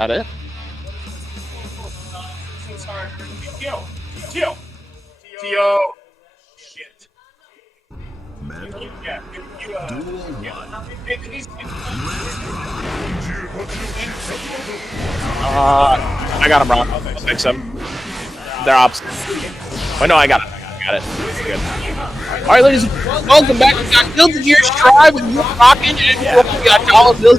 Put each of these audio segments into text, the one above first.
That it? Tio. Shit. I got him wrong. I'll fix him. They're opposite. Oh no, I got it. Good. All right, ladies, welcome back. We got Guilty Gear Strive with you rocking, and we got Dollar Bill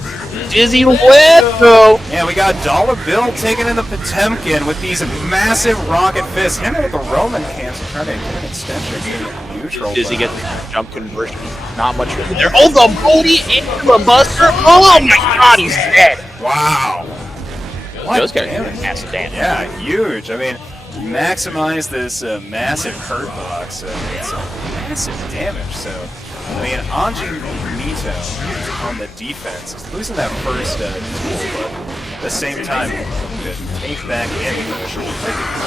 Dizzy Whip. Yeah, we got Dollar Bill taking in the Potemkin with these massive rocket fists. Him with the Roman cancel trying to get an extension neutral. Dizzy gets the jump conversion. Not much really there. Oh, the booty into the buster. Oh my god, he's dead. Wow. What Those guys damage? massive damage. Yeah, huge. I mean, maximize this massive hurt box. It's massive damage. So, I mean, Anji Mito on the defense is losing that first duel, but at the same time, good take back in.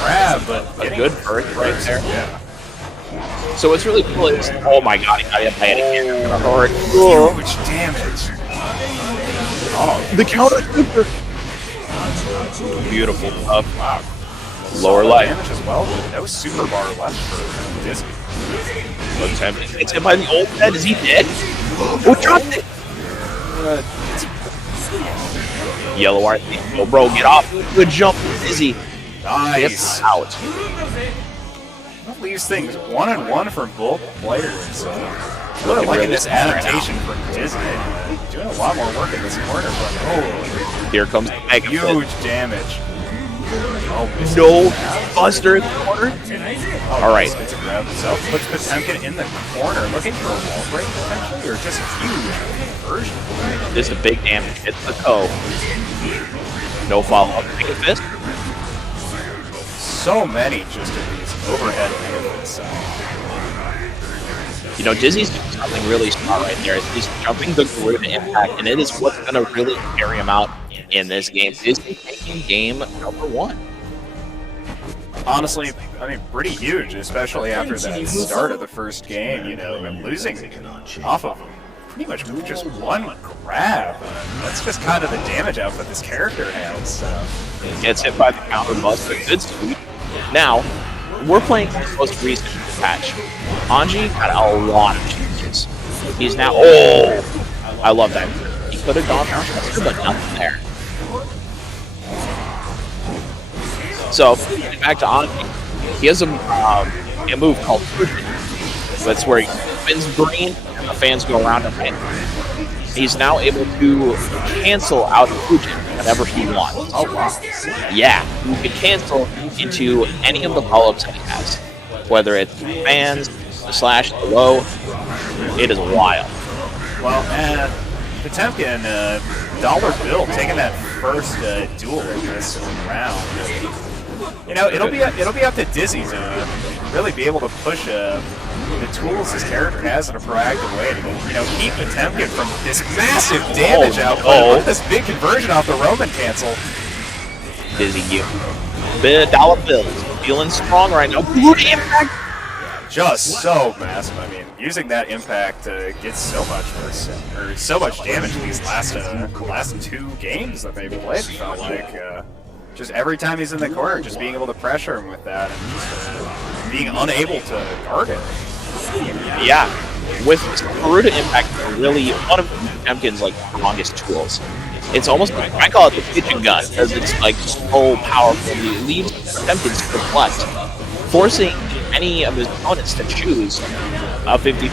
Grab, but A good birth right there. Yeah. So what's really cool is, oh my god, he got hit by it again. Huge damage. Oh, the counter super. Beautiful. Wow. Lower life. Damage as well, but no super bar left for Dizzy. It's hit by the old head. Is he dead? Oh, dropped it. Yellow art. Oh, bro, get off. Good jump, Dizzy. Nice. Out. That leaves things 1-1 for both players. Really liking this adaptation from Dizzy. Doing a lot more work in this corner, but oh, Here comes the mega huge fist. damage. Oh, No buster in the corner. All right. It's a grab himself. Puts Potemkin in the corner, looking for a wall break potentially, or just a huge conversion. This is a big damage. It's the toe. No follow-up. Mega fist. So many just of these overhead mega fists. You know, Dizzy's doing something really smart right there. He's jumping the Garuda impact, and it is what's going to really carry him out in this game. Dizzy taking game number 1. Honestly, I mean, pretty huge, especially after that start of the first game, you know, and losing off of pretty much just one grab. That's just kind of the damage output this character has. So. Gets hit by the counter buster. Good sweep. Now, we're playing the most recent patch. Anji got a lot of changes. He's now... Oh! I love that. He could have gone faster, but nothing there. So, getting back to Anji, he has a move called Fusion. That's where he spins green, and the fans go around him. He's now able to cancel out of Fusion whenever he wants. Oh, wow. Yeah, you can cancel into any of the power-ups that he has. Whether it's fans, slash, low, it is wild. Well, Potemkin, Dollar Bill taking that first duel in this round. You know, it'll be up to Dizzy to really be able to push the tools his character has in a proactive way to, you know, keep Potemkin from this massive damage output with this big conversion off the Roman cancel. Dizzy, you. Dollar Bill feeling strong right now. Good impact. Just so massive. I mean, using that impact gets so much so much damage in these last 2 games that they've played. Felt like just every time he's in the corner, just being able to pressure him with that and just being unable to guard it. Yeah, with Garuda impact, really one of Potemkin's like strongest tools. It's almost like, I call it the kitchen gun, because it's like so powerful. It leaves Potemkin's perplexed, forcing any of his opponents to choose a 50-50.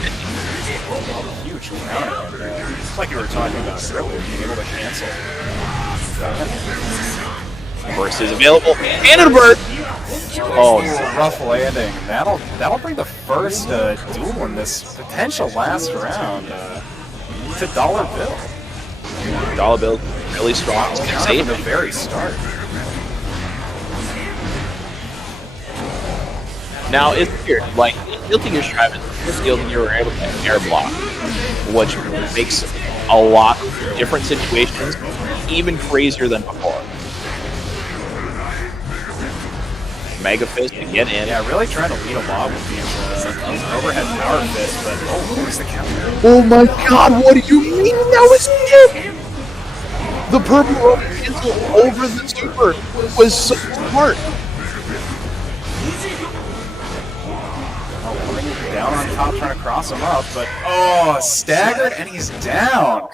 Huge counter. It's like you were talking about earlier, being able to cancel. Burst is available, and a burst! Oh, rough landing. That'll bring the first duel in this potential last round to Dollar Bill. Dollar Bill really strong. From the very start. Now, it's weird. Like, Guilty Gear Strive is the first Guilty Gear we're able to air block, which makes a lot of different situations even crazier than before. Mega Fist to get in. Yeah, really trying to lead a lot with these overhead power fists, but where's the counter? Oh my god, what do you mean that was it? The purple rope cancel over the super was so smart. Down on top, trying to cross him up, but staggered, and he's down.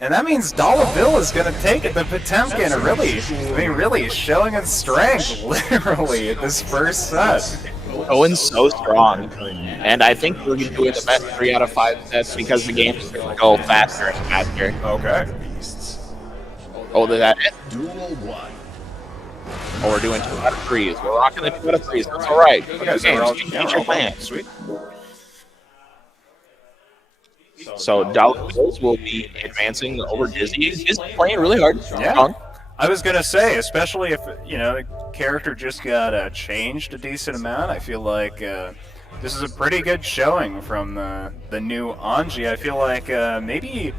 And that means Dollar Bill is going to take it. The Potemkin really showing its strength, literally, at this first set. Going so strong. And I think we're doing the best 3 out of 5 sets because the game's going to go faster and faster. Okay. Oh, did that it? Oh, we're doing 2 out of 3s. We're rocking the 2 out of 3s. That's all right. Okay, so we're all your plan. Sweet. So Dollar Bills will be advancing over Dizzy. Dizzy playing really hard. Yeah. Strong. I was going to say, especially if, the character just got changed a decent amount, I feel like this is a pretty good showing from the new Anji. I feel like maybe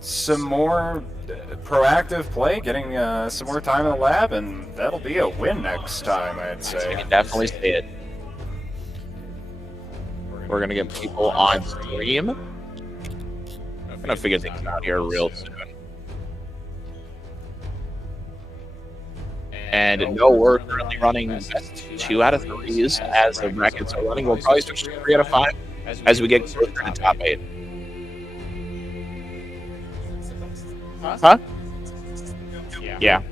some more proactive play, getting some more time in the lab, and that'll be a win next time, I'd say. I can definitely say it. We're going to get people on stream. I'm going to figure things out here real soon. And no, we're currently running best 2 out of 3s as the brackets are running. We'll probably switch to 3 out of 5 as we get closer to top 8. Huh? Yeah.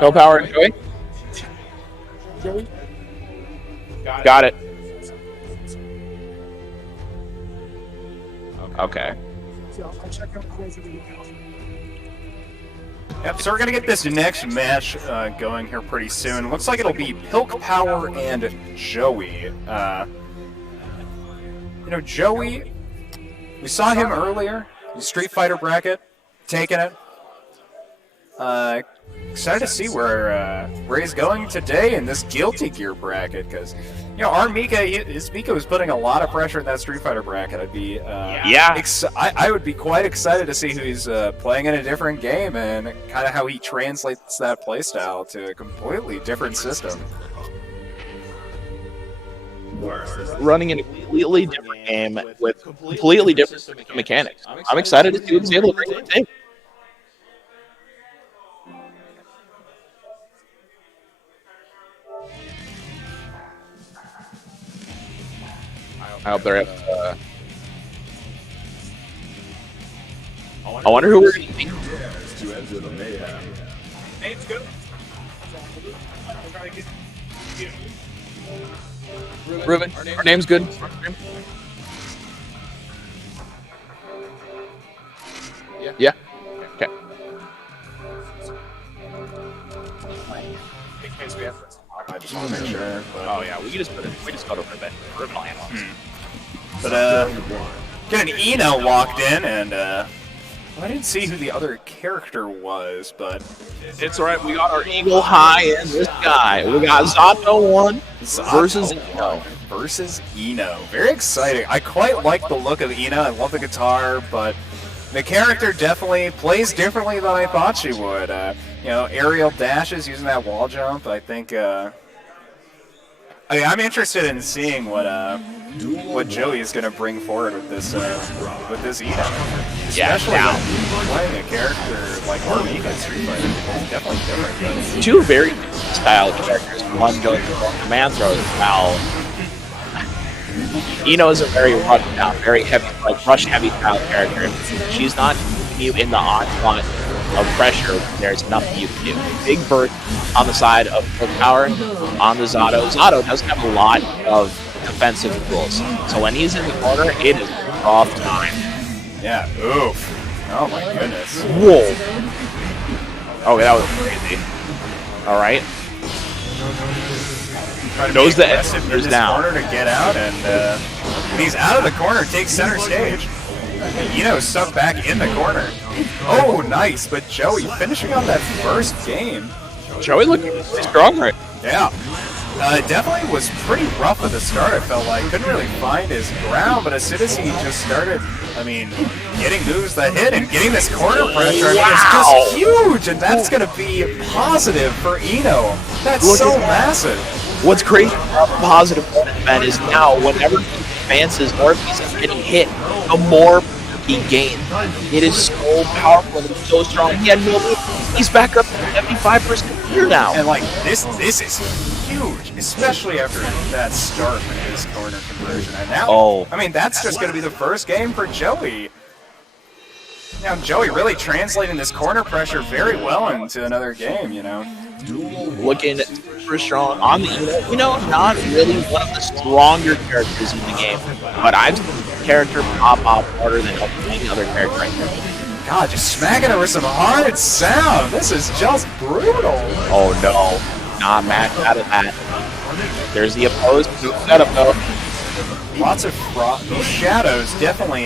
No power and Joey? Got it. Okay. Yep, so we're going to get this next match going here pretty soon. Looks like it'll be Pilk Power and Joey. Joey, we saw him earlier in the Street Fighter bracket, taking it. Excited to see where he's going today in this Guilty Gear bracket, because our Mika was putting a lot of pressure in that Street Fighter bracket. I'd be I would be quite excited to see who he's playing in a different game and kind of how he translates that playstyle to a completely different system. Running in a completely different game with completely different mechanics. I'm excited to see what he's able to bring to the table. I hope they're I wonder who we're going to meet. Name's good. Ruben, our name's good. Yeah. Okay. I just want to make sure. Oh yeah, we just go to Ruben. Ruben will handle it. But get an Eno walked in, and I didn't see who the other character was, but It's alright, we got our Eagle High in this guy. We got Zato 1 versus Eno. Eno. Very exciting. I quite like the look of Eno. I love the guitar, but the character definitely plays differently than I thought she would. Aerial dashes using that wall jump. I think. I'm interested in seeing what Joey is going to bring forward with this Eno. Especially when playing a character like Armika in Street Fighter. It's definitely different. Two very different style characters. One going for command throws, while Eno is a very very heavy, rush heavy style character. She's not you in the onslaught of pressure. There's nothing you can do. Big burst on the side of Pilk Power on the Zato. Zato doesn't have a lot of defensive tools, so when he's in the corner, it is off time. Yeah. Oof. Oh my goodness. Whoa. Oh, that was crazy. All right. Knows the exit down. Corner to get out, and when he's out of the corner, takes center stage. Eno's stuck back in the corner. Oh, nice! But Joey finishing on that first game. Joey looking pretty strong, right? Yeah. Definitely was pretty rough at the start, I felt like. Couldn't really find his ground, but as soon as he just started, getting moves that hit and getting this corner pressure, it's just huge, and that's going to be positive for Eno. That's so massive. What's crazy about the positive Ben is now, whenever he advances or if he's getting hit, the more he gained. It is so powerful and so strong. He had no move. He's back up to 75% here now. And like this is huge, especially after that start with his corner conversion. And now, I mean, that's just going to be the first game for Joey. Now, Joey really translating this corner pressure very well into another game, you know. Looking super strong on the Eno. You know, not really one of the stronger characters in the game, but I've seen the character pop off harder than any other character right now. God, just smacking it with some hard sound. This is just brutal. Oh no, not match out of that. There's the opposed setup though. Lots of these shadows definitely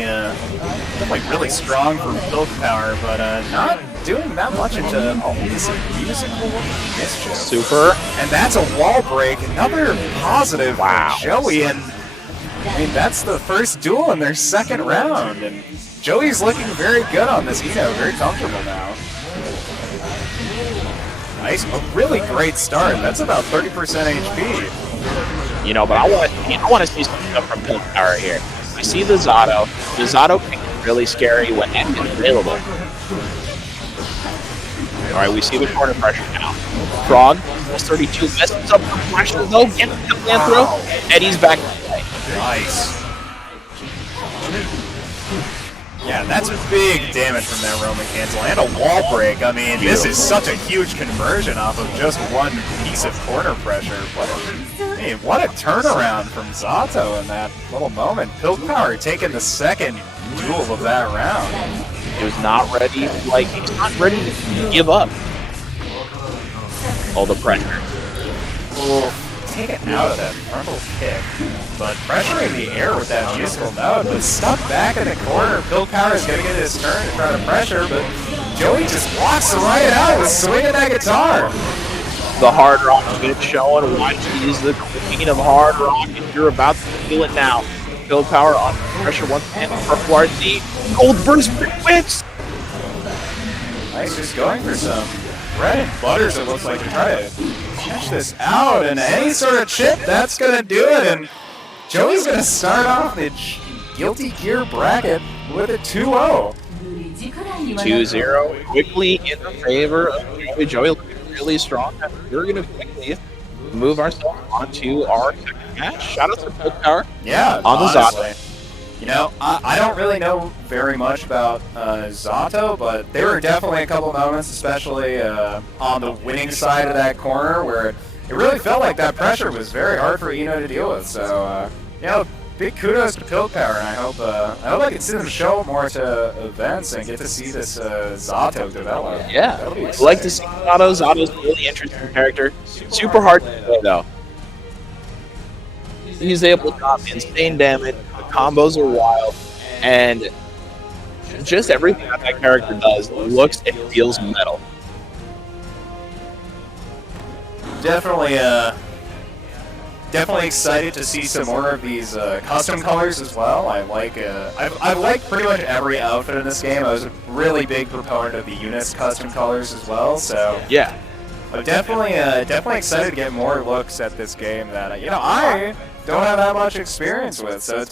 really strong for build power, but not doing that much into this musical mischief. Super. And that's a wall break. Another positive for Joey, and I mean that's the first duel in their second round, and Joey's looking very good on this Eno, very comfortable now. Nice, a really great start. That's about 30% HP. You know, but I want to see something up from Build Power here. I see the Zato. The Zato pick is really scary when it's available. All right, we see the corner pressure now. Frog, plus 32, messes up the pressure though, gets the plan throw, and he's back to play. Nice. Yeah, that's big damage from that Roman cancel and a wall break. I mean, this is such a huge conversion off of just one piece of corner pressure. What a turnaround from Zato in that little moment. Build Power taking the second duel of that round. He was not ready, he's not ready to give up. Oh, the pressure. Taken out of that frontal kick, but pressuring the air with that musical note, but stuck back in the corner. Build Power is going to get his turn to try to pressure, but Joey just walks right out with swinging that guitar. The hard rock good showing. Watch, he's the queen of hard rock, and you're about to feel it now. Build Power on pressure once again. Purple RC. Gold burst whips. Nice, just going for some bread and butters, it looks like, to try to catch this out, and any sort of chip, that's going to do it, and Joey's going to start off the Guilty Gear bracket with a 2-0. 2-0, quickly in the favor of Joey. Joey looking really strong. We're going to quickly move ourselves onto our second match. Shout out to Build Power. Yeah, on the Zato. You know, I don't really know very much about Zato, but there were definitely a couple moments, especially on the winning side of that corner, where it really felt like that pressure was very hard for Eno to deal with. So, you know, big kudos to Build Power, and I hope I can see them show more to events and get to see this Zato develop. Yeah, I'd like to see Zato. Zato's a really interesting character. Super hard to play, though. He's able to drop insane damage. The combos are wild, and just everything that character does looks and feels metal. Definitely excited to see some more of these custom colors as well. I like pretty much every outfit in this game. I was a really big proponent of the Eunice custom colors as well. So yeah, I'm definitely excited to get more looks at this game that I don't have that much experience with. So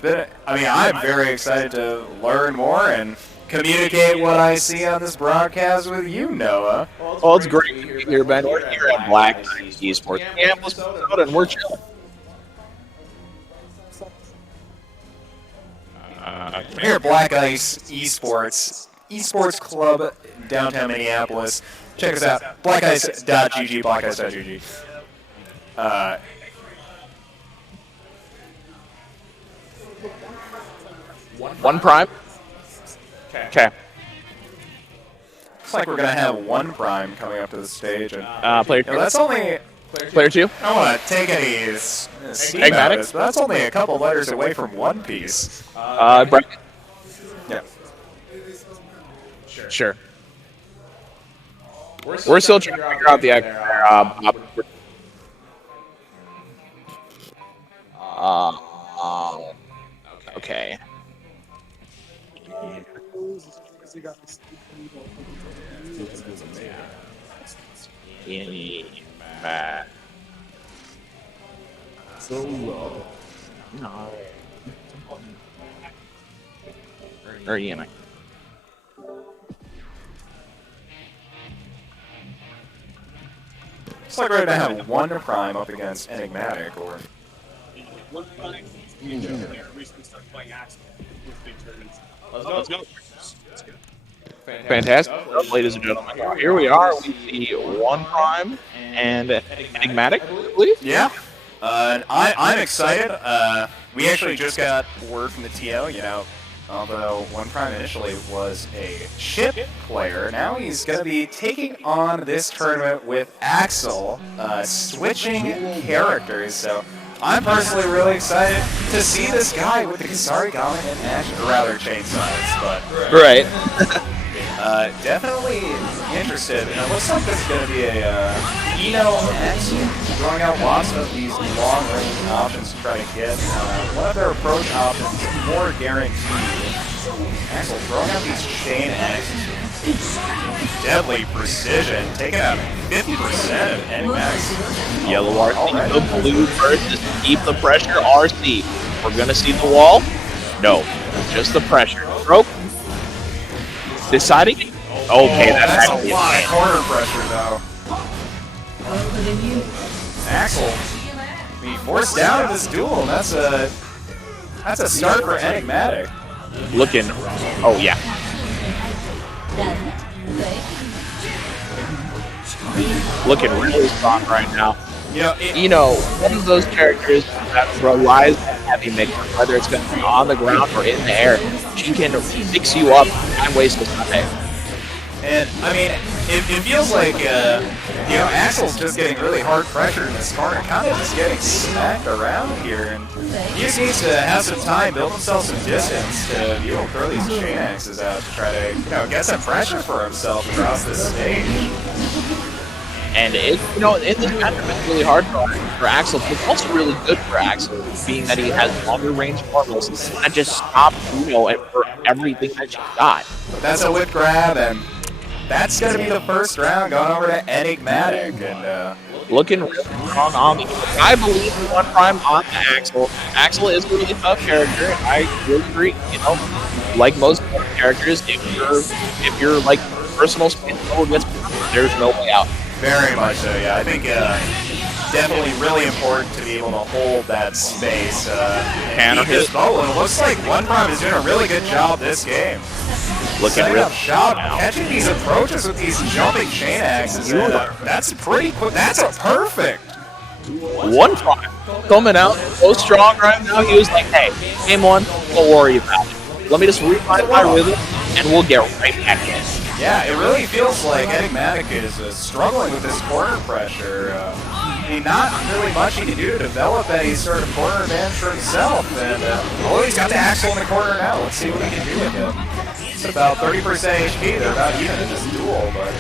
I'm very excited to learn more and communicate what I see on this broadcast with you, Noah. Well, it's great to be here, Ben. We're here at Black Ice eSports Minneapolis, and we're chilling. Here at Black Ice eSports Club, downtown Minneapolis. Check us out, blackice.gg, blackice.gg. One prime? Okay. Looks like we're going to have one prime coming up to the stage. And, player 2. That's only... Player 2? I don't want to take any steam out of this, but that's only a couple letters away from One Piece. Brett? Yeah. Sure. We're still trying to figure out the okay. So low. No. Or EMX. It's like right now, one Prime up against Enigmatic, or Recently started playing Axel with big tournaments. Let's go. Fantastic. Ladies and gentlemen, here we are. We see One Prime and Enigmatic, I believe. yeah. And I'm excited. We actually just got word from the TO, you know, although One Prime initially was a chip player, now he's going to be taking on this tournament with Axel, switching characters. So I'm personally really excited to see this guy with the Kasari Gamen in action, or rather chainsaws, but Right. definitely interested. And it looks like this is going to be a Eno X, throwing out lots of these long-range options to try to get one of their approach options more guaranteed. Axel throwing out these chain X's. Deadly precision, taking out 50% of Enigmatic's. Yellow RC, the blue first is to keep the pressure. RC, we're gonna see the wall. No, just the pressure. Stroke. Deciding. Okay, that's actually a lot of corner pressure, though. Axel being forced down in this duel, and that's a start for Enigmatic. looking. Oh yeah. Looking really strong right now. You know, one of those characters that relies on heavy mix, whether it's going to be on the ground or in the air, she can fix you up and waste the time. And, I mean, it feels like, you know, Axel's just getting really hard pressure in this corner, kind of just getting smacked around here, and he just needs to have some time, build himself some distance to be able to throw these chain axes out to try to, you know, get some pressure for himself across this stage. And it, you know, in this matchup, it's really hard for Axel, but it's also really good for Axel, being that he has longer range formals that just stop Uno for everything that she's got. But that's a whip grab, and that's going to be the first round going over to Enigmatic. And looking really strong on me. I believe in One Prime on the Axel. Axel is a really tough character. I really agree. You know, like most characters, if you're like personal spin against, there's no way out. Very much so, yeah. I think definitely really important to be able to hold that space. And keep this bubble. And it looks like One Prime is doing a really good job this game. Looking real shot, now. Catching these approaches with these jumping chain axes. That's pretty quick. That's a perfect. One Prime coming out so strong right now. He was like, "Hey, game one, don't worry about it. Let me just refind my rhythm, and we'll get right back in." Yeah, it really feels like Enigmatic is struggling with this corner pressure. I mean, not really much he can do to develop any sort of corner advantage for himself. And although he's got the Axel in the corner now, let's see what he can do with him. It's about 30% HP. They're about even in this duel, but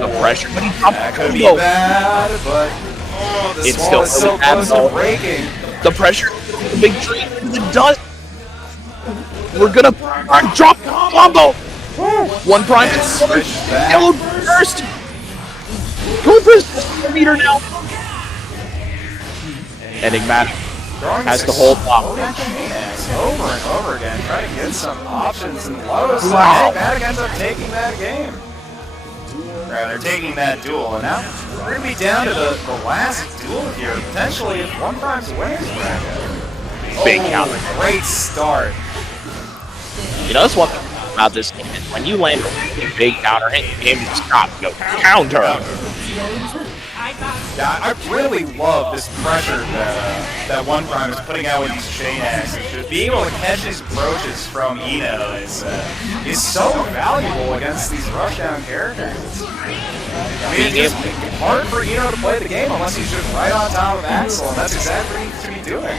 the pressure. But that could be bad. But this it's wall is so close to breaking. The pressure, the big tree, the dust. We're gonna drop combo. One Prime is yellow burst. Going for his meter now. Enigmatic has the whole block. Over and over again, trying to get some options and lows. Wow. Enigmatic ends up taking that game. Rather, taking that duel. And now we're going to be down to the last duel here. Potentially, if One Prime's winners bracket. Big counter. Great start. You know, that's one thing about this game. Is when you land a big counter hit, the game just stops. Go counter. Yeah, I really love this pressure that One Prime is putting out with these chain axes. Just being able to catch these approaches from Eno is so valuable against these rushdown characters. I mean, it's hard for Eno to play the game unless he's just right on top of Axel, and that's exactly what he should be doing.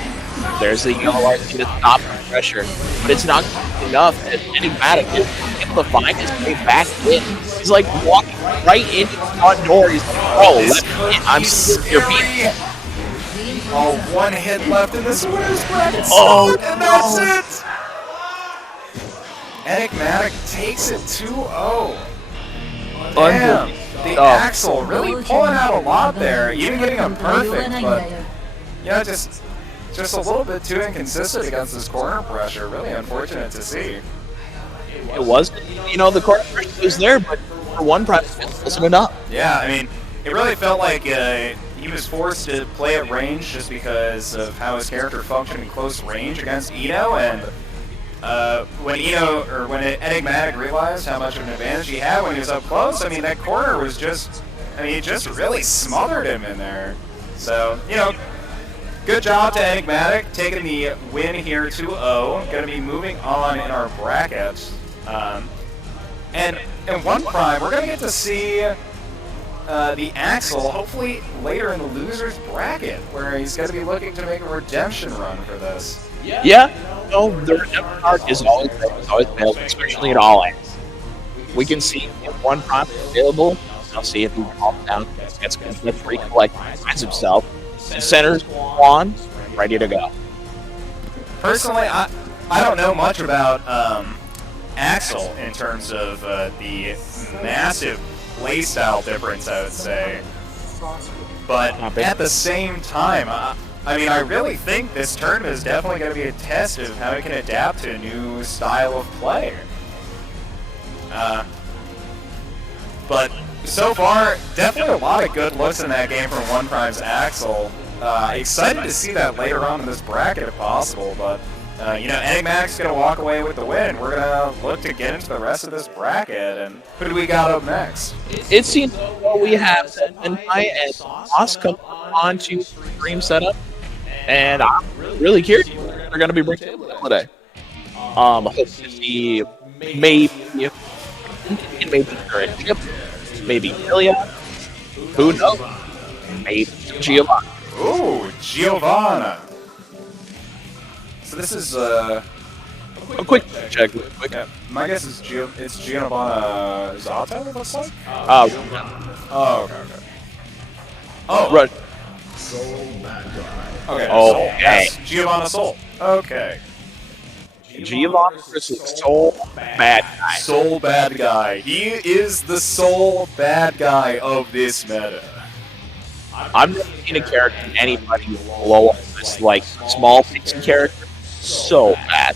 There's the yellow RC to stop the pressure, but it's not enough. As Enigmatic is able to find his way back in. He's like walking right into the front door. He's like, "Oh, let me in. I'm your beat." Oh, one hit left in this winner's bracket. Oh, and that's it. Enigmatic takes it 2-0. Damn, the Axel really pulling out a lot there, even getting a perfect, but yeah, just just a little bit too inconsistent against this corner pressure. Really unfortunate to see. It was, the corner pressure was there, but for one prime, it wasn't enough. Yeah, I mean, it really felt like he was forced to play at range just because of how his character functioned in close range against Eno, and when Enigmatic realized how much of an advantage he had when he was up close, I mean, that corner was just, it just really smothered him in there. So, good job to Enigmatic, taking the win here 2-0. Going to be moving on in our bracket. And in one prime, we're going to get to see the Axel, hopefully later in the loser's bracket, where he's going to be looking to make a redemption run for this. Yeah, the redemption arc is always available, especially in All In. We can see if one prime is available. I'll see if he falls down, gets free collect, finds himself, and centers Juan ready to go. Personally, I don't know much about Axel in terms of the massive playstyle difference, I would say. But at the same time, I really think this tournament is definitely going to be a test of how he can adapt to a new style of play. But so far, definitely a lot of good looks in that game from One Prime's Axel. Excited to see that later on in this bracket if possible, but Enigmatic's going to walk away with the win. We're going to look to get into the rest of this bracket, and who do we got up next? It seems we have Senpai and Sauce come on to stream setup, and I'm really curious what they're going to be bringing today. I hope to see maybe current chip, maybe Ilya, who knows? Maybe Giovanna. Ooh, Giovanna. So this is A quick check, real quick. my guess is it's Giovanna Zata, it looks like? Oh, Okay. Oh, right. okay. Oh, Soul. Yes, Giovanna Soul. Okay. Giovanna versus Soul Bad Guy. Soul bad guy. He is the sole bad guy of this meta. I've never seen a character anybody blow up this small pixie character so bad.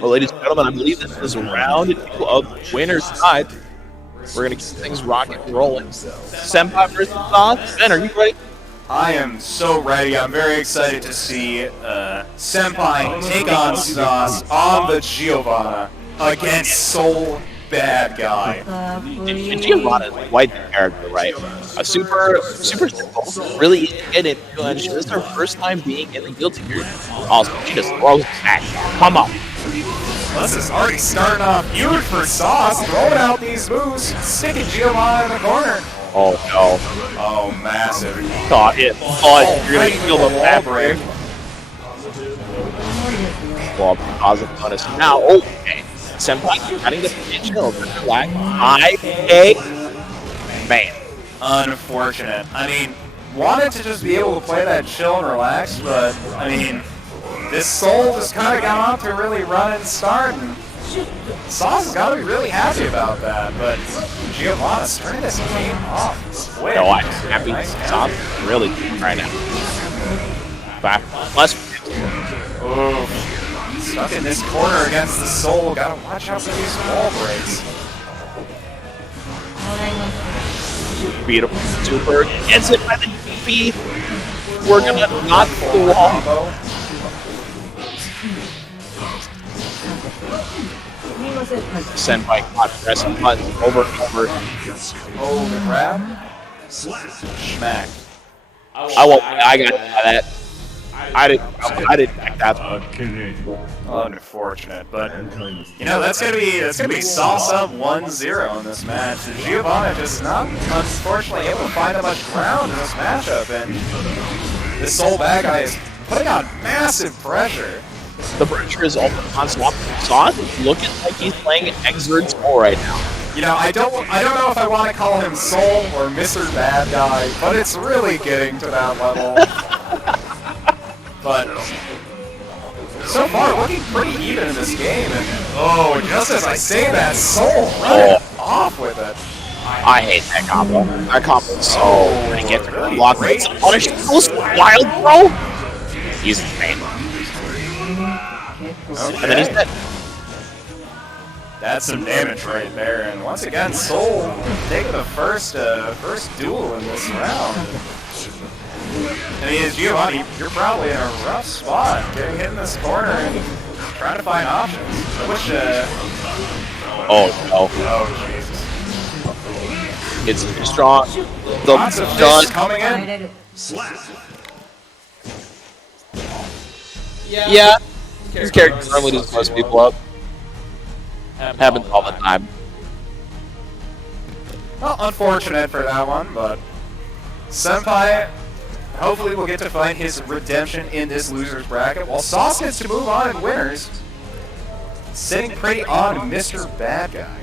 Well, ladies and gentlemen, I believe this is round 2 of winner's side. We're gonna keep things rocking and rolling. Senpai versus Sauce. Ben, are you ready? I am so ready. I'm very excited to see Senpai take on Sauce on the Giovanna against Soul Bad Guy. And Giovanna is quite the character, right? A super simple, really easy to get into, and this is her first time being in the guilty period. Also, she just throws it back. Come on. This is already starting off huge for Sauce, throwing out these moves, sticking Giovanna in the corner. Oh no. Oh, massive. Caught it. Oh, you're gonna feel the wall break. Well, positive bonus. Now, okay. Senpai cutting the pitch hill. Relax. Man. Unfortunate. I mean, wanted to just be able to play that chill and relax, but, this Soul just kind of got off to a really running start, and Sauce has got to be really happy about that, but Giovanna's turning this game off quick. No, I'm happy. Sauce is really good right now. Back. Plus. Ooh. Stuck in this corner against the Soul. Gotta watch out for these wall breaks. Beautiful. Super. Gets it by the feet. We're gonna knock the wall. Senpai caught pressing buttons over and over. Oh, the grab. Smack. I got that. I didn't like that one. Unfortunate, but that's gonna be Sauce up 1-0 in this match. Giovanna just not unfortunately able to find that much ground in this matchup, and this Soul Bad Guy is putting on massive pressure. The pressure is also non-stop. Sauce is looking like he's playing Exert Soul right now. I don't know if I want to call him Soul or Mr. Bad Guy, but it's really getting to that level. But so far, looking pretty even in this game. And just as I say that, Soul running off with it. I hate that combo. That combo is so when he gets blocked. It's punish. It's wild, bro. He's insane. Okay. And then he's dead. That's some damage right there. And once again, Soul taking the first duel in this round. I mean, as Giovanni, you're probably in a rough spot, getting hit in this corner and trying to find options. I wish, Oh no. oh, Jesus. It's too strong. The Lots of done. fists coming in. Yeah. His character normally doesn't close people up. Happens all the time. Well, unfortunate for that one, but Senpai, hopefully we'll get to find his redemption in this loser's bracket, while Sauce gets to move on in winners, sitting pretty on Mr. Bad Guy.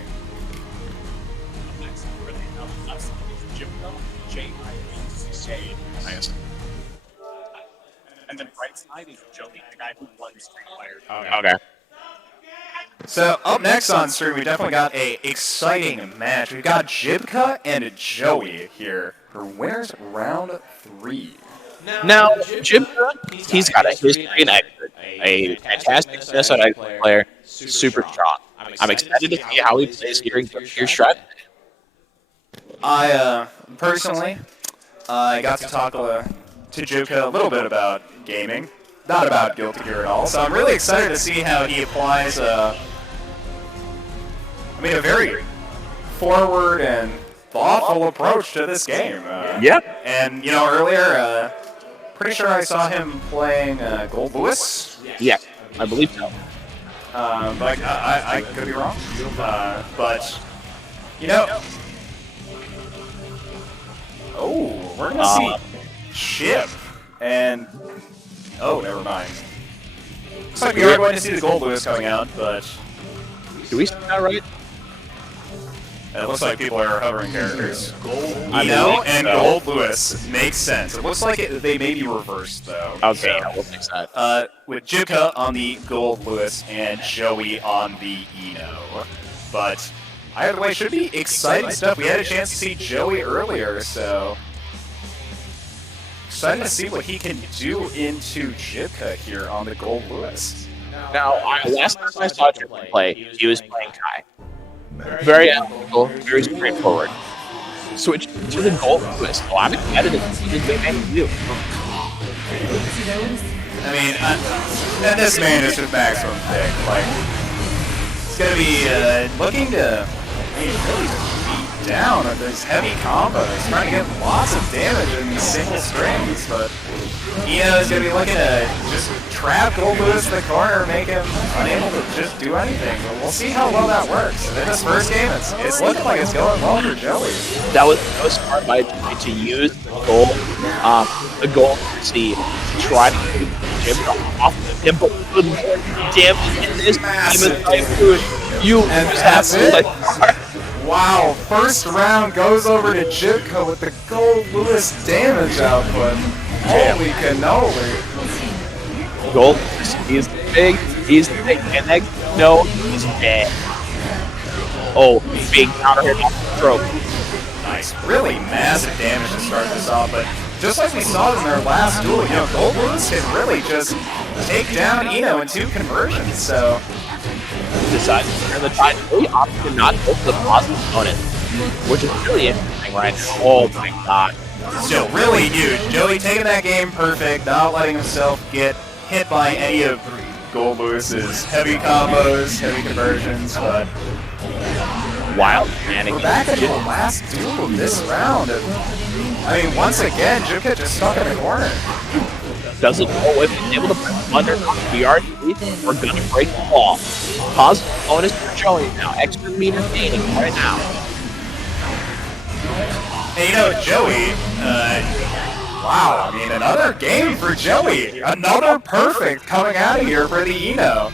And then right side is Joey, the guy who won Street Fighter. Okay. So up next on stream, we definitely got a exciting match. We've got Jibka and Joey here for winners round 3. Now, Jim, he's got a history in expert, a fantastic Minnesota expert player, super strong. I'm excited to see how he plays here in Gear Strap. I personally, I got to talk to Jibka a little bit about gaming, not about Guilty Gear at all. So I'm really excited to see how he applies. I mean, a very forward and thoughtful approach to this game. Yeah. And you know, earlier, pretty sure I saw him playing Gold Lewis. Yeah, I believe so. But I could be wrong. But you know, oh, we're gonna see Chip and oh, never mind. Looks like we are going to see the Gold Lewis coming out, but Do we see that right? it looks like people are hovering characters. I Eno believe and so. Gold Lewis makes sense. It looks like they may be reversed though. Okay, So, we'll fix that. with Jibka on the Gold Lewis and Joey on the Eno. But either way, should be exciting stuff. We had a chance to see Joey earlier, so excited to see what he can do into Jibka here on the Gold Lewis. Now, last time I saw Jim play, he was playing Kai. Very analytical, very straightforward. Switch to the Gold Lewis. Oh, I'm excited to see this man can do. I mean, and this man is just maximum thick. Like, it's gonna be looking to really beat down on those heavy combos, trying to get lots of damage in these single strings. But Eno is gonna be looking to just trap Gold Lewis in the corner, make him unable to just do anything. But we'll see how well that works. And in this first game, it's looking like it's going well for Joey. That was smart by Joey to use the goal to see, try to get Jim off of him, but with more damage in this demon typhoon, you And just have that's to it. like. Wow, first round goes over to Jibka with the Gold Lewis damage output. Holy cannoli. Gold, he's big, and next, no, he's dead. Oh, big counter hit off the throat. Nice. Really massive damage to start this off, but just like we saw in their last duel, you know, Gold Lewis can really just take down Eno in 2 conversions, so Decided to turn the tide. Really opted to not go for the positive opponent, which is really interesting right now. Oh my god. still really huge. Joey taking that game perfect, not letting himself get hit by any of Gold Lewis's heavy combos, heavy conversions, but Wild we're mannequin. back into the last duel of this round. And, I mean, once again, Jibka just stuck in the corner. Doesn't know if he's able to put him under BRT. We're gonna break the wall. Positive bonus for Joey now. Extra meter gaining right now. And you know, Joey, wow, I mean, another game for Joey. Another perfect coming out of here for the Eno.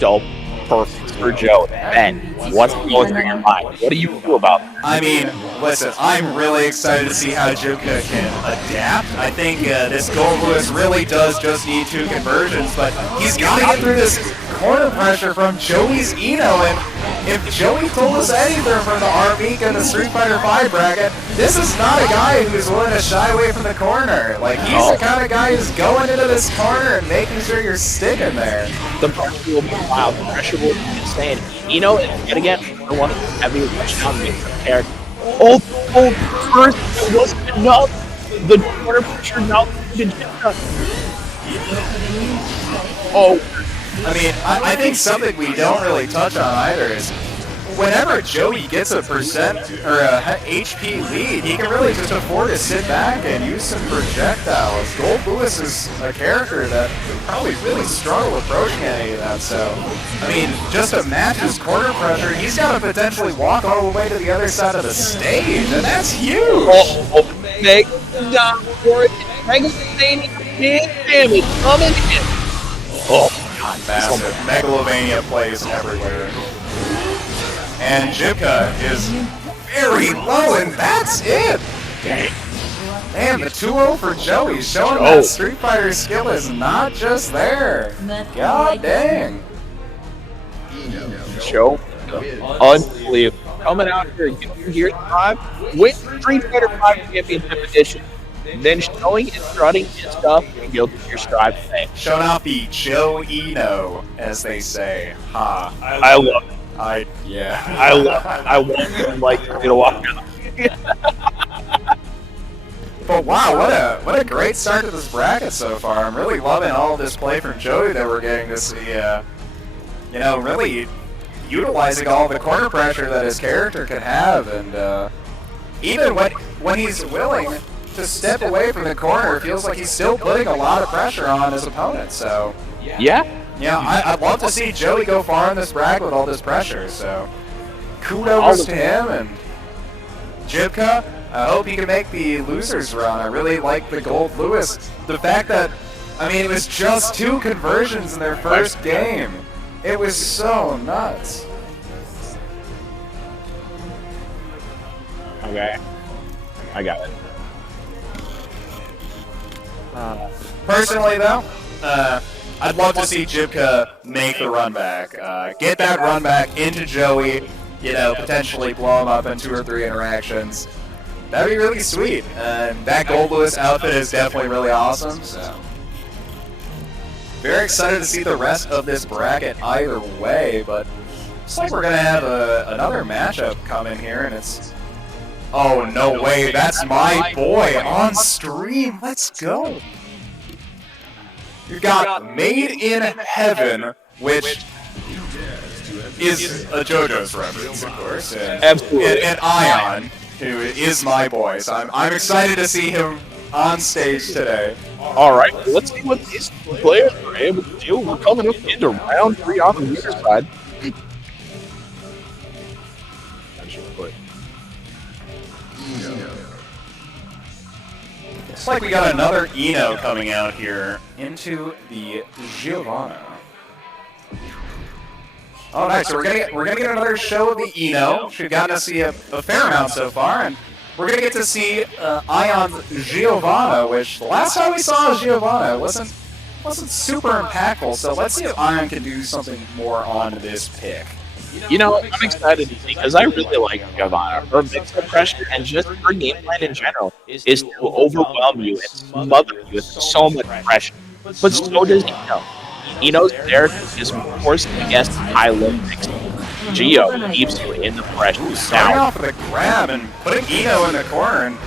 Dope. Perfect for Joey. Ben, what's going through your mind? What do you do about that? I mean, listen, I'm really excited to see how Jibka can adapt. I think this Gold Lewis really does just need 2 conversions, but he's got to get through this corner pressure from Joey's Eno, and if Joey told us anything from the Armika and the Street Fighter V bracket, this is not a guy who's willing to shy away from the corner. Like, he's the kind of guy who's going into this corner and making sure you're sticking there. The pressure will be wild. The pressure will be insane. You know, and again, I want to have you touchdown me prepared. Oh, first it wasn't enough. The corner pressure now. Oh. I mean, I think something we don't really touch on either is whenever Joey gets a percent or a HP lead, he can really just afford to sit back and use some projectiles. Gold Lewis is a character that would probably really struggle approaching any of that, so I mean, just to match his corner pressure, he's got to potentially walk all the way to the other side of the stage, and that's huge! Oh, Meg down for it. Megalomania big damage coming in. Oh, God, massive. Megalovania plays everywhere. And Jibka is very low, and that's it! Damn, the 2-0 for Joey, showing that Street Fighter skill is not just there. God dang. Joe, unbelievable. Coming out here, getting your Gears 5, with Street Fighter 5 Championship Edition. Then showing and strutting his stuff and Guilty Gear Strive today. Showing off the Joe Eno, as they say. Ha. I love it. I love it. I want him like me to walk out. But wow, what a great start to this bracket so far. I'm really loving all this play from Joey that we're getting to see. You know, really utilizing all the corner pressure that his character can have, and even when he's willing to step away from the corner, it feels like he's still putting a lot of pressure on his opponent. So yeah, I'd love to see Joey go far in this bracket with all this pressure. So kudos to him, and Jibka, I hope he can make the losers run. I really like the Gold Lewis. The fact that, I mean, it was just 2 conversions in their first game. It was so nuts. Okay, I got it. Personally, though, I'd love to see Jibka make the run back. Get that run back into Joey, you know, potentially blow him up in 2 or 3 interactions. That'd be really sweet. And that Gold Lewis outfit is definitely really awesome. So, very excited to see the rest of this bracket either way, but looks like we're going to have another matchup come in here, and it's... Oh, no way, that's my boy on stream. Let's go. You got Made in Heaven, which is a JoJo's reference, of course. And, absolutely. And Ion, who is my boy. So I'm excited to see him on stage today. Alright, well, let's see what these players are able to do. We're coming up into round 3 on the user side. Looks like we got another Eno coming out here into the Giovanna. Oh, nice. So we're gonna get another show of the Eno. We've gotten to see a fair amount so far, and we're gonna get to see Ion's Giovanna, which the last time we saw Giovanna wasn't super impactful. So let's see if Ion can do something more on this pick. You know, I'm excited because I really like Giovanna. Her mix of pressure and just her game plan in general is to overwhelm you and smother you with so much pressure. But so does Eno. Eno's there to just force against high-low mix. Gio keeps you in the pressure. Starting off with a grab and putting Eno in the corner, and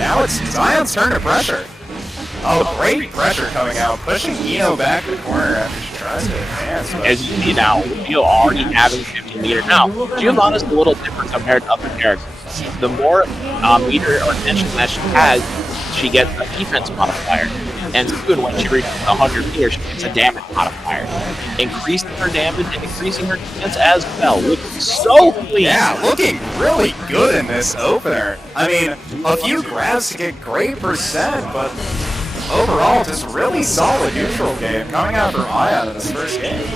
now it's Zion's turn to pressure. Oh, great pressure coming out, pushing Eno back in the corner after she tries to advance. As you see now, Gio already having 50 meter. Now, Giovanna's a little different compared to other characters. The more meter or attention that she has, she gets a defense modifier. And soon, when she reaches 100 meters, she gets a damage modifier. Increasing her damage and increasing her defense as well. Looking so clean. Yeah, looking really good in this opener. I mean, a few grabs to get great percent, but overall, just really solid neutral game coming out from Ion in this first game.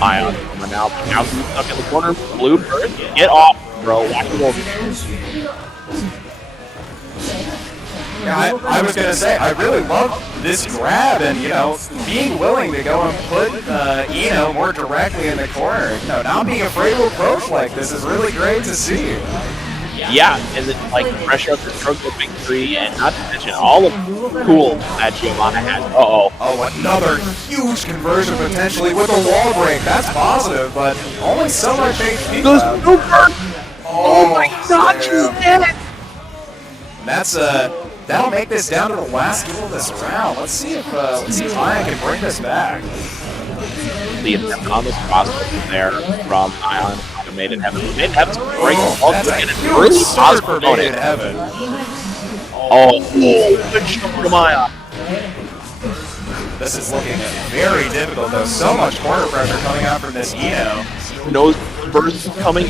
Ion, now he's stuck in the corner. Bluebird, get off, bro. Watch it over. Yeah, I was gonna say, I really love this grab and, you know, being willing to go and put Eno more directly in the corner. You know, not being afraid to approach like this is really great to see. Yeah, and then like pressure up the stroke of victory, and not to mention all of the tools that Giovanna has. Uh-oh. Oh, another huge conversion potentially with a wall break. That's positive, but only so much HP left. Oh my god, she's dead! That's that'll make this down to the last duel of this round. Let's see if Ian can bring this back. The attempt on this crossover there from Ion to Made in Heaven. Made in Heaven's great. That's a huge start for Made in Heaven. Oh, good jump from Ion. This is looking very difficult though. So much corner pressure coming out from this Eno. Knows burst is coming.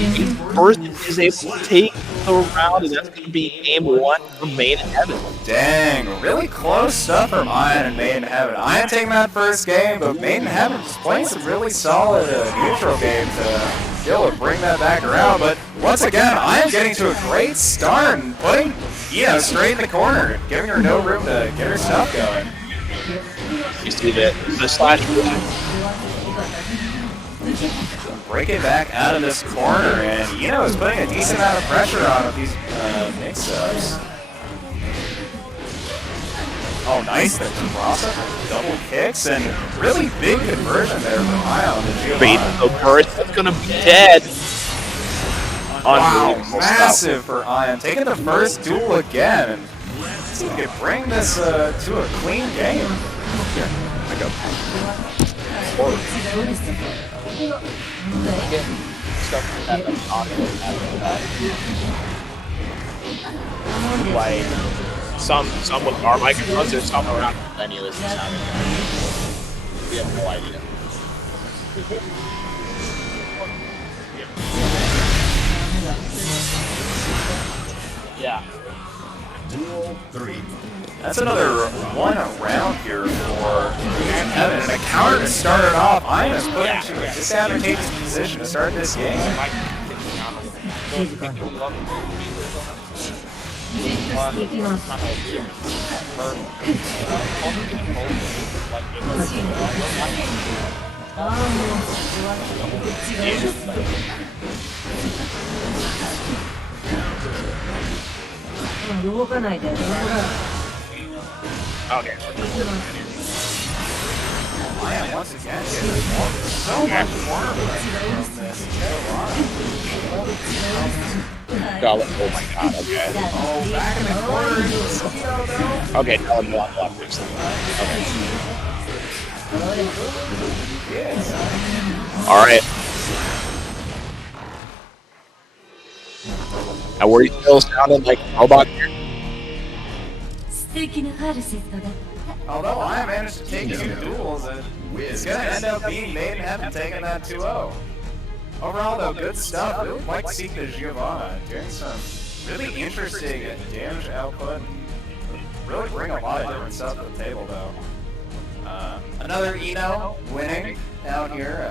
Burst is able to take the round, and that's going to be game 1 for Made in Heaven. Dang, really close stuff from Ion and Made in Heaven. Ion taking that first game, but Made in Heaven is playing some really solid neutral game to be able to bring that back around. But once again, Ion getting to a great start and putting Eno straight in the corner, giving her no room to get her stuff going. You see the slash Breaking back out of this corner, and Eno is putting a decent amount of pressure on with these mix-ups. Oh, nice, the crossover, double kicks, and really big conversion there from Ion. bait the burst. That's going to be dead. Wow, massive for Ion. Taking the first duel again, and let's see if we can bring this to a clean game. Here, I go. Like some with our microphones, there's some around the venue is sounding. We have no idea. Yeah. Duel 3. That's another one round here for Kevin. And a counter to start it off. Ion is put into a disadvantageous position to start this game. Okay. Ion once again getting so much corner pressure from this. Oh my god, okay. Oh, back in the corner. Okay, now I'm on fix them. Okay. Yes. Alright. Now were you still sounding like a robot here? Although I managed to take 2 duels, it's going to end up being Made in Heaven taking that 2-0. Overall, though, good stuff. Really like seeing the Giovanna doing some really interesting damage output. Really bring a lot of different stuff to the table, though. Another Eno winning down here.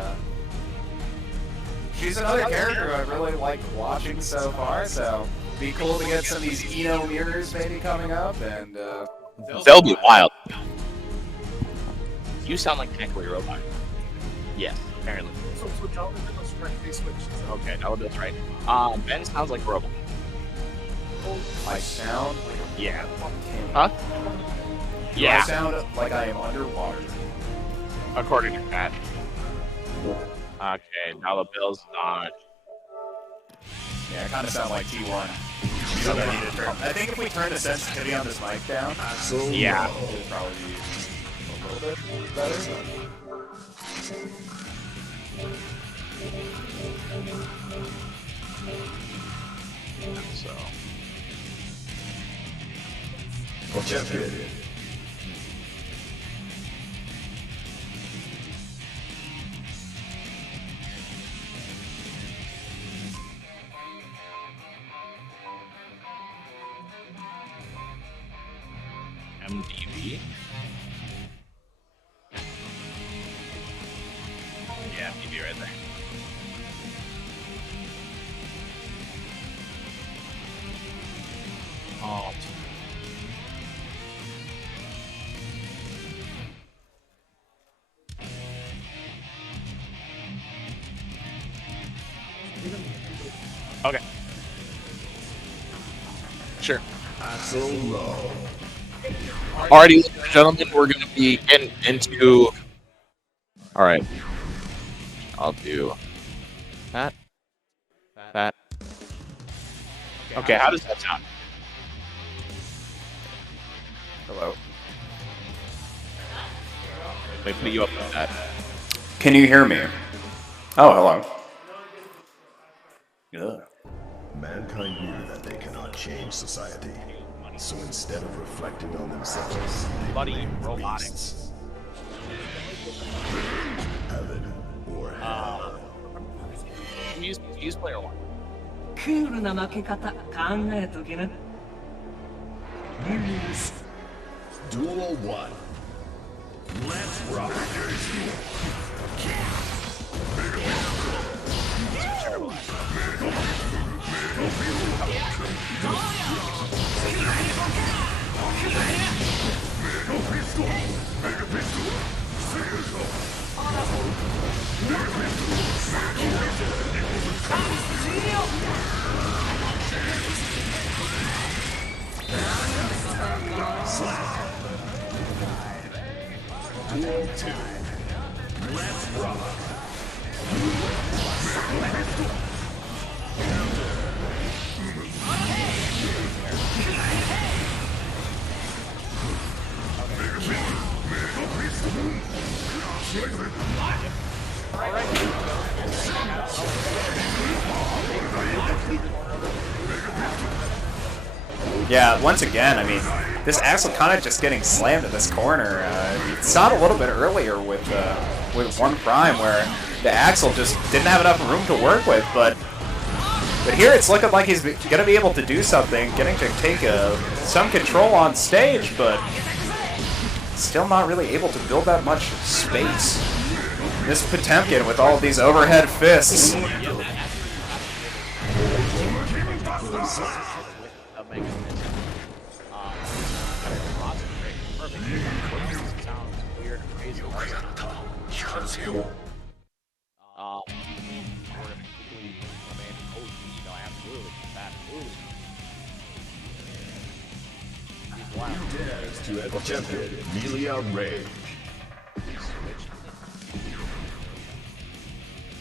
She's another character I really like watching so far, so be cool to get some of these Eno mirrors maybe coming up, and They'll be wild. You sound like technically a robot. Yes, apparently. Okay, no, that's right. Ben sounds like a robot. I sound like a Yeah. Huh? I Yeah, sound like I am underwater. according to Pat. Okay, now the Bills on. Yeah, I kind of sound like T1. So I need to turn. I think if we turn the sensitivity on this mic down, Yeah. it'd probably be a little bit better. So. MDB. Yeah, MDB right there. Oh. Sure. So low. Alrighty, ladies and gentlemen, we're going to be getting into. All right. I'll do that. That. Okay, how does that sound? Hello. Let me put you up with that. Can you hear me? Oh, hello. Ugh. Mankind knew that they cannot change society. So instead of reflecting on themselves, they Buddy, blame robotics. beasts. Heaven or hell. Use player one. クールな負け方考えときな。 Duel 1. Let's rock. Duel 2. Let's rock. Yeah, once again, I mean, this Axel kind of just getting slammed in this corner. We saw it a little bit earlier with 1 Prime where the Axel just didn't have enough room to work with, but here it's looking like he's going to be able to do something, getting to take some control on stage, but still not really able to build that much space. This Potemkin with all of these overhead fists. To attempted melee outrage.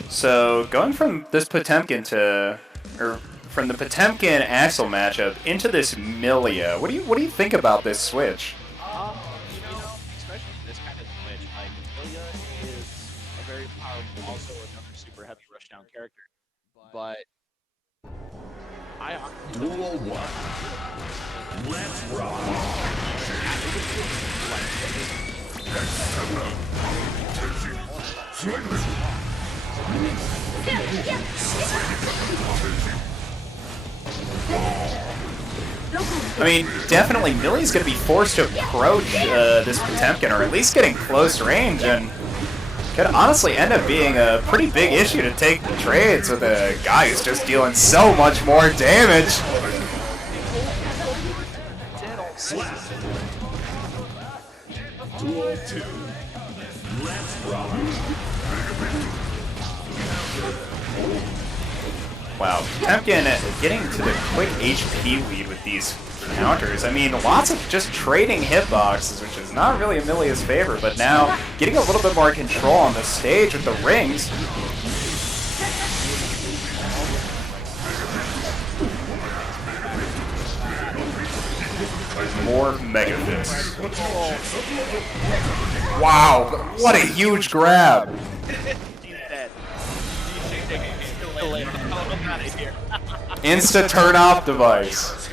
So going from this Potemkin from the Potemkin Axel matchup into this Milia, what do you think about this switch? Especially this kind of switch, like Milia is a very powerful, also another super heavy rushdown character, but Duel 1. Let's rock. I mean, definitely Millie's going to be forced to approach this Potemkin, or at least getting close range, and could honestly end up being a pretty big issue to take the trades with a guy who's just dealing so much more damage. Duel 2. Let's rock. Wow, Potemkin getting to the quick HP lead with these counters. I mean, lots of just trading hitboxes, which is not really Amelia's favor, but now getting a little bit more control on the stage with the rings. More Mega Fists. Wow, what a huge grab! Insta turn off device.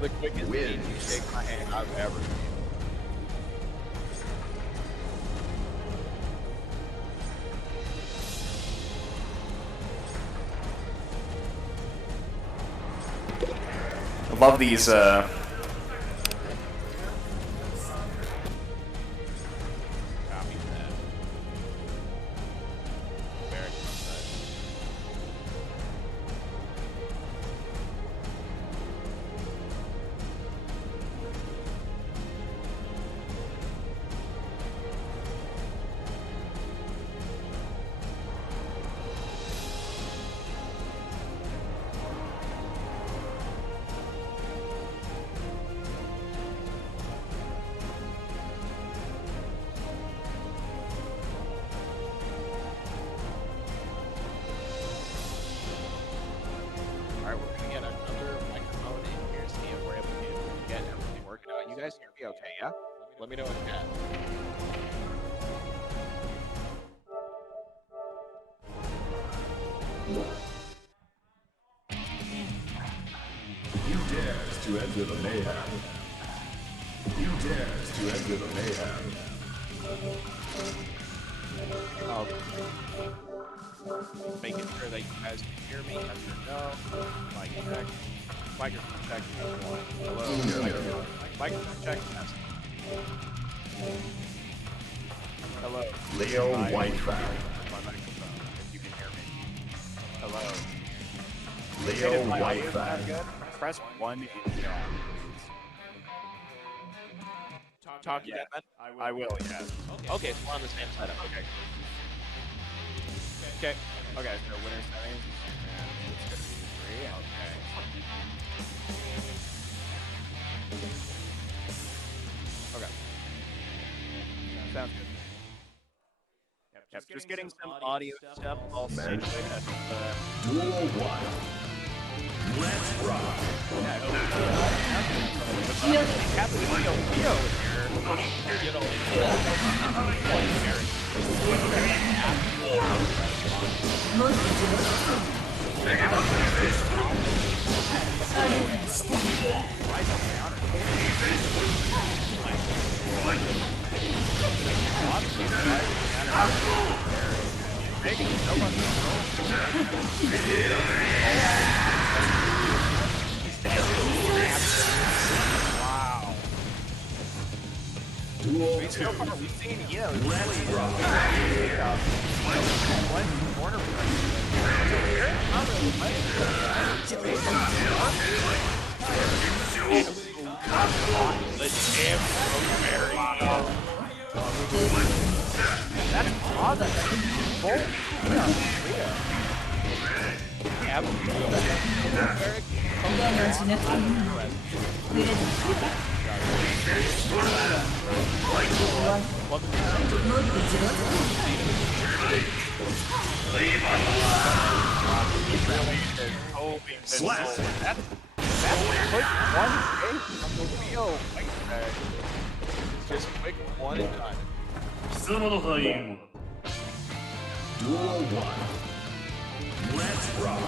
the quickest win shake my hand I've ever seen. I love these be okay, yeah? Let me know in chat. You dares to enter the mayhem. You dares to enter the mayhem. Making sure that you guys can hear me. Yes or no. Mic check. Microphone check. Hello. Microphone check. Test. Hello. Leo Whitefowl. My microphone, if you can hear me. Hello. Leo If my audio's not Whitefowl. good, press 1 in chat. Talk to that, man. I will, yes. Okay, so we're on the same side. Okay. Okay. Okay, so winner settings. And it's gonna be 3. Okay. Okay. Sounds good. Yep, just getting some audio stuff all Man. situated. Duel 1. Let's rock. Captain Leo here. You know, Wow. Duel 2. So far we've seen, Let's rock. one corner the damn Rosemary. That's awesome. Both. Yeah, Slap. That's quick 1 from the Leo. just quick one and done. Duel 1. Let's rock.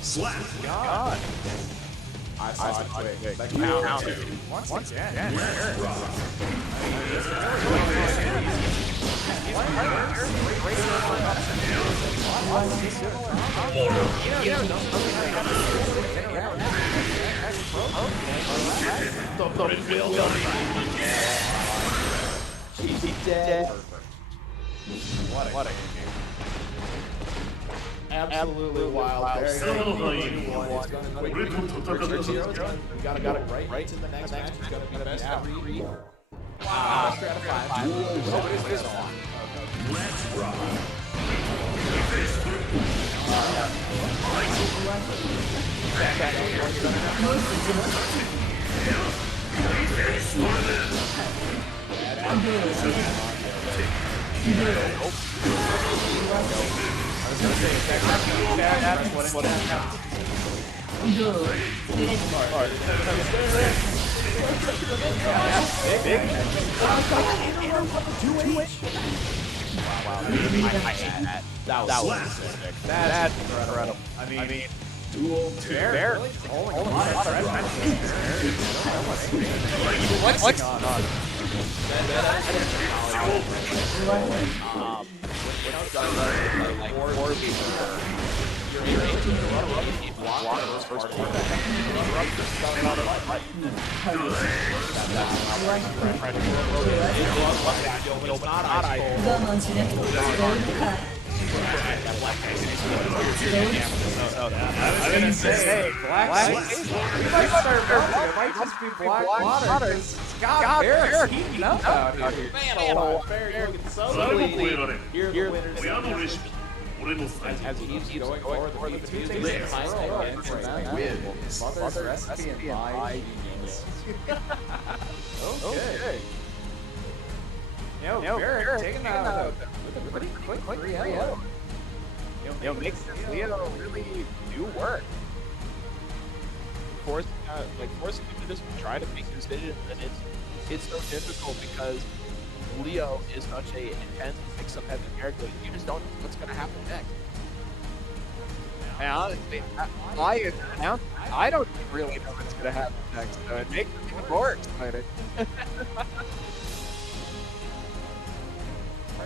Slap. God. I saw it quick. Like, now, once again. Let's rock. What a game. Absolutely wild. Very got it right to the next match. It's gonna be best out of 3. Wow. Best out of 5. Duel 1. Let's rock. That was sick. That's incredible. I mean, Duel 2. Bear holding a lot of what's going on? I was gonna say, Black Space, we might start melting. It might just be Black Water. God, Barrik, heating up out here. Man, fair looking so clean. Here are the winners. As he's going for the two things Mother's Recipe and My Genius. Okay. Barrik taking out with a pretty quick 3-0. Makes Leo really do work. Forcing him to just try to make decisions, and it's so difficult because Leo is such a intense, mix-up heavy character. You just don't know what's going to happen next. And honestly, I don't really know what's going to happen next, so it makes me even more excited.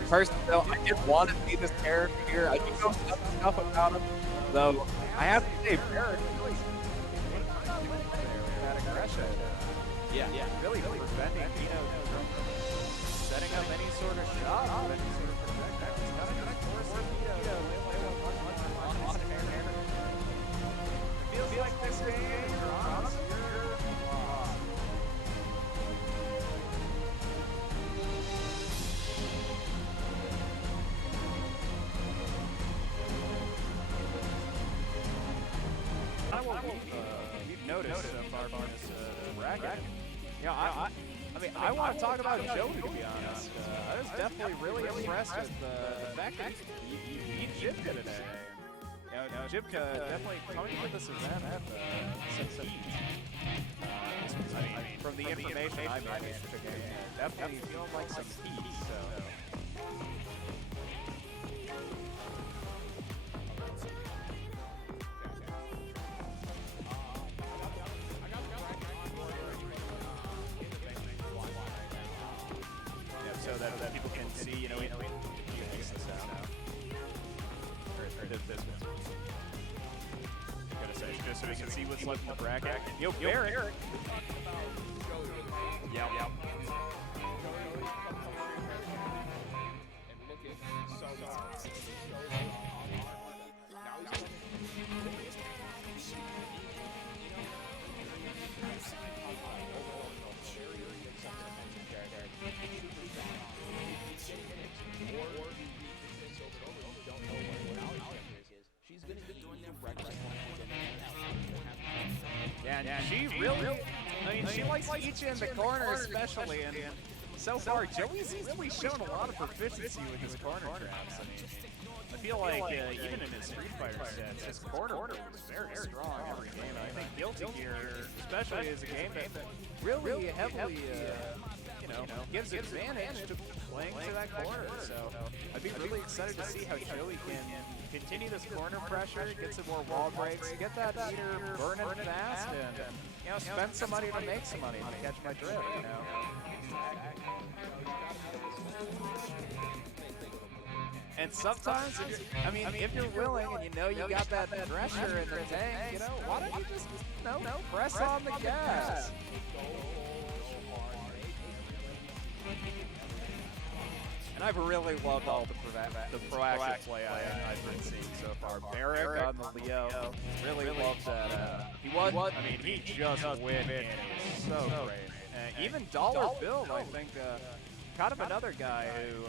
Personally, though, I did want to see this character here. I do know some stuff about him, though I have to say, Barrik really that aggression. Yeah. Really preventing Dino from setting up any sort of shot. Feels like this game, we've noticed so far from this bracket. I want to talk about Joey, to be honest. I was definitely really impressed with the fact that he beat Jibka today. Jibka definitely coming to this event at some heat. From the information I managed to get, definitely feeling like some heat. So. So that people can see, you fix this out. Or this one. Gotta say, just so we can see what's left in the bracket. Yo, Barrik. Yep. Yeah, she really, she likes Ichi in the corner especially, and so far, Joey's really shown a lot of proficiency with his corner traps. I feel like even in his Street Fighter sets, his corner was very strong every game. And I think Guilty Gear, especially, is a game that really heavily, gives advantage to playing to that corner. So I'd be really excited to see how Joey can continue this corner pressure, get some more wall breaks, get that meter burning fast, and spend some money to make some money to catch my drift. And sometimes, if you're willing and you got that pressure in the tank, why don't you just, press on the gas. And I've really loved all the proactive play I've been seeing so far. Barrik on the Leo, really loved that. He just went in. He was so great. Even Dollar Bill, I think, kind of another guy who,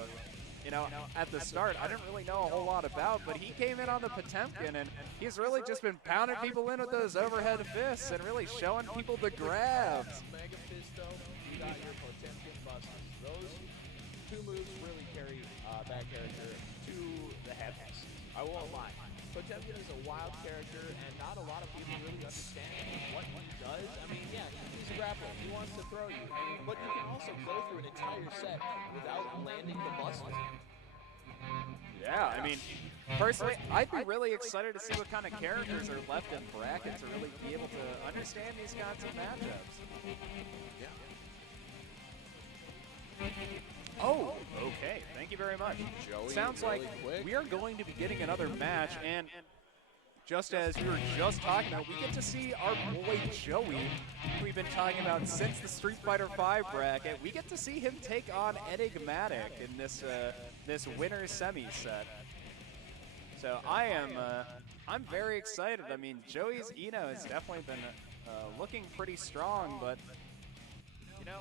at the start, I didn't really know a whole lot about, but he came in on the Potemkin, and he's really just been pounding people in with those overhead fists and really showing people the grabs. Mega Fisto, you got your Potemkin busters. Those two moves really carry that character to the heavens. I won't lie. Potemkin is a wild character, and not a lot of people really understand what he does. He's a grappler. He wants to throw you. But you can also go through an entire set without landing the busters. Yeah, personally, I'd be really excited to see what kind of characters are left in bracket to really be able to understand these kinds of matchups. Oh, okay. Thank you very much. Joey, sounds really like quick. we are going to be getting another match, and just as we were just talking about, we get to see our boy Joey, who we've been talking about since the Street Fighter V bracket. We get to see him take on Enigmatic in this winner's semi set. So I'm very excited. I mean, Joey's Eno has definitely been looking pretty strong, but you know,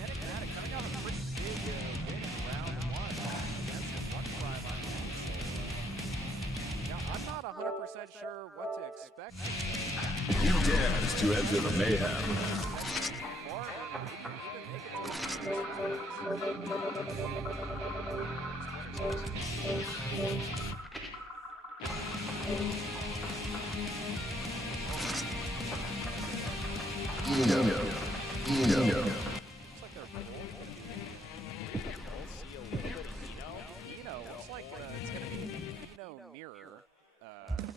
Enigmatic coming out a pretty big win in round 1 against the One Prime on Wednesday. Now, I'm not 100% sure what to expect. He dares to enter the mayhem. Eno. Eno looks like it's going to be Eno Mirror. And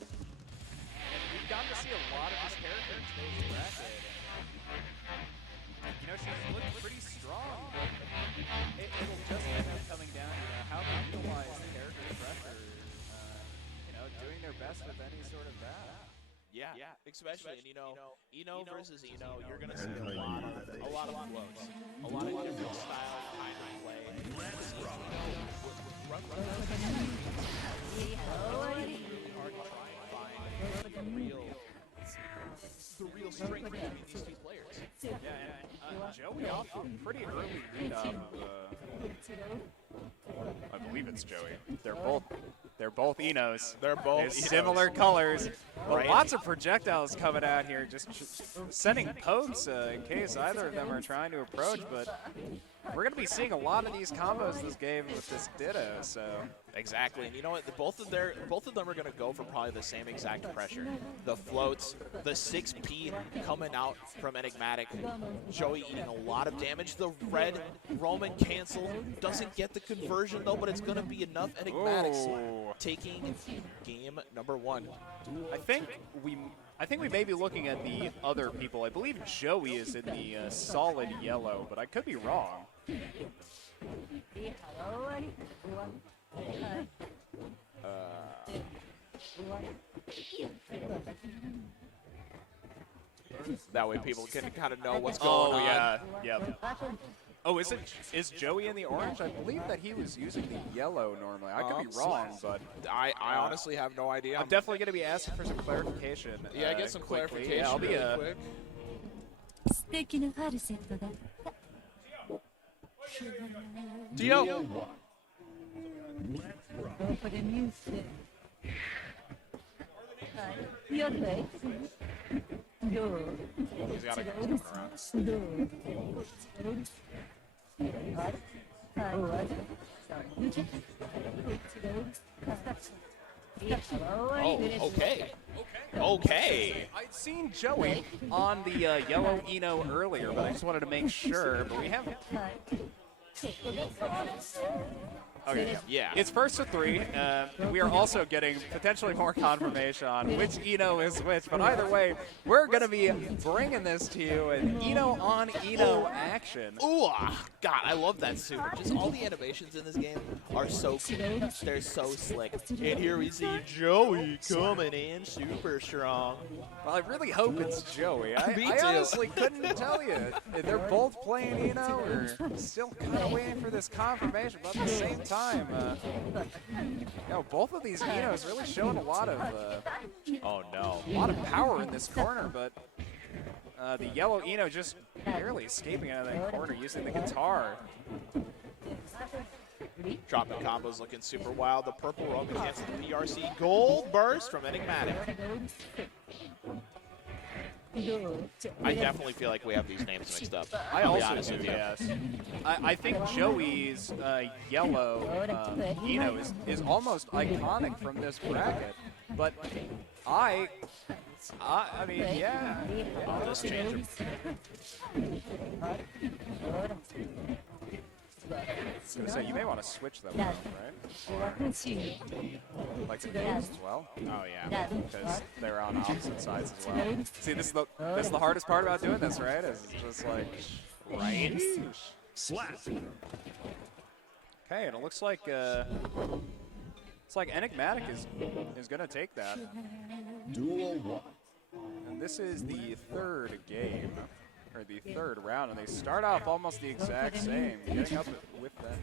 we've gotten to see a lot of this character in today's bracket. You know, she's looked pretty strong, but it'll just end up coming down to how they utilize the character's pressure. You know, doing their best with any sort of battle. Yeah, especially, and Eno versus Eno, you're gonna see a lot of floats, a lot of different styles behind the play. Really hard to try and find the real strength between these two players. Yeah, Joey off to a pretty early lead off I believe it's Joey. They're both Enos. They're both similar colors. But lots of projectiles coming out here, just sending pokes in case either of them are trying to approach. But we're going to be seeing a lot of these combos this game with this Ditto. So exactly, and you know what? Both of them are going to go for probably the same exact pressure. The floats, the 6P coming out from Enigmatic. Joey eating a lot of damage. The red Roman cancel doesn't get the conversion though, but it's going to be enough. Enigmatic's taking game number 1. I think we may be looking at the other people. I believe Joey is in the solid yellow, but I could be wrong. That way people can kind of know what's going on. Yeah. Oh, is Joey in the orange? I believe that he was using the yellow normally. I could be wrong, but I honestly have no idea. I'm definitely going to be asking for some clarification. Yeah, get some quickly. clarification. Yeah, I'll be really quick. 素敵なファルセットだった Dio. ここでミュースではいやってどう He's got a guy coming around. どうはい終わりさあ抜けこっちが Oh, okay. Okay. I'd seen Joey on the yellow Eno earlier, but I just wanted to make sure. But we haven't. Okay, Yeah. It's first to 3. We are also getting potentially more confirmation on which Eno is which. But either way, we're going to be bringing this to you in Eno on Eno action. Ooh, God, I love that super. Just all the animations in this game are so cool. They're so slick. And here we see Joey coming in super strong. Well, I really hope it's Joey. I Me too. honestly couldn't tell you if they're both playing Eno or still kind of waiting for this confirmation. But at the same time, both of these Enos really showing a lot of Oh, no. a lot of power in this corner, but the yellow Eno just barely escaping out of that corner using the guitar. Dropping combos looking super wild. The purple Roman cancels the PRC. Gold burst from Enigmatic. I definitely feel like we have these names mixed up. I'll be honest with you. Yes. I think Joey's yellow Eno is almost iconic from this bracket, but I mean, yeah. I'll just change them. So you may want to switch them up, right? Like the games as well? Oh yeah, because they're on opposite sides as well. See, this is the hardest part about doing this, right? Is just like, right? Slap. Okay, and it looks like it's like Enigmatic is gonna take that. Duel 1. And this is the third game, or the third round, and they start off almost the exact same, getting up with that.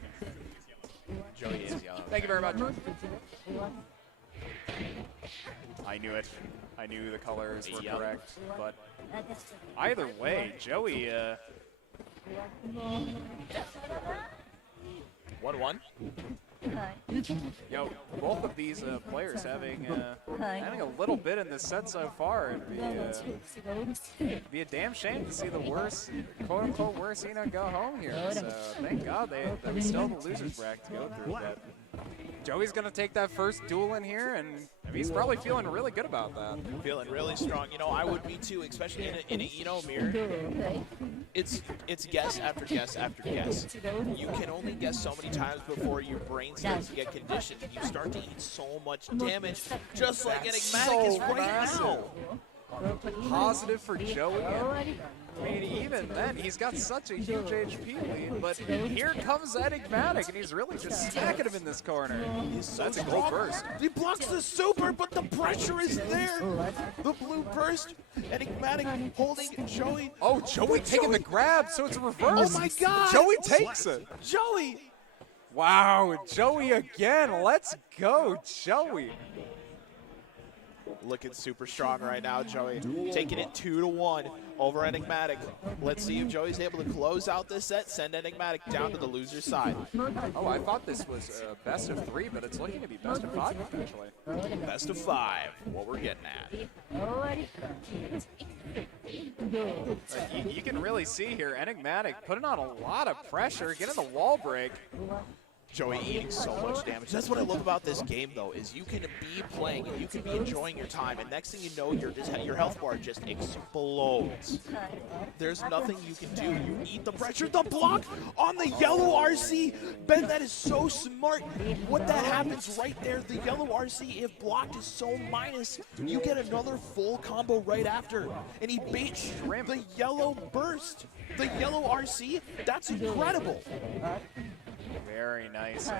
Joey is young. Thank you very much. I knew it. I knew the colors were correct, but either way, Joey, 1-1. yo, both of these players having a little bit in this set so far. It'd be a damn shame to see the worst, quote unquote, worst go home here. So thank God that we still have the losers bracket to go through. But Joey's gonna take that first duel in here, and I mean, he's probably feeling really good about that. Feeling really strong. You know, I would be too, especially in a Eno mirror. It's guess after guess after guess. You can only guess so many times before your brain starts to get conditioned. You start to eat so much damage, just like Enigmatic is right now. Positive for Joey. I mean, even then, he's got such a huge HP lead, but here comes Enigmatic, and he's really just stacking him in this corner. That's a gold burst. He blocks the super, but the pressure is there. The blue burst, Enigmatic holding Joey. Oh, Joey taking the grab, so it's a reverse. Oh my God! Joey takes it. Joey! Wow, Joey again. Let's go, Joey. Looking super strong right now, Joey. Taking it 2-1 over Enigmatic. Let's see if Joey's able to close out this set, send Enigmatic down to the loser's side. Oh, I thought this was best of 3, but it's looking to be best of 5 potentially. Best of 5, what we're getting at. You can really see here, Enigmatic putting on a lot of pressure, getting the wall break. Joey eating so much damage. That's what I love about this game, though, is you can be playing and you can be enjoying your time, and next thing you know, your health bar just explodes. There's nothing you can do. You eat the pressure. The block on the yellow RC. Ben, that is so smart. What that happens right there, the yellow RC, if blocked, is so minus. You get another full combo right after, and he baits the yellow burst. The yellow RC, that's incredible. Very nice.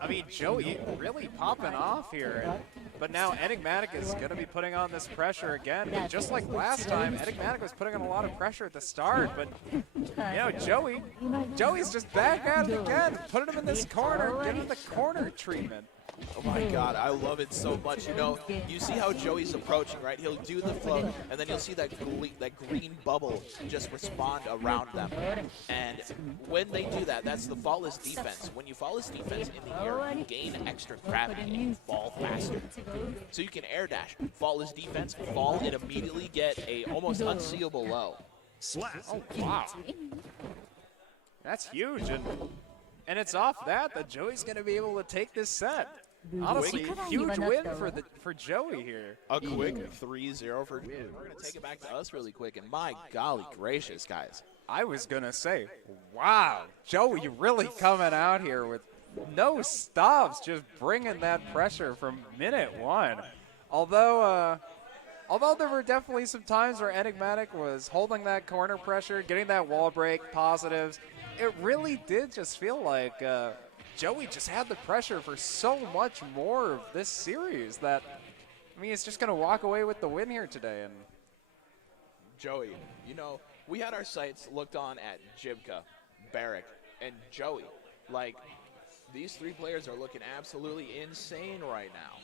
I mean, Joey really popping off here. But now Enigmatic is going to be putting on this pressure again. And just like last time, Enigmatic was putting on a lot of pressure at the start. But, you know, Joey's just back at it again. Putting him in this corner, giving him the corner treatment. Oh my God, I love it so much. You know, you see how Joey's approaching, right? He'll do the float, and then you'll see that green bubble just respond around them. And when they do that, that's the faultless defense. When you faultless defense in the air, you gain extra gravity and you fall faster. So you can air dash, faultless defense, fall, and immediately get a almost unseeable low. Oh, wow. That's huge. And it's off that Joey's going to be able to take this set. Honestly, huge win for Joey here. A quick 3-0 for Joey. We're going to take it back to us really quick. And my golly gracious, guys. I was going to say, wow, Joey really coming out here with no stops, just bringing that pressure from minute 1. Although there were definitely some times where Enigmatic was holding that corner pressure, getting that wall break, positives, it really did just feel like Joey just had the pressure for so much more of this series that, I mean, he's just going to walk away with the win here today. And Joey, you know, we had our sights looked on at Jibka, Barrik, and Joey. Like, these 3 players are looking absolutely insane right now.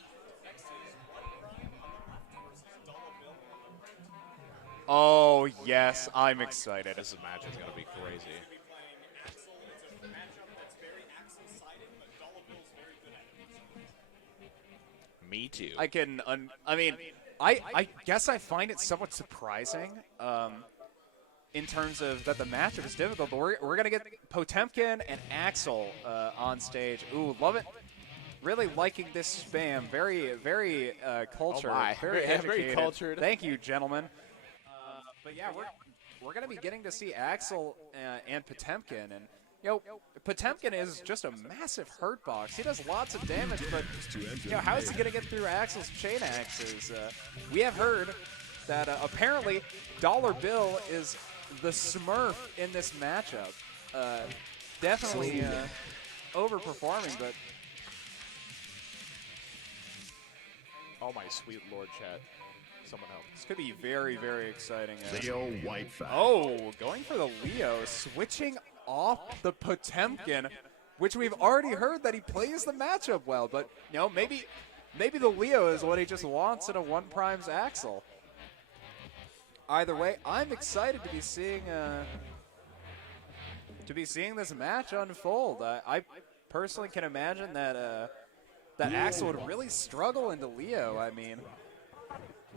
oh, yes, I'm excited. This match is going to be crazy. Me too. I guess I find it somewhat surprising in terms of that the matchup is difficult, but we're going to get Potemkin and Axel on stage. Ooh, love it. Really liking this spam. Very, very cultured. Oh very educated. Very cultured. Thank you, gentlemen. But yeah, we're going to be getting to see Axel and Potemkin, and you know, Potemkin is just a massive hurt box. He does lots of damage, but you know, how is he going to get through Axel's chain axes? We have heard that apparently Dollar Bill is the Smurf in this matchup. Definitely overperforming, but Oh my sweet lord, chat. Someone help. this could be very, very exciting. Leo Whitefowl. Oh, going for the Leo, switching off the Potemkin. which we've already heard that he plays the matchup well. But you know, maybe the Leo is what he just wants in a 1-Prime's Axel. Either way, I'm excited to be seeing this match unfold. I personally can imagine that that Axel would really struggle into Leo. I mean,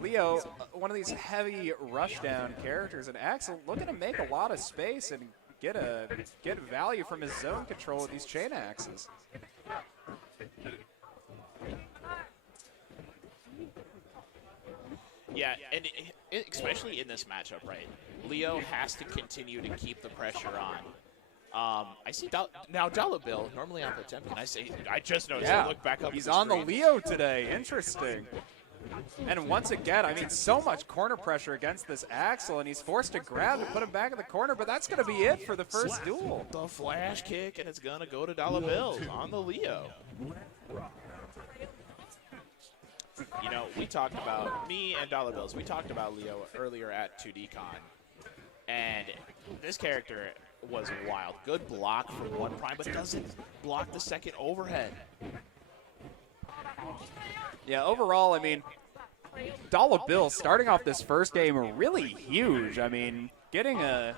Leo, one of these heavy rushdown characters, and Axel looking to make a lot of space and get value from his zone control with these chain axes. Yeah, and especially in this matchup, right? Leo has to continue to keep the pressure on. I see now Bill normally on Potemkin. I just noticed. Yeah, Look back up. he's on the Leo today. Interesting. And once again, I mean, so much corner pressure against this Axel, and he's forced to grab to put him back in the corner, but that's going to be it for the first duel. The flash kick, and it's going to go to Bill on the Leo. You know, we talked about, me and Bills, we talked about Leo earlier at 2DCon, and this character was wild. Good block for 1-Prime, but doesn't block the second overhead. Yeah, overall, I mean, Bill starting off this first game really huge. I mean, getting that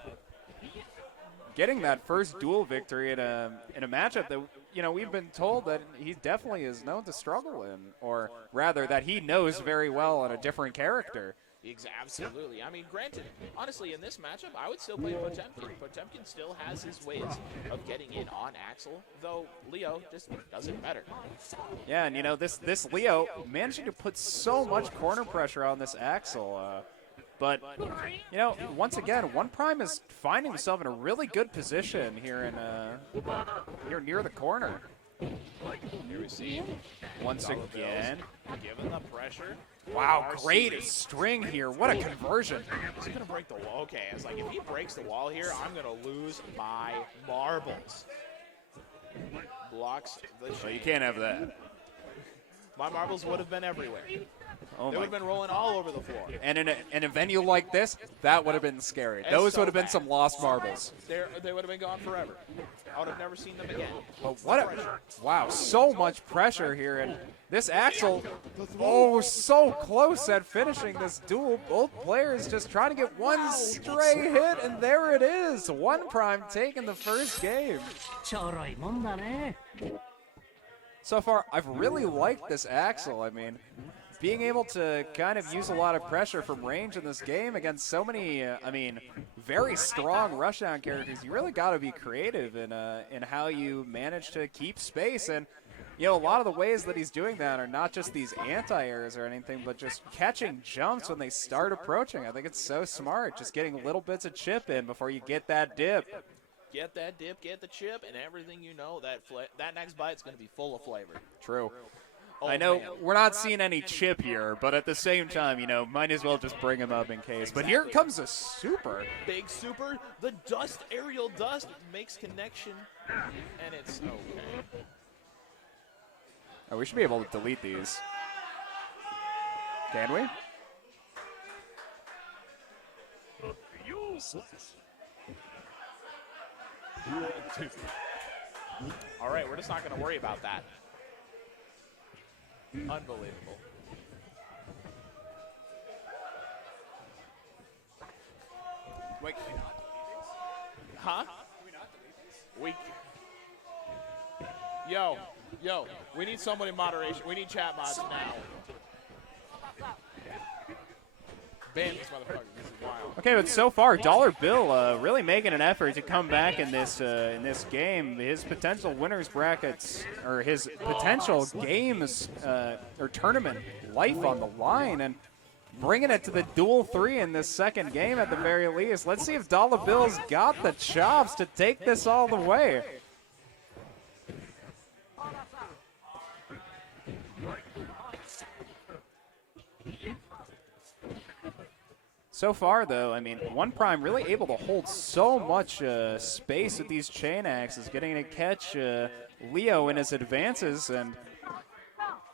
first duel victory in a matchup that, you know, we've been told that he definitely is known to struggle in, or rather that he knows very well on a different character. Absolutely. I mean, granted, honestly, in this matchup, I would still play Potemkin. Potemkin still has his ways of getting in on Axel, though Leo just does it better. Yeah, and you know, this Leo managing to put so much corner pressure on this Axel. But, you know, once again, 1-Prime is finding himself in a really good position here here near the corner. Here we see once again. Given the pressure. Wow, great string here. What a conversion. He's going to break the wall. Okay, it's like if he breaks the wall here, I'm going to lose my marbles. Blocks the chain. Well, you can't have that. My marbles would have been everywhere. Oh they would have been rolling all over the floor. And in a venue like this, that would have been scary. Those would have been some lost marbles. They would have been gone forever. I would have never seen them again. But wow, so much pressure here. And this Axel, oh, so close at finishing this duel. Both players just trying to get one stray hit, and there it is. 1-Prime taking the first game. So far, I've really liked this Axel. I mean, being able to kind of use a lot of pressure from range in this game against so many, I mean, very strong rushdown characters, you really got to be creative in how you manage to keep space. And, you know, a lot of the ways that he's doing that are not just these anti-airs or anything, but just catching jumps when they start approaching. I think it's so smart, just getting little bits of chip in before you get that dip. Get that dip, get the chip, and everything you know, that next bite's going to be full of flavor. True. Oh, I know man. we're not seeing any chip here, but at the same time, you know, might as well just bring him up in case. But here comes a super. Big super. The dust, aerial dust, makes connection, and it's okay. Oh, we should be able to delete these. Can we? All right, we're just not going to worry about that. Unbelievable. Wait, Huh? We. Yo, we need someone in moderation. We need chat mods now. Ban this motherfucker. This is wild. Okay, but so far, Bill really making an effort to come back in this game. His potential winners brackets, or his potential games or tournament life on the line, and bringing it to the duel 3 in this second game at the very least. Let's see if Bill's got the chops to take this all the way. So far, though, I mean, 1-Prime really able to hold so much space with these chain axes, getting to catch Leo in his advances, and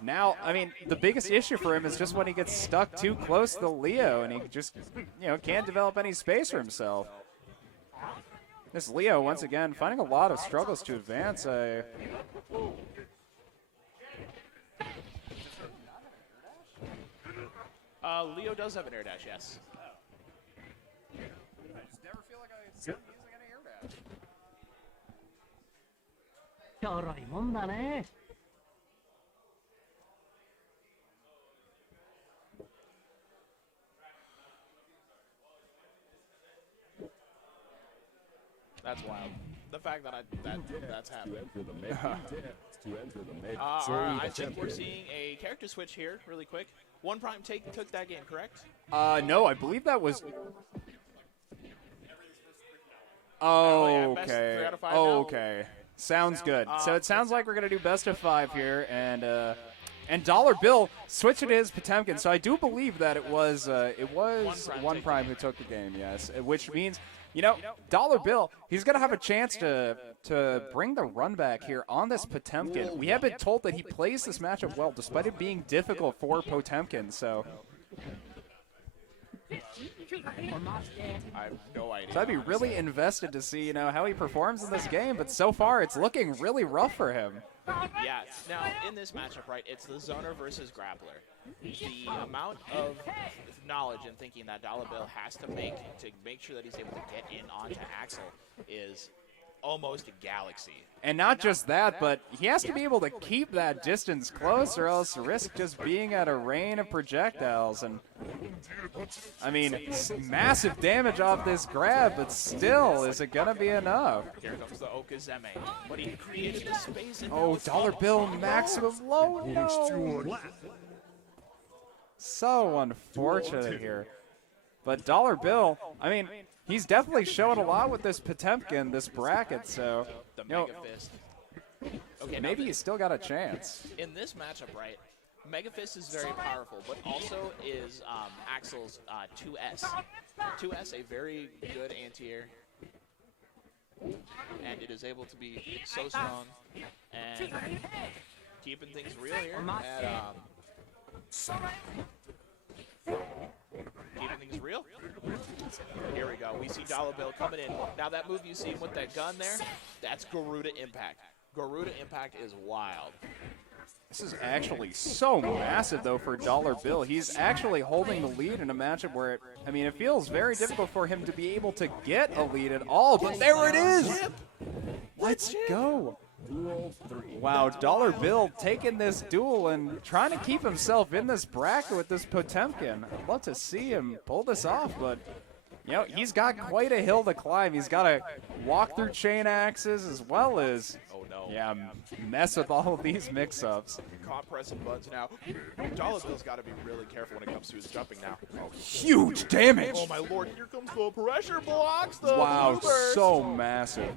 now, I mean, the biggest issue for him is just when he gets stuck too close to Leo, and he just, you know, can't develop any space for himself. This Leo, once again, finding a lot of struggles to advance. Leo does have an air dash, yes. I just never feel like I see him using any air dash. ちょろいもんだね。 That's wild. The fact that that's happening. I think we're seeing a character switch here, really quick. One Prime took that game, correct? No, I believe that was. yeah, best Okay. 3 out of 5 now. Okay. Sounds good. So it sounds like we're gonna do best of 5 here, and Dollar Bill switching to his Potemkin. So I do believe that it was One Prime who took the game. Yes, which means. You know, Dollar Bill, he's going to have a chance to bring the run back here on this Potemkin. We have been told that he plays this matchup well, despite it being difficult for Potemkin, so... I have no idea. So I'd be really invested to see, you know, how he performs in this game, but so far it's looking really rough for him. Yeah, now in this matchup, right, it's the zoner versus grappler. The amount of knowledge and thinking that Dollar Bill has to make sure that he's able to get in onto Axel is almost a galaxy. And not just that, but he has to be able to keep that distance close or else risk just being at a rain of projectiles. And I mean, massive damage off this grab, but still, is it gonna be enough? Here comes the Okazeme, but he created the space. And Oh, Dollar Bill maximum low, no! So unfortunate here. But Dollar Bill, I mean, he's definitely showing a lot with this Potemkin, this bracket, so, the you know, Mega Fist. Okay, maybe now he's still got a chance. in this matchup, right, Mega Fist is very powerful, but also is Axel's 2S. 2S, a very good anti-air, and it is able to be so strong and keeping things real here at keeping things real. Here we go. We see Dollar Bill coming in. Now that move you see with that gun there, that's Garuda Impact. Garuda Impact is wild. This is actually so massive, though, for Dollar Bill. He's actually holding the lead in a matchup where, it feels very difficult for him to be able to get a lead at all, but there it is! Let's go! Wow, Dollar Bill taking this duel and trying to keep himself in this bracket with this Potemkin. I'd love to see him pull this off, but, you know, he's got quite a hill to climb. He's got to walk through chain axes as well as, yeah, mess with all of these mix-ups. Caught pressing buttons now. Dollar Bill's got to be really careful when it comes to his jumping now. Huge damage! Oh my lord, here comes the pressure blocks. The Wow, Bluebirds. so massive.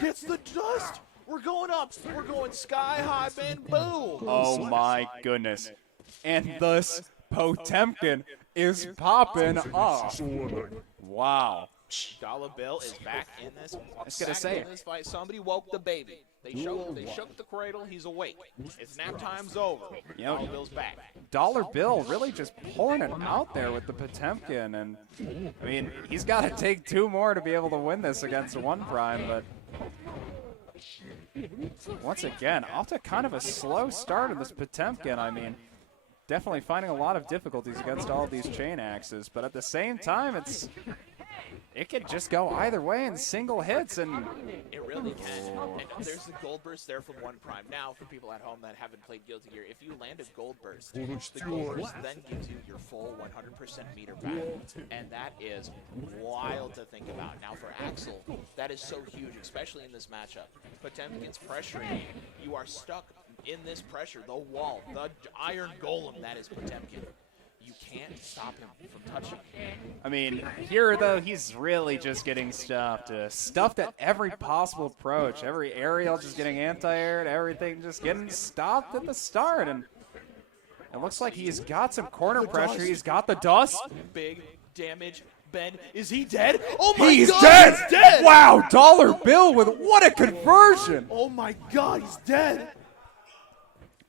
Gets the dust. We're going up. We're going sky high, bamboo. Oh my goodness. And thus, Potemkin is popping off. Wow. Dollar Bill is back in this. I was gonna say. In this fight, somebody woke the baby. They shook the cradle. He's awake. It's nap time's over. You know, Dollar Bill's back. Dollar Bill really just pulling it out there with the Potemkin, and he's got to take 2 more to be able to win this against One Prime, but once again, off to kind of a slow start of this Potemkin. Definitely finding a lot of difficulties against all of these chain axes, but at the same time, it could just go either way in single hits, and it really can. And there's the gold burst there from One Prime. Now, for people at home that haven't played Guilty Gear, if you land a gold burst, the gold burst then gives you your full 100% meter back, and that is wild to think about. Now, for Axel, that is so huge, especially in this matchup. Potemkin's pressuring you. You are stuck in this pressure, the wall, the iron golem that is Potemkin. You can't stop him from touching. Here, though, he's really just getting stuffed. Stuffed at every possible approach. Every aerial just getting anti-aired, everything just getting stopped at the start. And it looks like he's got some corner pressure. He's got the dust. Big damage. Ben, is he dead? Oh my he's God, dead! he's dead! Wow, Dollar Bill with what a conversion! Oh my God, he's dead!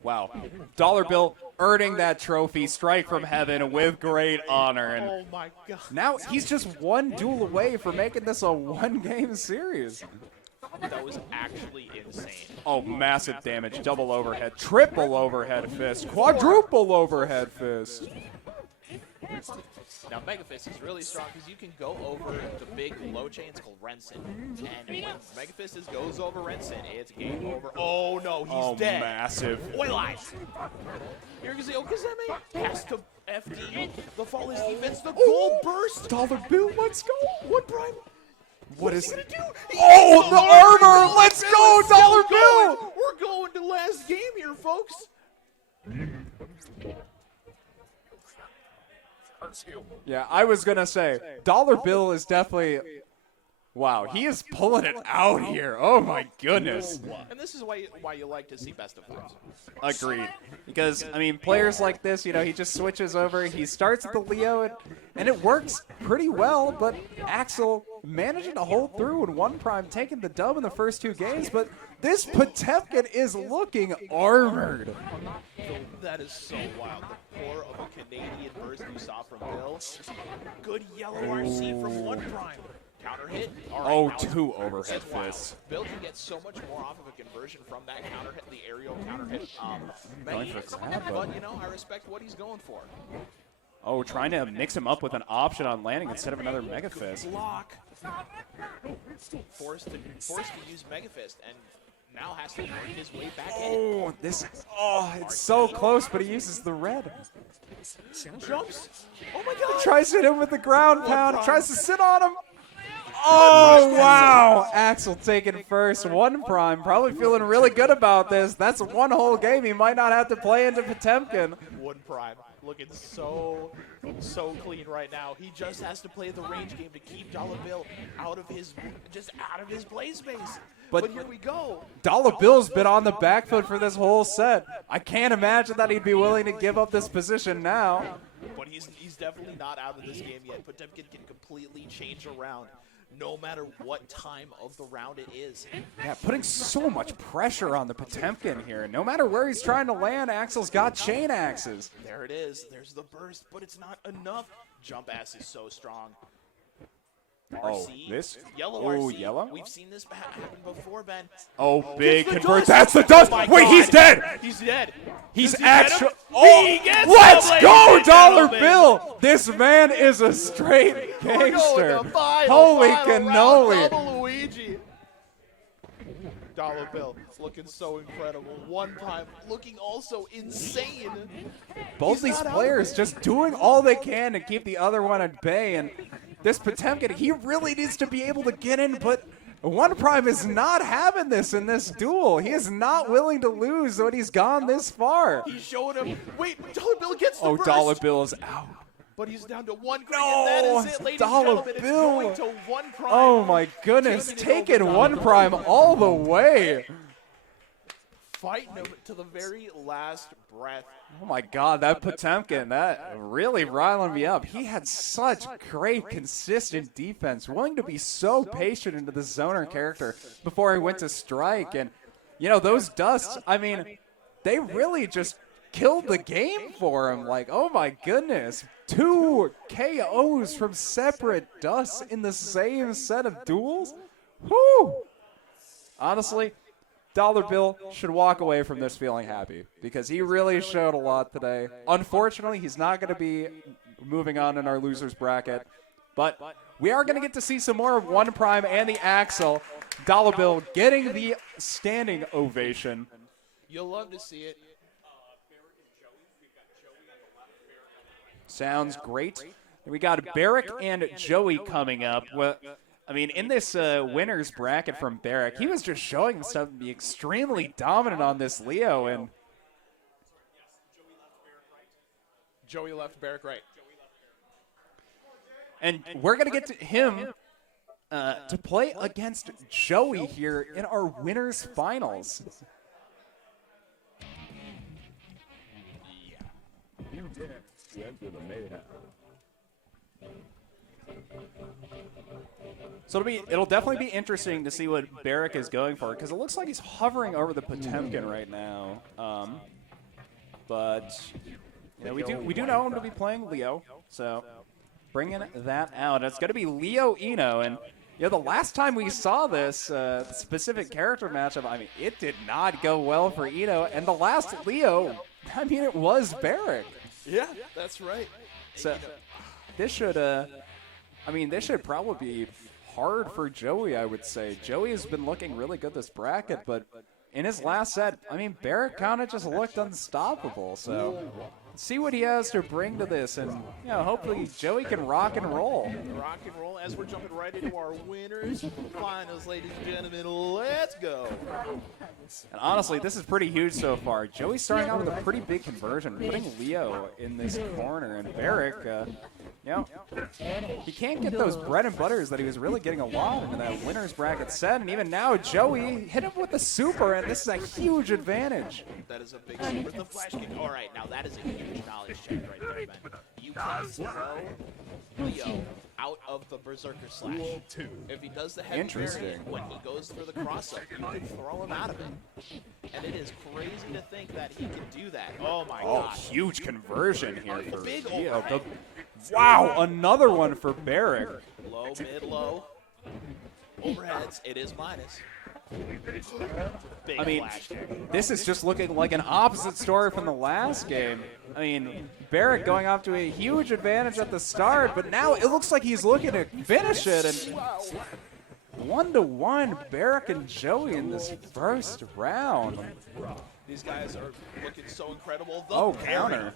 Wow. Dollar Bill earning that trophy, strike from heaven with great honor. And Oh my god. now he's just one duel away from making this a one-game series. That was actually insane. Oh, massive damage. Double overhead, triple overhead fist, quadruple overhead fist. Now, Mega Fist is really strong because you can go over the big low chains called Rensen. And when Mega Fist goes over Rensen, it's game over. Oh no, he's dead. Massive. Oil Eyes. Here goes the Okazeme. Has to FD. The fall is defense. The gold burst. Dollar Bill, let's go. One prime. What is he gonna do? Oh, the armor! Let's go, Dollar Bill! We're going to last game here, folks. Yeah, I was gonna say, Dollar Bill is definitely, wow, he is pulling it out here. Oh my goodness. And this is why you like to see best of fives. Agreed. Because, I mean, players like this, you know, he just switches over, he starts at the Leo, and it works pretty well, but Axel managing to hold through in one prime, taking the dub in the first 2 games, but this Potemkin is looking armored. That is so wild. The core of a Canadian burst you saw from Bill. Good yellow RC from one prime. Counter hit. All right, Oh, now it's- 2 overhead it's wild. fists. Bill can get so much more off of a conversion from that counter hit, the aerial counter hit. Going for grab, But, you know, I respect what he's going for. Oh, trying to mix him up with an option on landing instead of another Mega Fist. Block. Forced to use Mega Fist, and now has to work his way back in. Oh, it's so close, but he uses the red. Jumps. Oh my god. Tries to hit him with the ground pound, tries to sit on him. Oh, wow. Axel taking first, one prime, probably feeling really good about this. That's one whole game he might not have to play into Potemkin. One prime. Looking so clean right now. He just has to play the range game to keep Dollar Bill out of his play space. But here we go. Dollar Bill's been on the back foot for this whole set. I can't imagine that he'd be willing to give up this position now. But he's definitely not out of this game yet. Potemkin can completely change around no matter what time of the round it is. Yeah, putting so much pressure on the Potemkin here. No matter where he's trying to land, Axel's got chain axes. There it is. There's the burst, but it's not enough. Jump ass is so strong. Oh, RC, this? Yellow Oh, RC. yellow? We've seen this happen before, Ben. Oh, big Gets the convert. dust. That's the dust. Oh my Wait, God. he's dead. He's dead. He's Does he get him? actually. Oh, He gets him, let's ladies go, and Dollar gentlemen. Bill. This man is a straight We're going gangster. to final Holy round, cannoli. double Luigi. Dollar Bill looking so incredible. One time looking also insane. Both He's these not out of players it. just doing all they can to keep the other one at bay. And this Potemkin, he really needs to be able to get in, but One Prime is not having this in this duel. He is not willing to lose when he's gone this far. He showed him. Wait, Dollar Bill gets the Oh, burst. Dollar Bill is out. But he's down to one green, No, and that is it, ladies Dollar and gentlemen. It's Bill. going to one prime. Oh my goodness, Jamming it taking over One Dollar Prime Bill. all the way. Fighting him to the very last breath. Oh my God, that Potemkin, that really riling me up. He had such great, consistent defense, willing to be so patient into the zoner character before he went to strike. And, you know, those dusts, I mean, they really just killed the game for him. Like, oh my goodness, 2 KOs from separate dusts in the same set of duels? Whew! Honestly, Dollar Bill should walk away from this feeling happy because he really showed a lot today. Unfortunately, he's not going to be moving on in our losers bracket, but we are going to get to see some more of One Prime and the Axel. Dollar Bill getting the standing ovation. You'll love to see it. Sounds great. We got Barrik and Joey coming up. Well, I mean, in this winner's bracket from Barrik, he was just showing himself to be extremely dominant on this Leo. And Joey left, Barrik right. And we're going to get to him to play against Joey here in our winners finals. So it'll definitely be interesting to see what Barrik is going for because it looks like he's hovering over the Potemkin right now. but we do know him to be playing Leo, so bringing that out. It's going to be Leo Eno, and the last time we saw this specific character matchup, I mean, it did not go well for Eno, and the last Leo, I mean, it was Barrik. Yeah, that's right. So this should, this should probably be hard for Joey, I would say. Joey has been looking really good this bracket, but in his last set, I mean, Barrik kind of just looked unstoppable. So see what he has to bring to this, and hopefully Joey can rock and roll. Rock and roll as we're jumping right into our winners finals, ladies and gentlemen. Let's go. And honestly, this is pretty huge so far. Joey's starting out with a pretty big conversion, putting Leo in this corner, and Barrik, he can't get those bread and butters that he was really getting a lot in that winner's bracket set, and even now Joey hit him with the super, and this is a huge advantage. That is a big super. The flash kick. All right, now that is a huge knowledge check right there, man. You can throw Leo out of the Berserker Slash. If he does the heavy variant, when he goes for the cross-up, you can throw him out of it. And it is crazy to think that he can do that. Oh, my God. Huge conversion here for big Leo. Wow, another one for Barrik. Low, mid, low. Overheads, it is minus. Big I mean, flash kick. this is just looking like an opposite story from the last game. I mean, Barrik going off to a huge advantage at the start, but now it looks like he's looking to finish it. And 1-1, Barrik and Joey in this first round. These guys are looking so incredible. Counter.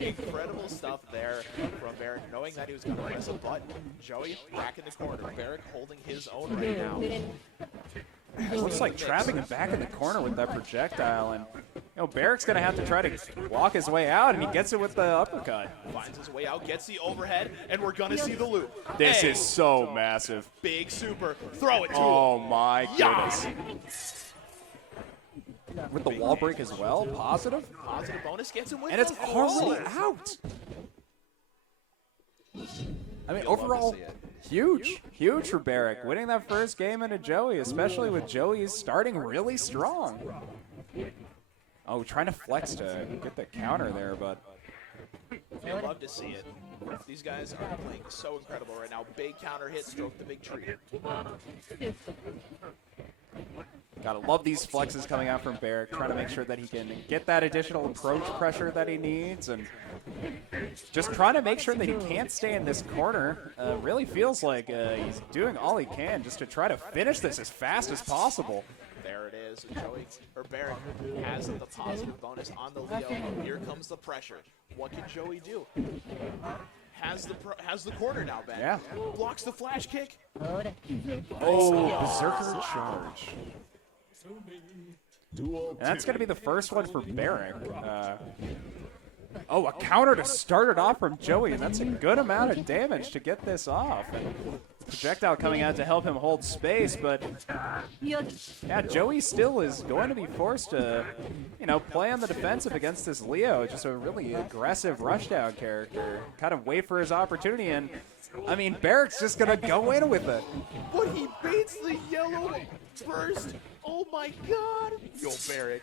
Incredible stuff there from Barrik, knowing that he was going to press a button. Joey back in the corner. Barrik holding his own right now. It looks like trapping him back in the corner with that projectile, and Barrick's going to have to try to walk his way out, and he gets it with the uppercut. Finds his way out, gets the overhead, and we're going to see the loop. This is so massive. Big super. Throw it to him. Oh my goodness. With the wall break as well, positive. Positive bonus gets him with and it's already out. I mean, overall, huge for Barrik. Winning that first game into Joey, especially with Joey starting really strong. Oh, trying to flex to get the counter there, but... I'd love to see it. These guys are playing so incredible right now. Big counter hit, stroke the big tree. Gotta love these flexes coming out from Barrik, trying to make sure that he can get that additional approach pressure that he needs, and just trying to make sure that he can't stay in this corner. Really feels like he's doing all he can just to try to finish this as fast as possible. There it is. Barrik has the positive bonus on the Leo. Here comes the pressure. What can Joey do? Has the corner now, Ben. Yeah. Blocks the flash kick. Oh, Berserker charge. And that's going to be the first one for Barrik. A counter to start it off from Joey, and that's a good amount of damage to get this off. And projectile coming out to help him hold space, but yeah, Joey still is going to be forced to, play on the defensive against this Leo. Just a really aggressive rushdown character. Kind of wait for his opportunity, and I mean, Barrick's just going to go in with it. But he baits the yellow first. Oh my God! Yo, Barrik,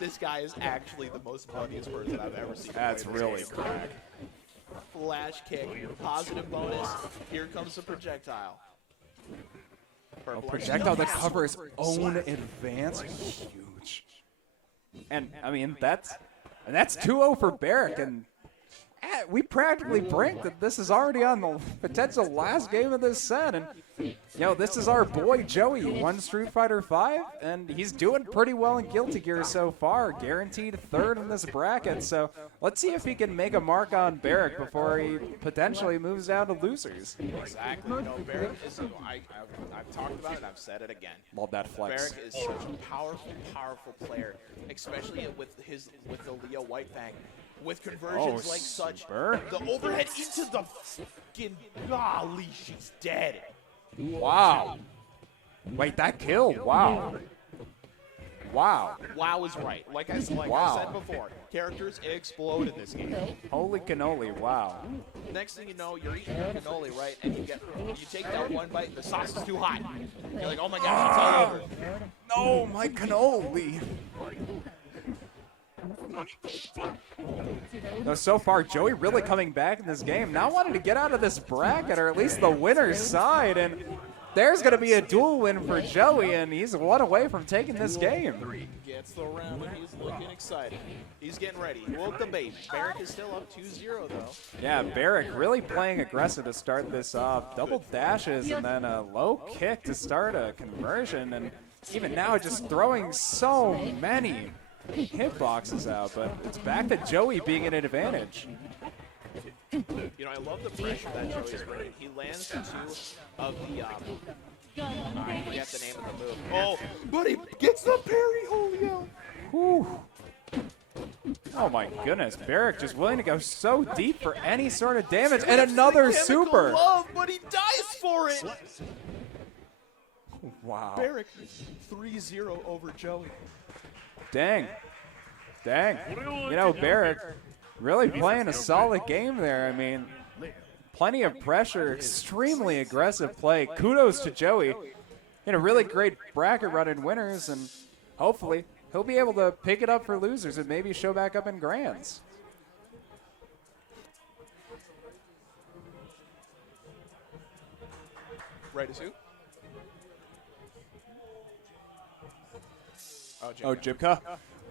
this guy is actually the most funniest person I've ever seen. That's really crack. Flash kick, positive bonus. Here comes the projectile. Projectile that covers own advance, huge. And I mean, that's 2-0 for Barrik, and we practically branked that this is already on the potential last game of this set, and this is our boy Joey, won Street Fighter V, and he's doing pretty well in Guilty Gear so far, guaranteed third in this bracket, so let's see if he can make a mark on Barrik before he potentially moves down to losers. Exactly. Barrik is, I've talked about it, I've said it again. Love that flex. Barrik is such a powerful player, especially with the Leo Whitefang. With conversions like such, the overhead into the fucking golly, she's dead. Wow. Wait, that kill? Wow. Wow. Wow is right. Like I said before, characters explode in this game. Holy cannoli, wow. Next thing you know, you're eating your cannoli, right? And you take that one bite, the sauce is too hot. You're like, oh my gosh, it's all over. No, my cannoli. Now, so far, Joey really coming back in this game, not wanting to get out of this bracket, or at least the winner's side, and there's going to be a dual win for Joey, and he's one away from taking this game. Gets the round, and he's looking excited. He's getting ready. He woke the baby. Barrik is still up 2-0, though. Yeah, Barrik really playing aggressive to start this off. Double dashes and then a low kick to start a conversion, and even now just throwing so many hitboxes out, but it's back to Joey being at an advantage. You know, I love the pressure that Joey's bringing. He lands two of the, I forget the name of the move. Oh, but he gets the parry, Julio. Whew. Oh my goodness, Barrik just willing to go so deep for any sort of damage, and another super. Love, but he dies for it. Wow. Barrik 3-0 over Joey. Dang. Dang. You know, Barrik really playing a solid game there. I mean, plenty of pressure, extremely aggressive play. Kudos to Joey. In a really great bracket run in winners, and hopefully he'll be able to pick it up for losers and maybe show back up in grands. Right to Oh, Jibka.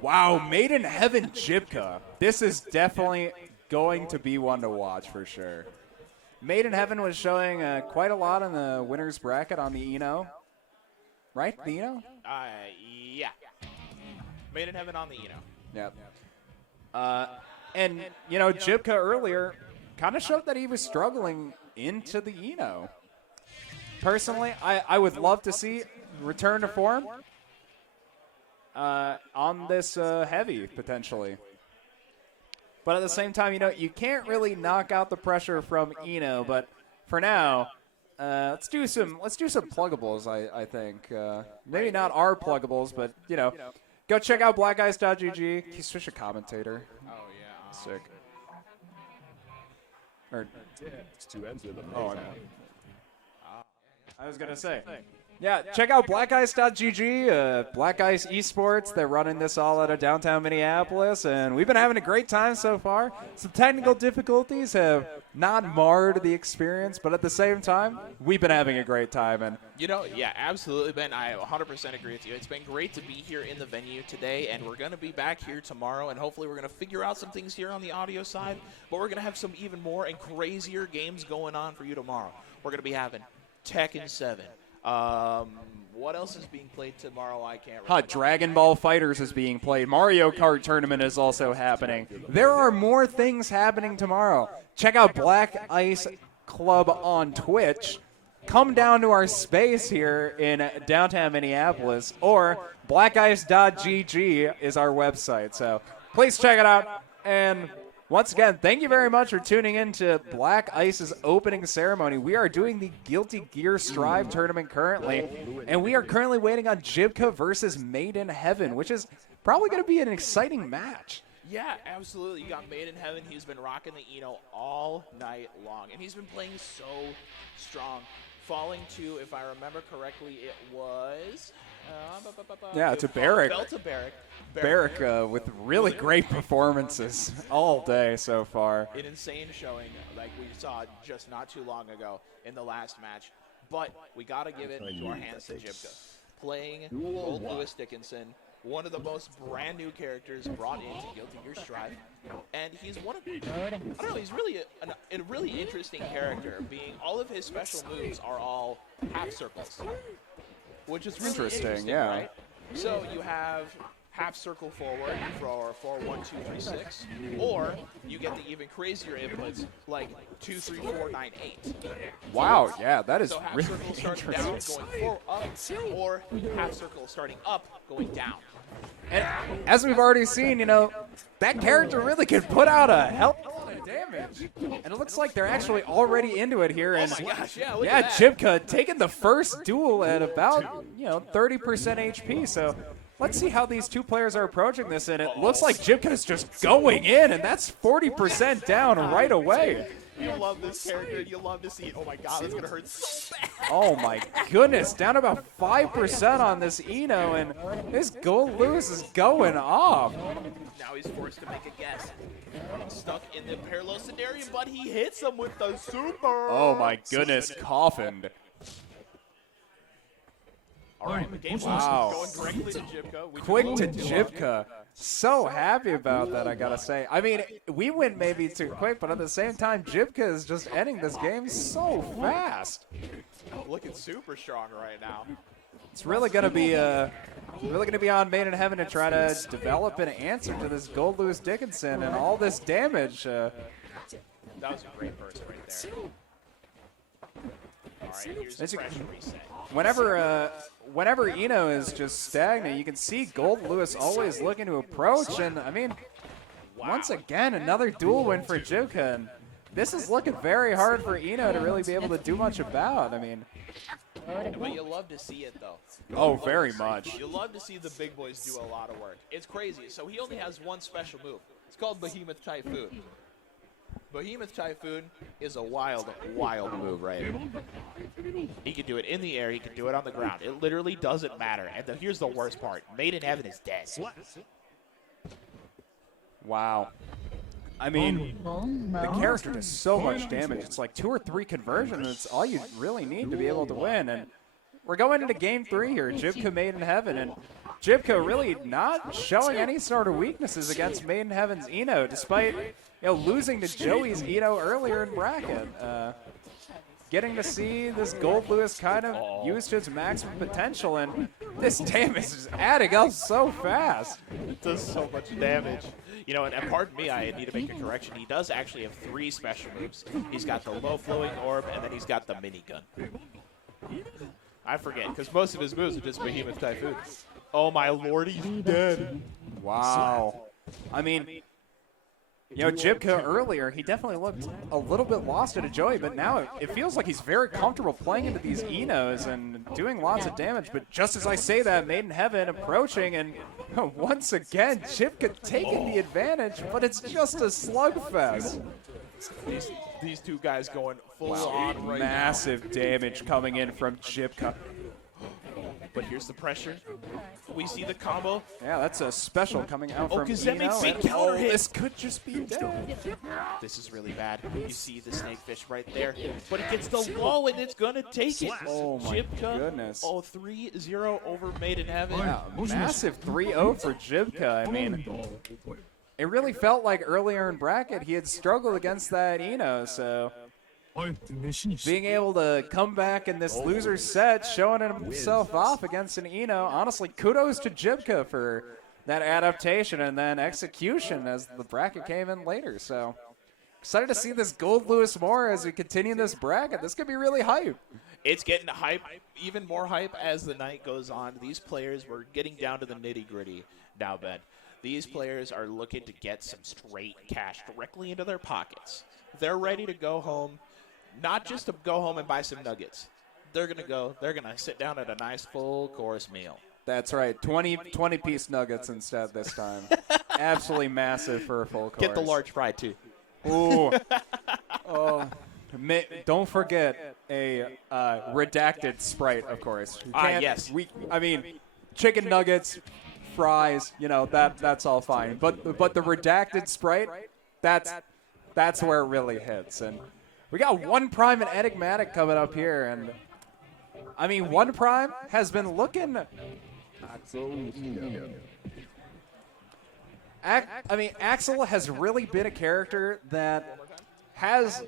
Wow, Made in Heaven Jibka. This is definitely going to be one to watch for sure. Made in Heaven was showing quite a lot in the winner's bracket on the Eno. Right? The Eno? Yeah. Made in Heaven on the Eno. Yep. And, you know, Jibka earlier kind of showed that he was struggling into the Eno. Personally, I would love to see return to form on this heavy, potentially. But at the same time, you know, you can't really knock out the pressure from Eno. But for now, let's do some pluggables. I think maybe not our pluggables, but you know, go check out blackice.gg. He's such a commentator. Oh yeah. Sick. Or It's two ends with them. oh, I was gonna say. Yeah, check out blackice.gg, Black Ice eSports. They're running this all out of downtown Minneapolis, and we've been having a great time so far. Some technical difficulties have not marred the experience, but at the same time, we've been having a great time. And You know, yeah, absolutely, Ben. I 100% agree with you. It's been great to be here in the venue today, and we're going to be back here tomorrow, and hopefully we're going to figure out some things here on the audio side, but we're going to have some even more and crazier games going on for you tomorrow. We're going to be having Tekken 7. What else is being played tomorrow? I can't remember. Dragon Ball Fighters is being played. Mario Kart Tournament is also happening. There are more things happening tomorrow. Check out Black Ice Club on Twitch. Come down to our space here in downtown Minneapolis, or blackice.gg is our website. So please check it out. And once again, thank you very much for tuning in to Black Ice's opening ceremony. We are doing the Guilty Gear Strive tournament currently, and we are currently waiting on Jibka versus Made in Heaven, which is probably going to be an exciting match. Yeah, absolutely. You got Made in Heaven. He's been rocking the Eno all night long, and he's been playing so strong. Falling to, if I remember correctly, it was... Yeah, to Barrik. Fell to Barrik. Barrik with really great performances all day so far. An insane showing like we saw just not too long ago in the last match. But we got to give it to our hands to Jibka. Playing old Lewis Dickinson, one of the most brand new characters brought into Guilty Gear Strive. And he's one of, I don't know, he's really a really interesting character, being all of his special moves are all half circles. Which is really interesting, yeah. Right? So you have half circle forward for 4, 1, 2, 3, 6, or you get the even crazier inputs like 2, 3, 4, 9, 8. Wow, yeah, that is so half really circle starting down, going up, or half circle starting up, going down. And as we've already seen, you know, that character really can put out a hell of a damage. And it looks like they're actually already into it here. And oh my gosh, yeah, look yeah, at that. Jibka taking the first duel at about, 30% HP. So let's see how these two players are approaching this. And it looks like Jibka is just going in, and that's 40% down right away. you love this character. You love to see it. Oh my god, that's gonna hurt so bad. Oh my goodness, down about 5% on this Eno, and this Gold Lewis is going off. Now he's forced to make a guess. He's stuck in the parallel scenario, but he hits him with the super. Oh my goodness, coffined. All right, the game Wow. going directly to Jibka. Quick to Jibka. So happy about that, I gotta say. I mean, we went maybe too quick, but at the same time, Jibka is just ending this game so fast. Looking super strong right now. It's really gonna be on Made in Heaven to try to develop an answer to this Gold Lewis Dickinson and all this damage. That was a great burst right there. All right, here's the pressure reset. Whenever Eno is just stagnant, you can see Gold Lewis always looking to approach, and I mean, once again, another duel win for Jibka, and this is looking very hard for Eno to really be able to do much about. I mean, But you love to see it, though. oh, very much. You love to see the big boys do a lot of work. It's crazy. So he only has one special move. It's called Behemoth Typhoon. Behemoth Typhoon is a wild, wild move, right? He can do it in the air. He can do it on the ground. It literally doesn't matter. And here's the worst part. Made in Heaven is dead. Wow. I mean, the character does so much damage. It's like 2 or 3 conversions. It's all you really need to be able to win. And we're going into game 3 here. Jibka Made in Heaven. And Jibka really not showing any sort of weaknesses against Made in Heaven's Eno, despite losing to Joey's Eno earlier in bracket. Getting to see this Gold Lewis kind of use to its maximum potential, and this damage is adding up so fast. It does so much damage. You know, and pardon me, I need to make a correction. He does actually have 3 special moves. He's got the low-flowing orb, and then he's got the minigun. I forget, because most of his moves are just Behemoth Typhoon. Oh my lord, he's dead. Wow. I mean, Jibka earlier, he definitely looked a little bit lost at a Joey, but now it feels like he's very comfortable playing into these Enos and doing lots of damage. But just as I say that, Made in Heaven approaching, and once again, Jibka taking the advantage, but it's just a slugfest. These two guys going full on right now. Massive damage coming in from Jibka. But here's the pressure. We see the combo. Yeah, that's a special coming out from because that Eno, makes big and, counter hit. this could just be dead. This is really bad. You see the snakefish right there. But it gets the low, and it's going to take it. Oh, my Jibka, goodness. 3-0 over Made in Heaven. Yeah, massive 3-0 for Jibka. I mean, it really felt like earlier in bracket he had struggled against that Eno, so being able to come back in this loser set, showing himself off against an Eno, honestly, kudos to Jibka for that adaptation and then execution as the bracket came in later. So excited to see this Gold Lewis more as we continue this bracket. This could be really hype. It's getting hype, even more hype as the night goes on. These players, we're getting down to the nitty-gritty now, Ben. These players are looking to get some straight cash directly into their pockets. They're ready to go home, not just to go home and buy some nuggets. They're going to sit down at a nice full-course meal. That's right, 20-piece nuggets instead this time. Absolutely massive for a full course. Get the large fry, too. Ooh. Don't forget a redacted Sprite, of course. Yes. I mean, chicken nuggets, fries, that's all fine. But the redacted Sprite, that's where it really hits. And we got One Prime and Enigmatic coming up here, and I mean, One Prime has been looking. Axel has really been a character that has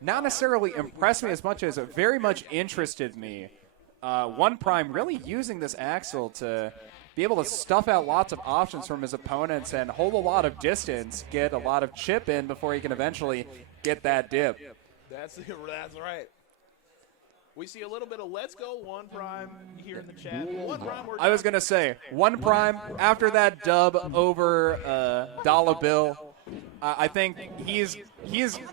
not necessarily impressed me as much as it very much interested me. One Prime really using this Axel to be able to stuff out lots of options from his opponents and hold a lot of distance, get a lot of chip in before he can eventually get that dip. That's right. We see a little bit of Let's Go One Prime here in the chat. One Prime, I was going to say, One Prime, after that dub over Dollar Bill, I think he's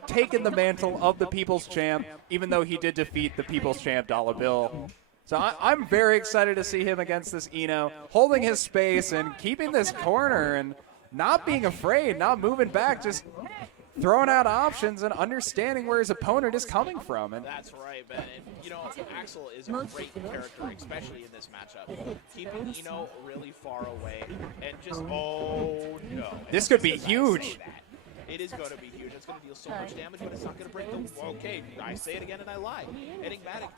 taken the mantle of the People's Champ, even though he did defeat the People's Champ Dollar Bill. So I'm very excited to see him against this Eno, holding his space and keeping this corner and not being afraid, not moving back, just throwing out options and understanding where his opponent is coming from. And That's right, Ben. And, you know, Axel is a great character, especially in this matchup. Keeping Eno really far away and just, oh no. this could be huge. It is going to be huge. It's going to deal so much damage, but it's not going to break the. Okay, I say it again and I lie. Enigmatic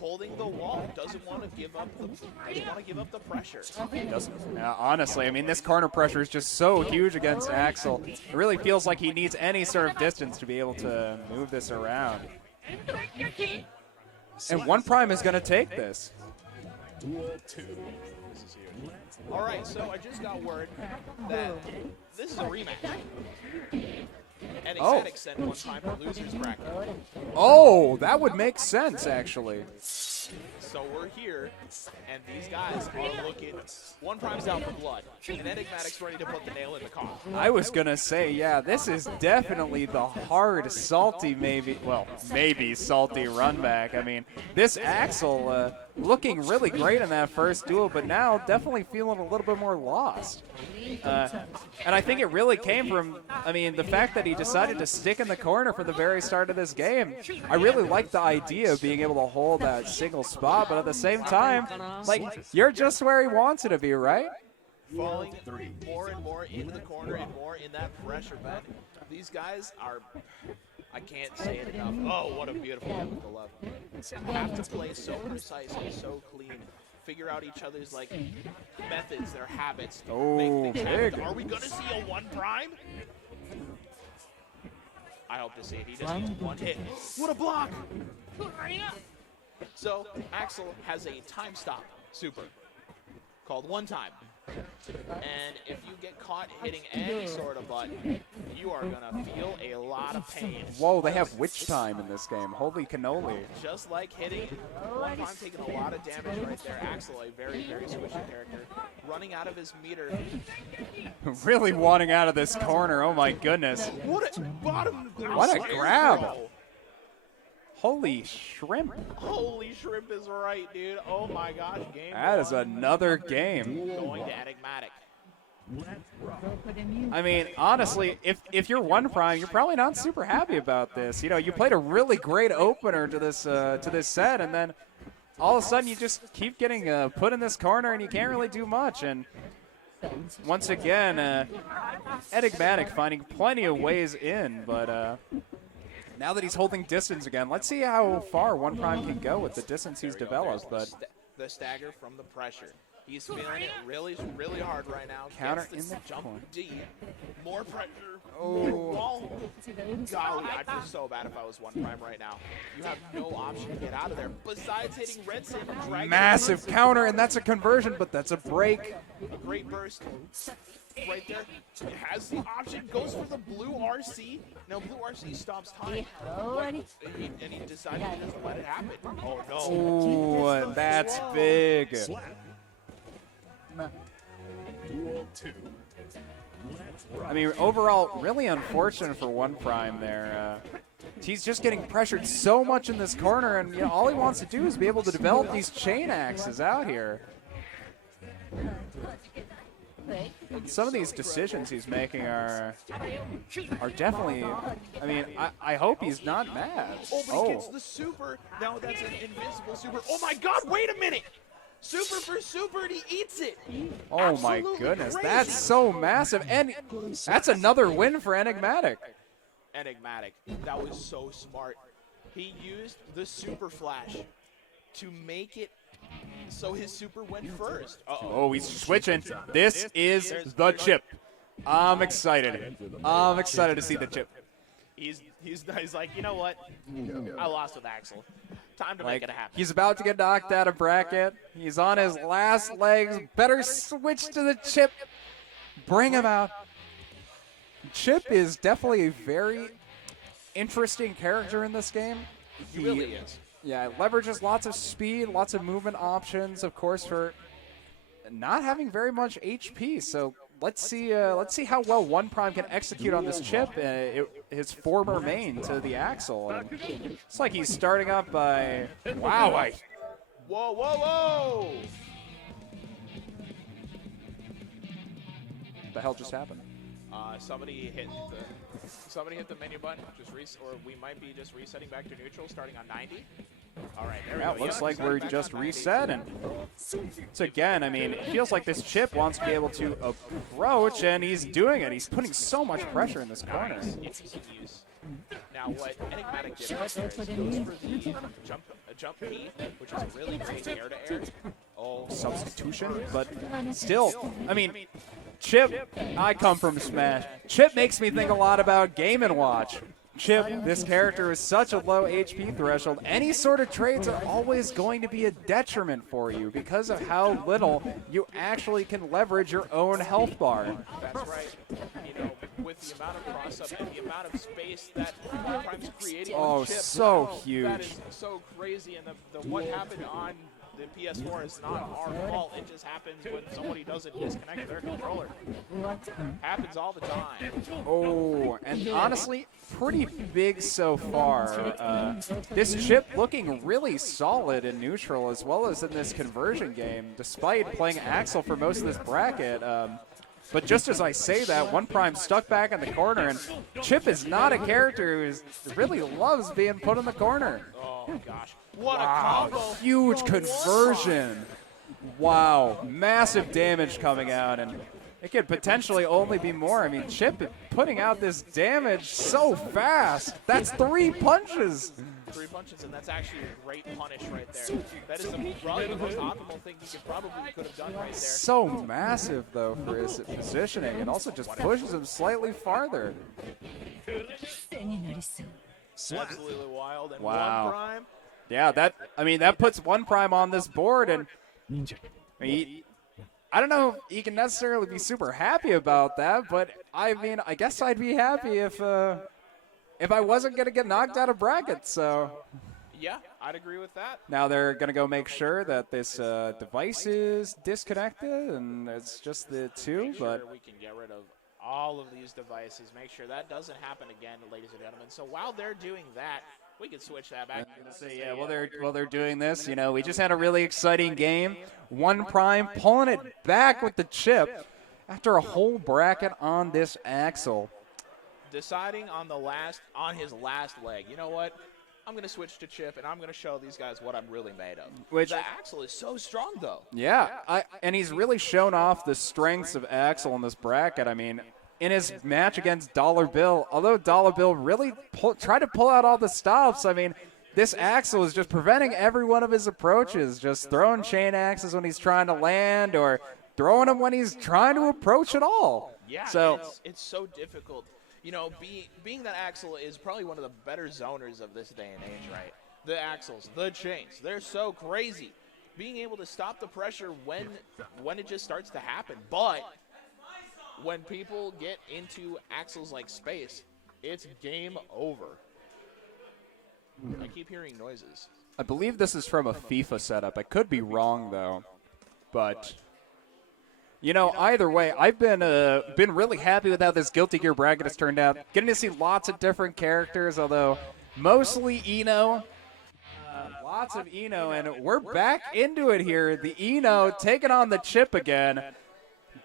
holding the wall, doesn't want to give up the pressure. He doesn't. Honestly, I mean, this corner pressure is just so huge against Axel. It really feels like he needs any sort of distance to be able to move this around. And One Prime is going to take this. All right, so I just got word that this is a rematch. Enigmatic sent One Prime to losers bracket. Oh, that would make sense, actually. So we're here, and these guys are looking. One Prime's out for blood, and Enigmatic's ready to put the nail in the coffin. I was going to say, yeah, this is definitely the hard, salty, maybe salty run back. I mean, this Axel looking really great in that first duel, but now definitely feeling a little bit more lost. And I think it really came from, I mean, the fact that he decided to stick in the corner from the very start of this game. I really like the idea of being able to hold that single spot, but at the same time, like, you're just where he wants it to be, right? Falling more and more into the corner and more in that pressure, Ben. These guys are, I can't say it enough. Oh, what a beautiful chemical love. Have to play so precise and so clean. Figure out each other's like methods, their habits. Oh, make things happen. big. Are we gonna see a One Prime? I hope to see it. He just needs one hit. What a block! So Axel has a time stop super called One Time. And if you get caught hitting any sort of button, you are gonna feel a lot of pain. Whoa, they have witch time in this game. Holy cannoli. Just like hitting One Prime, taking a lot of damage right there. Axel, a very, very squishy character, running out of his meter. Really wanting out of this corner. Oh my goodness. What a bottom! What a grab. Holy shrimp. Holy shrimp is right, dude. Oh my gosh, game That is one. another game. Going to Enigmatic. I mean, honestly, if you're One Prime, you're probably not super happy about this. You know, you played a really great opener to this set, and then all of a sudden you just keep getting put in this corner, and you can't really do much. And once again, Enigmatic finding plenty of ways in, but now that he's holding distance again, let's see how far One Prime can go with the distance he's developed. But the stagger from the pressure. He's feeling it really, really hard right now. Counter Gets in the jump corner. D. More pressure. Oh. Wall. Golly, I'd feel so bad if I was One Prime right now. You have no option to get out of there besides hitting Red Sand and dragging. Massive counter, and that's a conversion, but that's a break. A great burst. Right there. It has the option. Goes for the blue RC. Now blue RC stops time. And he decided to just let it happen. Oh no. Oh, that's big. I mean, overall, really unfortunate for One Prime there. He's just getting pressured so much in this corner, and you know, all he wants to do is be able to develop these chain axes out here. Some of these decisions he's making are definitely, I mean, I hope he's not mad. Oh, but he gets the super. Now that's an invincible super. Oh my god, wait a minute! Super for super, and he eats it! Oh my goodness, that's so massive. And that's another win for Enigmatic. Enigmatic, that was so smart. He used the super flash to make it so his super went first. Oh, he's switching. This is the chip. I'm excited. I'm excited to see the chip. He's like, you know what? I lost with Axel. Time to make it happen. He's about to get knocked out of bracket. He's on his last legs. Better switch to the chip. Bring him out. Chip is definitely a very interesting character in this game. He really is. Yeah, leverages lots of speed, lots of movement options, of course, for not having very much HP. So let's see how well One Prime can execute on this chip, his former main to the Axel. And it's like he's starting up by wow. Whoa, whoa, whoa! The hell just happened? Somebody hit the menu button. Or we might be just resetting back to neutral, starting on 90. All right, there we Yeah, go. it looks Yep, like starting we're back just on 90. reset, and so again, I mean, it feels like this chip wants to be able to approach, and he's doing it. He's putting so much pressure in this corner. If he can use. Now, what Enigmatic did right there is goes for the jump P, which is a really great air-to-air. Oh, Substitution, but still, I mean, Chip, I come from Smash. Chip makes me think a lot about Game & Watch. Chip, this character is such a low HP threshold. Any sort of trades are always going to be a detriment for you because of how little you actually can leverage your own health bar. that's right. You know, with the amount of cross-up and the amount of space that Prime's creating Oh, with Chip, so that huge. is so crazy. And the what happened on the PS4 is not our fault. It just happens when somebody doesn't disconnect their controller. Happens all the time. Oh, and honestly, pretty big so far. This chip looking really solid in neutral as well as in this conversion game, despite playing Axel for most of this bracket. But just as I say that, One Prime stuck back in the corner, and Chip is not a character who really loves being put in the corner. Oh, gosh. What a combo. Huge conversion. Wow, massive damage coming out, and it could potentially only be more. I mean, Chip putting out this damage so fast. That's 3 punches. 3 punches, and that's actually a great punish right there. That is probably the most optimal thing he could have done right there. So massive, though, for his positioning. It also just pushes him slightly farther. Absolutely wild. And Wow. One Prime. Yeah, that puts One Prime on this board, and I don't know if he can necessarily be super happy about that, but I mean, I guess I'd be happy if I wasn't gonna get knocked out of brackets. So Yeah, I'd agree with that. now they're gonna go make sure that this device is disconnected, and it's just the two. Make sure But we can get rid of all of these devices. Make sure that doesn't happen again, ladies and gentlemen. So while they're doing that, we can switch that back. yeah, while they're doing this, you know, we just had a really exciting game. One Prime pulling it back with the chip after a whole bracket on this Axel. Deciding on his last leg. You know what? I'm going to switch to Chip, and I'm going to show these guys what I'm really made of. The Axel is so strong, though. Yeah, and he's really shown off the strengths of Axel in this bracket. I mean, in his match against Dollar Bill, although Dollar Bill really tried to pull out all the stops, I mean, this Axel is just preventing every one of his approaches, just throwing chain axes when he's trying to land or throwing them when he's trying to approach at all. Yeah, so it's so difficult. You know, being that Axel is probably one of the better zoners of this day and age, right? The Axels, the chains, they're so crazy. Being able to stop the pressure when it just starts to happen. But when people get into Axel's like space, it's game over. I keep hearing noises. I believe this is from a FIFA setup. I could be wrong, though. But, you know, either way, I've been really happy with how this Guilty Gear bracket has turned out. Getting to see lots of different characters, although mostly Eno. Lots of Eno, and we're back into it here. The Eno taking on the Chip again.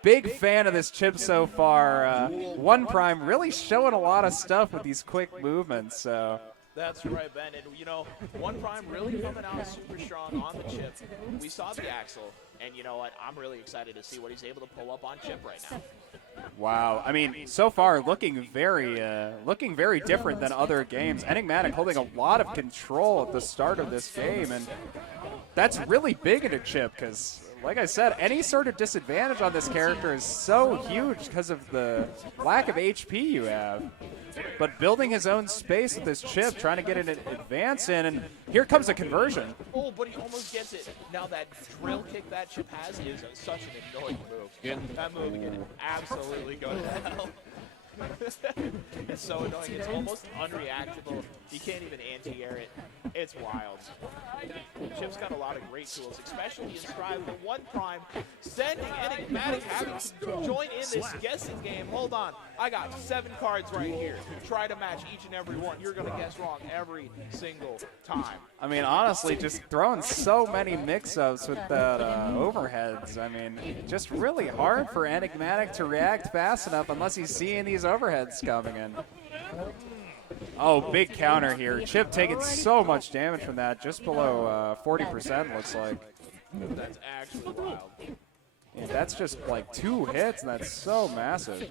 Big fan of this Chip so far. One Prime really showing a lot of stuff with these quick movements. So. That's right, Ben. And, you know, One Prime really coming out super strong on the Chip. We saw the Axel, and you know what? I'm really excited to see what he's able to pull up on Chip right now. Wow. I mean, so far looking very different than other games. Enigmatic holding a lot of control at the start of this game, and that's really big in a Chip because, like I said, any sort of disadvantage on this character is so huge because of the lack of HP you have. But building his own space with this Chip, trying to get an advance in, and here comes a conversion. Oh, but he almost gets it. Now that drill kick that Chip has is such an annoying move. That move can absolutely go to hell. It's so annoying. It's almost unreactable. You can't even anti-air it. It's wild. Chip's got a lot of great tools, especially in Strive. The one prime sending Enigmatic having to join in this guessing game. Hold on. I got 7 cards right here. Try to match each and every one. You're going to guess wrong every single time. I mean, honestly, just throwing so many mix-ups with that overheads. I mean, just really hard for Enigmatic to react fast enough unless he's seeing these overheads coming in. Oh, big counter here. Chip taking so much damage from that, just below 40% looks like. That's actually wild. Yeah, that's just like 2 hits, and that's so massive.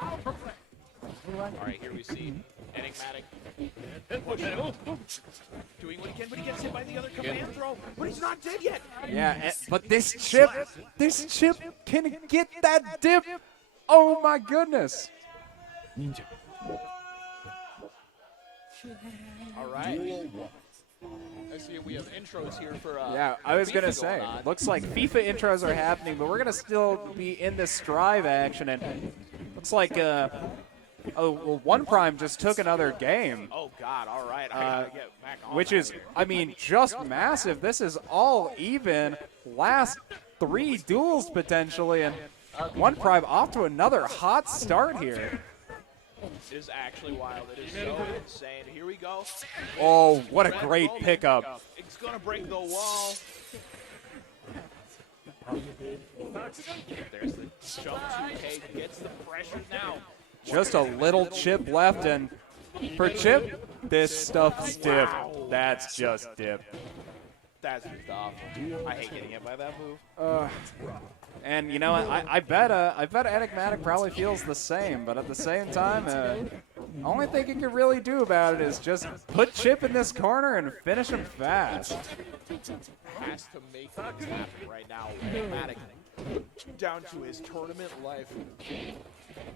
All right, here we see Enigmatic doing what he can, but he gets hit by the other command throw, but he's not dead yet. Yeah, but this chip can get that dip. Oh my goodness. All right. I see we have intros here for yeah, I was going to FIFA say, going on. looks like FIFA intros are happening, but we're going to still be in this Strive action, and looks like, oh, well, One Prime just took another game. Oh, God, all right. I got to get back on Which that is, here. I mean, just massive. This is all even. Last 3 duels potentially, and One Prime off to another hot start here. It is actually wild. It is so insane. Here we go. Oh, what a Red great roll pickup. It's going to break the wall. There's the jump 2K. Gets the pressure now. Just a little chip left, and for Chip, this stuff's dip. That's just dip. That's tough. I hate getting hit by that move. And you know, I bet Enigmatic probably feels the same, but at the same time, the only thing you can really do about it is just put Chip in this corner and finish him fast. Has to make things happen right now. Enigmatic down to his tournament life.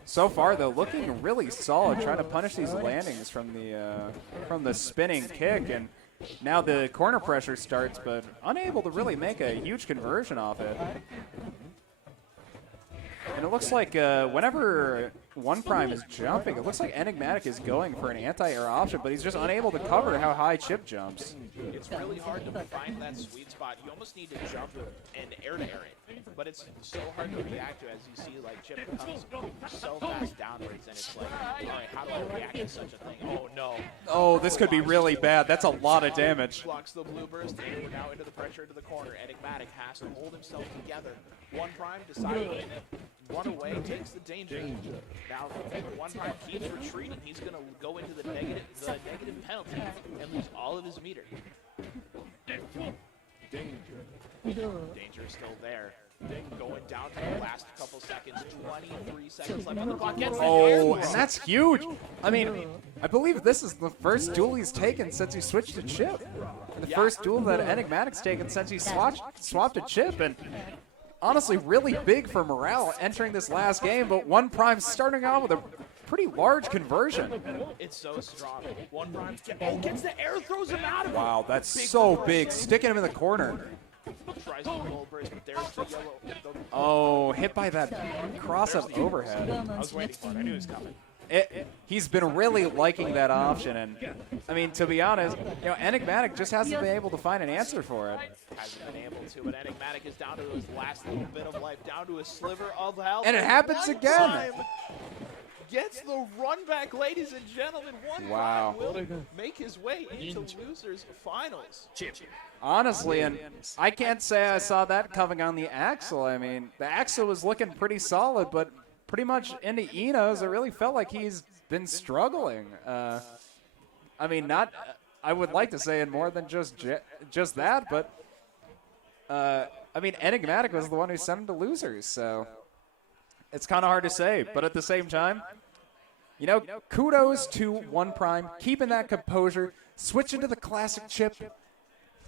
So far, though, looking really solid, trying to punish these landings from the spinning kick, and now the corner pressure starts, but unable to really make a huge conversion off it. And it looks like whenever One Prime is jumping, it looks like Enigmatic is going for an anti-air option, but he's just unable to cover how high Chip jumps. It's really hard to find that sweet spot. You almost need to jump and air to air it. But it's so hard to react to as you see like Chip comes so fast downwards, and it's like, all right, how do I react to such a thing? Oh no. Oh, this could be really bad. That's a lot of damage. Blocks the blue burst, and we're now into the pressure to the corner. Enigmatic has to hold himself together. One Prime decided to run away, takes the danger. Now, One Prime keeps retreating. He's going to go into the negative penalty and lose all of his meter. Danger is still there. Going down to the last couple seconds. 23 seconds left on the clock. Gets the air Oh, throw. and that's huge. I mean, I believe this is the first duel he's taken since he switched to Chip. And the first duel that Enigmatic's taken since he swapped to Chip. And honestly, really big for morale entering this last game. But One Prime starting out with a pretty large conversion. It's so strong. One Prime gets the air, throws him out of it. Wow, that's so big. Sticking him in the corner. Tries to roll burst, but there's the yellow. Oh, hit by that cross-up overhead. I was waiting for it. I knew it was coming. He's been really liking that option, and I mean, to be honest, you know, Enigmatic just hasn't been able to find an answer for it. Hasn't been able to, but Enigmatic is down to his last little bit of life, down to a sliver of health. And it happens One again. Prime gets the run back, ladies and gentlemen. One Wow. Prime will make his way into losers finals. Honestly, and I can't say I saw that coming on the Axel. I mean, the Axel was looking pretty solid, but pretty much into Enos, it really felt like he's been struggling. I mean, not. I would like to say it more than just that, but I mean, Enigmatic was the one who sent him to losers, so it's kind of hard to say. But at the same time, you know, kudos to One Prime, keeping that composure, switching to the classic Chip,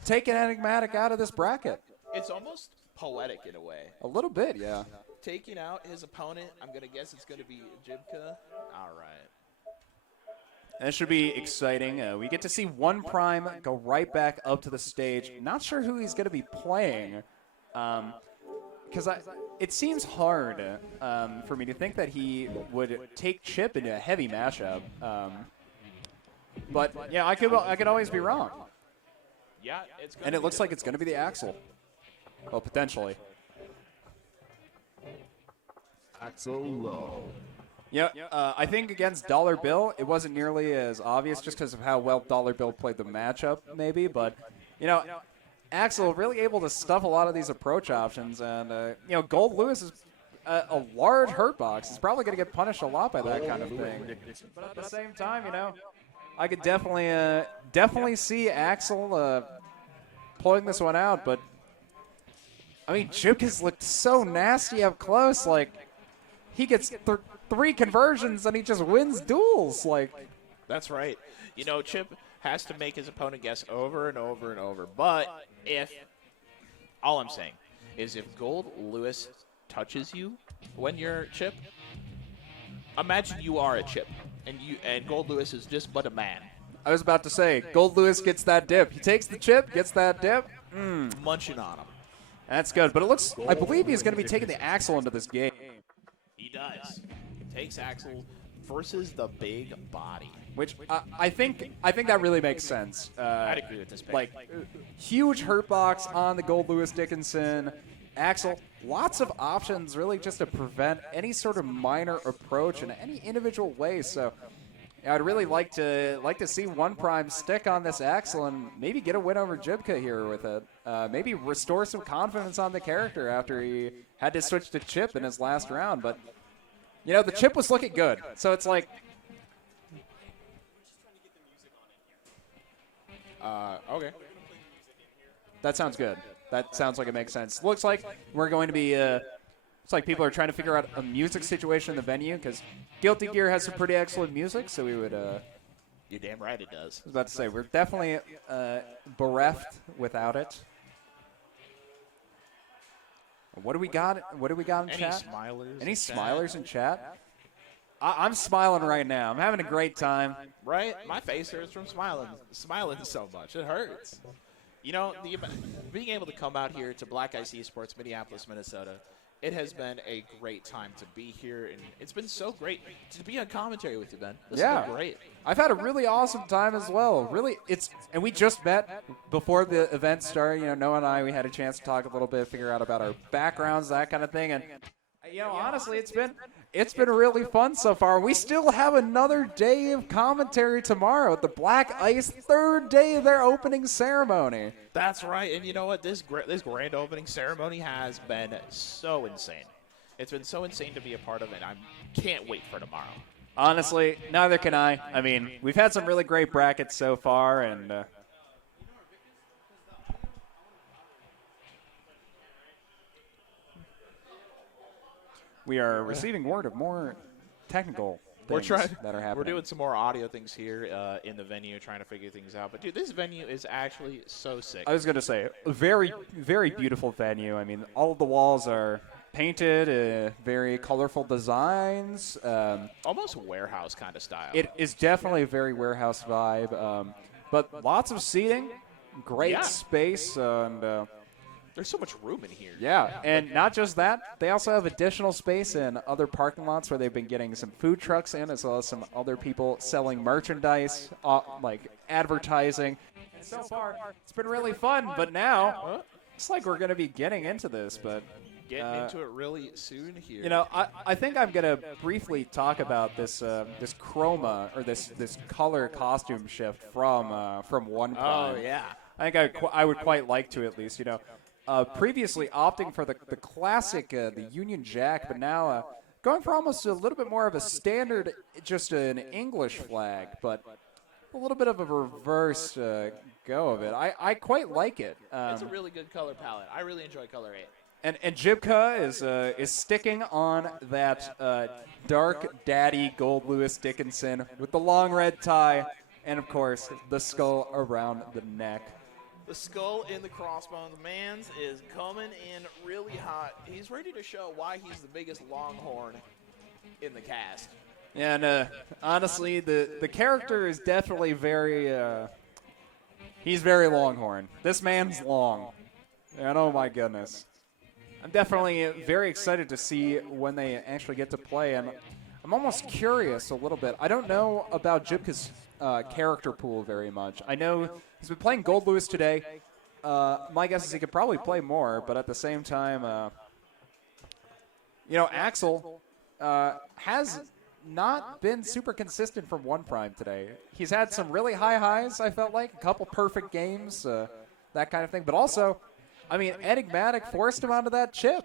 taking Enigmatic out of this bracket. It's almost poetic in a way. A little bit, yeah. Taking out his opponent, I'm going to guess it's going to be Jibka. All right. And it should be exciting. We get to see One Prime go right back up to the stage. Not sure who he's going to be playing. Because it seems hard for me to think that he would take Chip in a heavy mashup. But yeah, I could always be wrong. Yeah, it's gonna And it be looks like it's going to be the Axel. Well, potentially. Axel Low. Yeah, I think against Dollar Bill, it wasn't nearly as obvious just because of how well Dollar Bill played the matchup, maybe. But, Axel really able to stuff a lot of these approach options. And, Gold Lewis is a large hurt box. He's probably going to get punished a lot by that kind of thing. But at the same time, I could definitely see Axel pulling this one out. But, I mean, Chip has looked so nasty up close. Like, he gets 3 conversions and he just wins duels. Like, That's right. Chip has to make his opponent guess over and over and over. But all I'm saying is if Gold Lewis touches you when you're Chip, imagine you are a Chip and Gold Lewis is just but a man. I was about to say, Gold Lewis gets that dip. He takes the chip, gets that dip. Munching on him. That's good. But I believe he's going to be taking the Axel into this game. He does. Takes Axel versus the big body. Which I think that really makes sense. I'd agree with this pick. Like, huge hurt box on the Gold Lewis Dickinson. Axel, lots of options really just to prevent any sort of minor approach in any individual way. So I'd really like to see One Prime stick on this Axel and maybe get a win over Jibka here with it. Maybe restore some confidence on the character after he had to switch to Chip in his last round. But, the Chip was looking good. So it's like... Okay. That sounds good. That sounds like it makes sense. Looks like we're going to be... It's like people are trying to figure out a music situation in the venue because Guilty Gear has some pretty excellent music, so we would... You're damn right it does. I was about to say, we're definitely bereft without it. What do we got? What do we got in Any chat? smilers? Any smilers in chat? I'm smiling right now. I'm having a great time. Right? My face hurts from smiling so much. It hurts. Being able to come out here to Black Ice eSports, Minneapolis, Minnesota, it has been a great time to be here, and it's been so great to be on commentary with you, Ben. This has been great. I've had a really awesome time as well. Really, and we just met before the event started. Noah and I, we had a chance to talk a little bit, figure out about our backgrounds, that kind of thing, and honestly, it's been really fun so far. We still have another day of commentary tomorrow at the Black Ice, third day of their opening ceremony. That's right, and you know what? This grand opening ceremony has been so insane. It's been so insane to be a part of it. I can't wait for tomorrow. Honestly, neither can I. I mean, we've had some really great brackets so far, and we are receiving word of more technical things that are happening. We're doing some more audio things here in the venue, trying to figure things out. But dude, this venue is actually so sick. I was going to say, a very, very beautiful venue. I mean, all of the walls are painted, very colorful designs. Almost warehouse kind of style. It is definitely a very warehouse vibe. But lots of seating, great space, and there's so much room in here. yeah, and not just that, they also have additional space in other parking lots where they've been getting some food trucks in, as well as some other people selling merchandise, like advertising. And so far, it's been really fun, but now it's like we're going to be getting into this, but... Getting into it really soon here. I think I'm going to briefly talk about this this chroma, or this color costume shift from One Prime. Oh, yeah. I think I would quite like to, at least, previously opting for the classic, the Union Jack, but now going for almost a little bit more of a standard, just an English flag, but a little bit of a reverse go of it. I quite like it. It's a really good color palette. I really enjoy color 8. And Jibka is sticking on that dark daddy Gold Lewis Dickinson with the long red tie and, of course, the skull around the neck. The skull in the crossbones. Mans is coming in really hot. He's ready to show why he's the biggest longhorn in the cast. And honestly, the character is definitely very, he's very longhorn. This man's long. And oh my goodness. I'm definitely very excited to see when they actually get to play, and I'm almost curious a little bit. I don't know about Jibka's character pool very much. I know he's been playing Gold Lewis today. My guess is he could probably play more, but at the same time, you know, Axel has not been super consistent from One Prime today. He's had some really high highs, I felt like, a couple perfect games, that kind of thing. But also, I mean, Enigmatic forced him onto that chip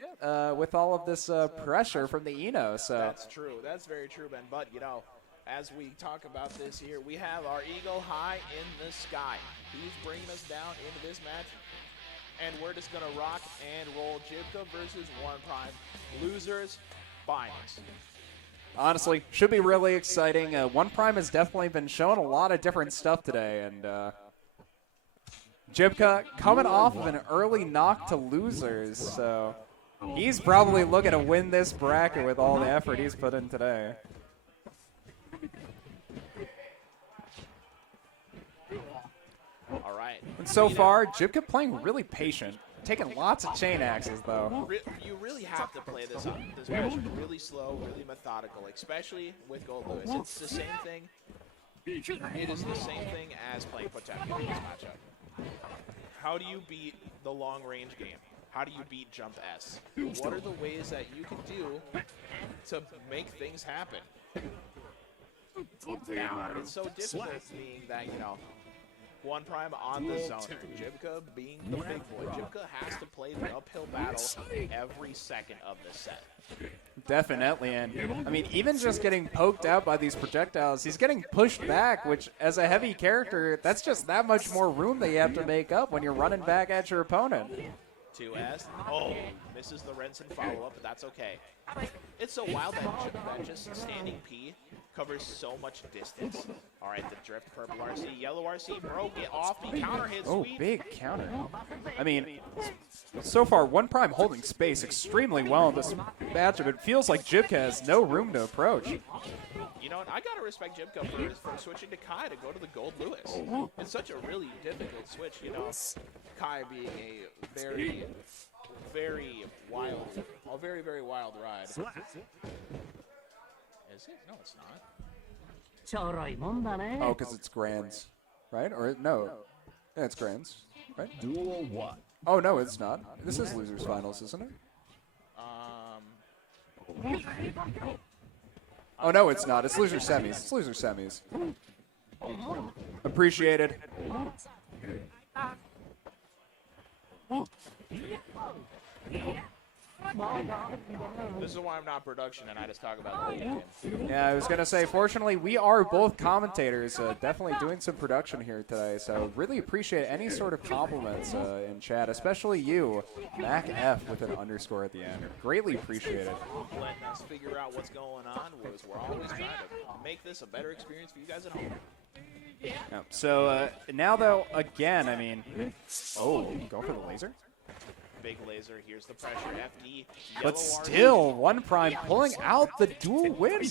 with all of this pressure from the Eno. So That's true. That's very true, Ben. But, you know, as we talk about this here, we have our Eagle high in the sky. He's bringing us down into this match. And we're just going to rock and roll Jibka versus One Prime. Losers, binds. honestly, should be really exciting. One Prime has definitely been showing a lot of different stuff today, and Jibka coming off of an early knock to losers, so he's probably looking to win this bracket with all the effort he's put in today. All right. And so far, Jibka playing really patient, taking lots of chain axes though. You really have to play this match really slow, really methodical, especially with Gold Lewis. It's the same thing. It is the same thing as playing Potemkin in this matchup. How do you beat the long range game? How do you beat Jump S? What are the ways that you can do to make things happen? It's so difficult being that, you know, One Prime on the zone. Jibka being the big boy. Jibka has to play the uphill battle every second of the set. Definitely, and I mean, even just getting poked out by these projectiles, he's getting pushed back, which as a heavy character, that's just that much more room that you have to make up when you're running back at your opponent. 2S. Oh, misses the Renson follow-up, but that's okay. It's so wild that just standing P covers so much distance. All right, the drift, purple RC, yellow RC, bro, get off me, counter hit, Oh, sweet. big counter. I mean, so far, One Prime holding space extremely well in this matchup. It feels like Jibka has no room to approach. You know, and I gotta respect Jibka for switching to Kai to go to the Gold Lewis. It's such a really difficult switch, you know. Kai being a very, very wild, very wild ride. Is it? No, it's not. ちょろいもんだね。 Oh, because it's Grands, right? Or no, yeah, it's Grands, right? Duel 1. Oh no, it's not. This is losers finals, isn't it? Oh no, it's not. It's loser semis. It's loser semis. Appreciated. This is why I'm not production and I just talk about the game. Yeah, I was gonna say. Fortunately, we are both commentators. Definitely doing some production here today. So really appreciate any sort of compliments in chat, especially you, Mac F with an underscore at the end. Greatly appreciated. Letting us figure out what's going on. We're always trying to make this a better experience for you guys at home. Yeah. So now though, again, I mean, oh, go for the laser. Big laser, here's the pressure, FD. But still, One Prime pulling out the dual win.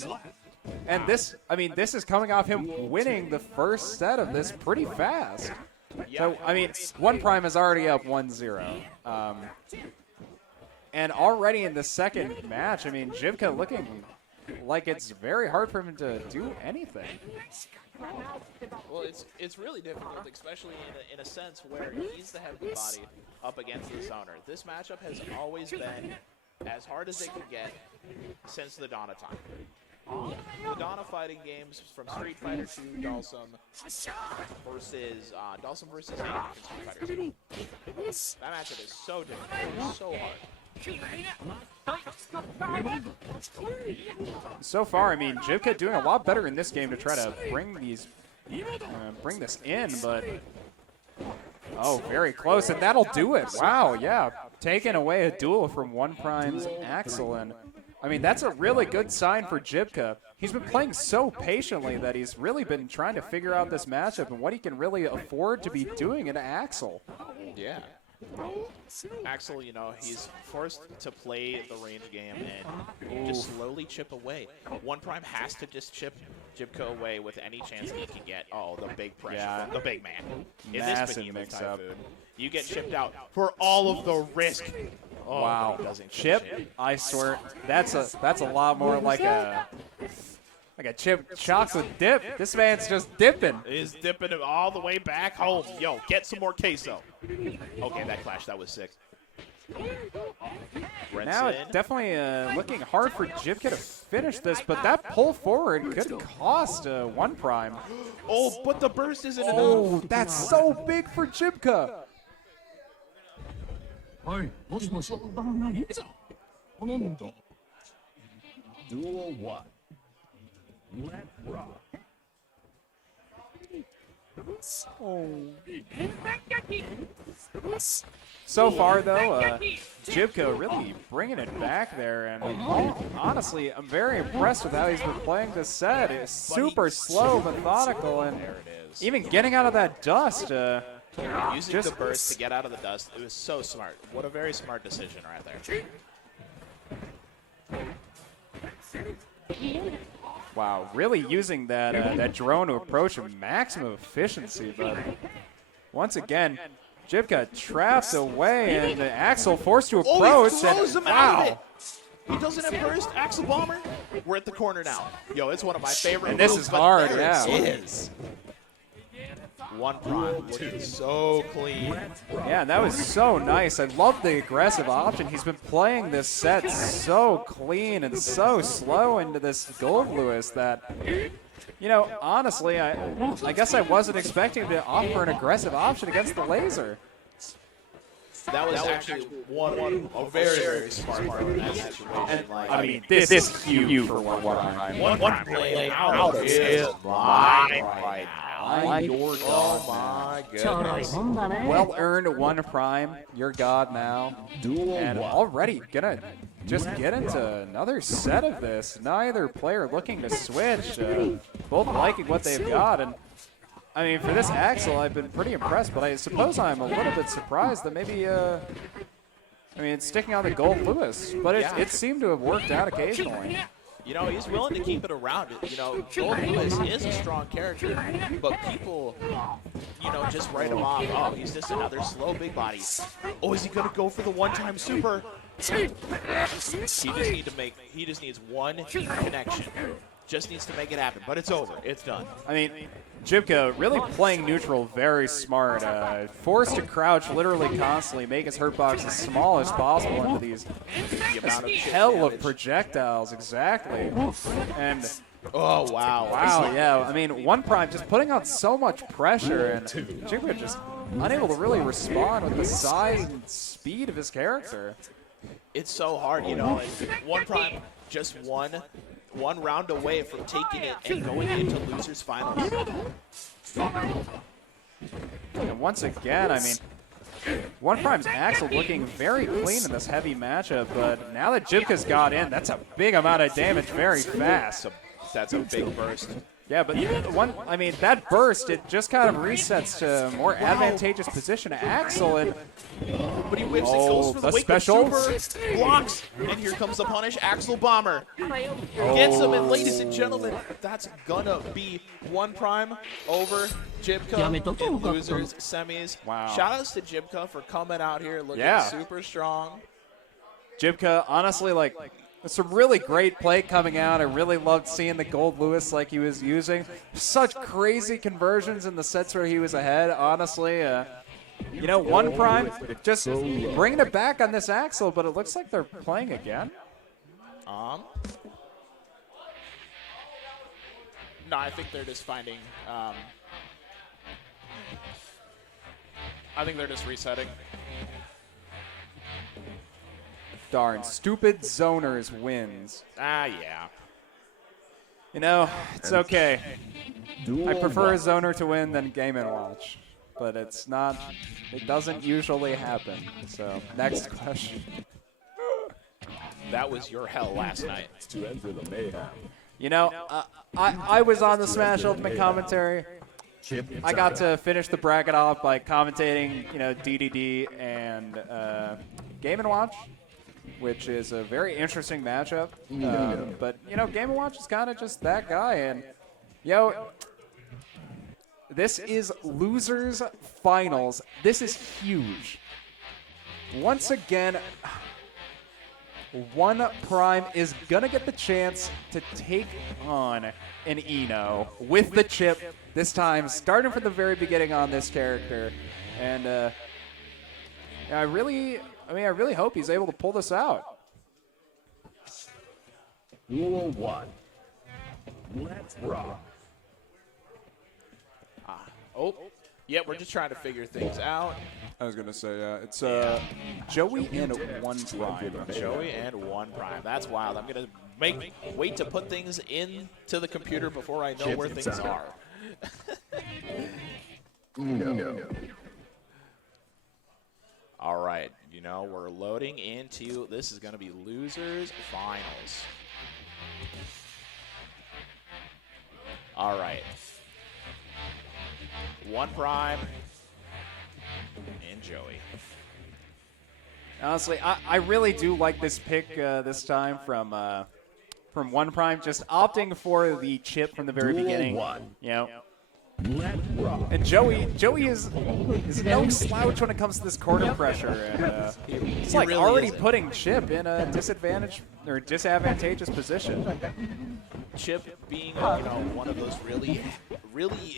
And this, I mean, this is coming off him winning the first set of this pretty fast. So, I mean, One Prime is already up 1-0. And already in the second match, I mean, Jibka looking like it's very hard for him to do anything. Well, it's really difficult, especially in a sense where he's the head of the body up against the zoner. This matchup has always been as hard as it could get since the dawn of time. The dawn of fighting games from Street Fighter 2, Dalsum versus Dalsum versus Hank in Street Fighter 2. That matchup is so difficult. It's so hard. So far, I mean, Jibka doing a lot better in this game to try to bring this in, but oh, very close, and that'll do it. Wow, yeah, taking away a duel from One Prime's Axel, and I mean, that's a really good sign for Jibka. He's been playing so patiently that he's really been trying to figure out this matchup and what he can really afford to be doing in Axel. Yeah. Axel, you know, he's forced to play the range game and just slowly chip away. One Prime has to just chip Jibka away with any chance that he can get. Oh, the big pressure from the big man. In this Massive behemoth mix-up. typhoon, you get chipped out for all of the risk Oh, Wow. but he doesn't Chip, finish it. I swear, that's a lot more like a chip chocolate dip. This man's just dipping. Is dipping it all the way back home. Yo, get some more queso. Okay, that clash, that was sick. Now it's definitely looking hard for Jibka to finish this, but that pull forward could cost one prime. Oh, but the burst isn't Oh, enough. that's so big for Jibka. Duel 1. Let rock. So far, though, Jibka really bringing it back there, and honestly, I'm very impressed with how he's been playing this set. It's super slow, methodical, and There it is. even getting out of that dust. Using the burst to get out of the dust, it was so smart. What a very smart decision right there. Wow, really using that that drone to approach a maximum efficiency, but once again, Jibka trapped away, and Axel forced to approach. Oh, he throws and him out of wow. it. He doesn't have burst. Axel Bomber. We're at the corner now. Yo, it's one of my favorite And this moves, is but hard, there yeah. it is. One prime, looking so clean. Yeah, that was so nice. I love the aggressive option. He's been playing this set so clean and so slow into this Gold Lewis that, you know, honestly, I guess I wasn't expecting him to offer an aggressive option against the laser. That was actually a very, very smart part in that situation. Like, I mean, this is huge for one prime. one play out of his mind right now. Oh my goodness. Well earned one prime. Your god now. Duel And 1. already gonna just get into another set of this. Neither player looking to switch. Both liking what they've got. And I mean, for this Axel, I've been pretty impressed, but I suppose I'm a little bit surprised that maybe, I mean, it's sticking on the Gold Lewis, but it seemed to have worked out occasionally. You know, he's willing to keep it around. You know, Gold Lewis is a strong character, but people, you know, just write him off. Oh, he's just another slow big body. Oh, is he gonna go for the one-time super? He just needs one connection. Just needs to make it happen, but it's over. It's done. I mean, Jibka really playing neutral very smart. Forced to crouch literally constantly, make his hurt box as small as possible into these The amount of chip hell of damage. projectiles, exactly. And Oh, wow. wow, yeah, I mean, one prime just putting on so much pressure, and Jibka just unable to really respond with the size and speed of his character. It's so hard, you know. And one prime, just one round away from taking it and going into losers finals. And once again, I mean, one prime's Axel looking very clean in this heavy matchup, but now that Jibka's got in, that's a big amount of damage very fast. That's a big burst. Yeah, but I mean, that burst, it just kind of resets to a more advantageous position to Axel, and But he whips it, Oh, goes for the the wake special. super, blocks, and here comes the punish. Axel Bomber gets him, and ladies and gentlemen, that's gonna be one prime over Jibka in losers semis. Wow. Shout outs to Jibka for coming out here looking super strong. Jibka, honestly, like, some really great play coming out. I really loved seeing the Gold Lewis like he was using. Such crazy conversions in the sets where he was ahead, honestly. You know, one prime, just bringing it back on this Axel, but it looks like they're playing again. No, I think they're just finding. I think they're just resetting. Darn, stupid zoners wins. Ah, yeah. You know, it's okay. Duel I prefer a 1. zoner to win than Game & Watch, but it doesn't usually happen. So, next question. That was your hell last night. To enter the mayhem. You know, I was on the Smash Ultimate commentary. I got to finish the bracket off by commentating, you know, DDD and Game & Watch, which is a very interesting matchup. But, you know, Game & Watch is kind of just that guy. And, yo, this is Losers Finals. This is huge. Once again, One Prime is going to get the chance to take on an Eno with the chip, this time starting from the very beginning on this character. And I really hope he's able to pull this out. Duel 1. Let's rock. Oh, yeah, we're just trying to figure things out. I was going to say, it's Joey and One Prime. Joey and One Prime. That's wild. I'm going to wait to put things into the computer before I know where things are. No. All right, you know, we're loading into, this is going to be losers finals. All right. One Prime and Joey. Honestly, I really do like this pick this time from One Prime, just opting for the chip from the very beginning. You know. Let's rock. And Joey is no slouch when it comes to this corner pressure, and he's like really already isn't. putting Chip in a disadvantageous position. Chip being, you know, one of those really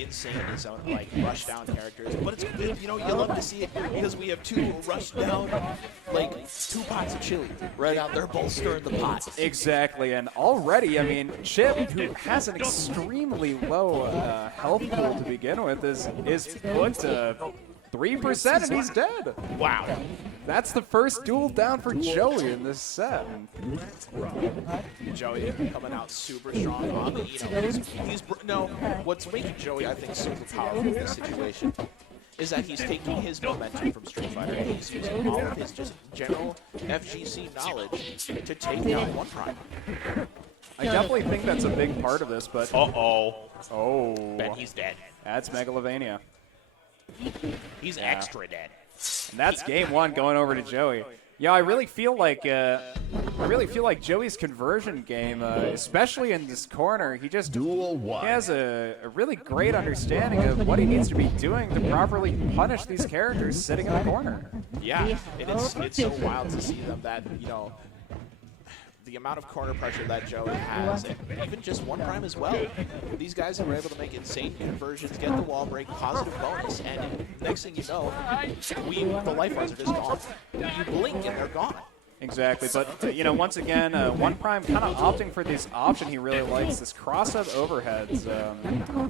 insane zone like rush down characters, but it's good. You know, you love to see it because we have two rush down, like 2 pots of chili right out there, both stirring the pot. Exactly, and already, I mean, Chip, who has an extremely low health pool to begin with, is put to 3% and he's dead. Wow. That's the first duel down for Joey in this set. Joey coming out super strong on the, what's making Joey, I think, super powerful in this situation is that he's taking his momentum from Street Fighter and he's using all of his just general FGC knowledge to take down One Prime. I definitely think that's a big part of this, but... Oh. Ben, he's dead. That's Megalovania. He's extra dead. And that's game one going over to Joey. Yeah, I really feel like Joey's conversion game, especially in this corner, he just Duel 1. he has a really great understanding of what he needs to be doing to properly punish these characters sitting in the corner. Yeah, it's so wild to see them that, you know, the amount of corner pressure that Joey has, and even just One Prime as well. These guys are able to make insane conversions, get the wall break, positive bonus, and next thing you know, the life bars are just gone. You blink and they're gone. Exactly, but you know, once again, One Prime kind of opting for this option he really likes, this cross-up overheads.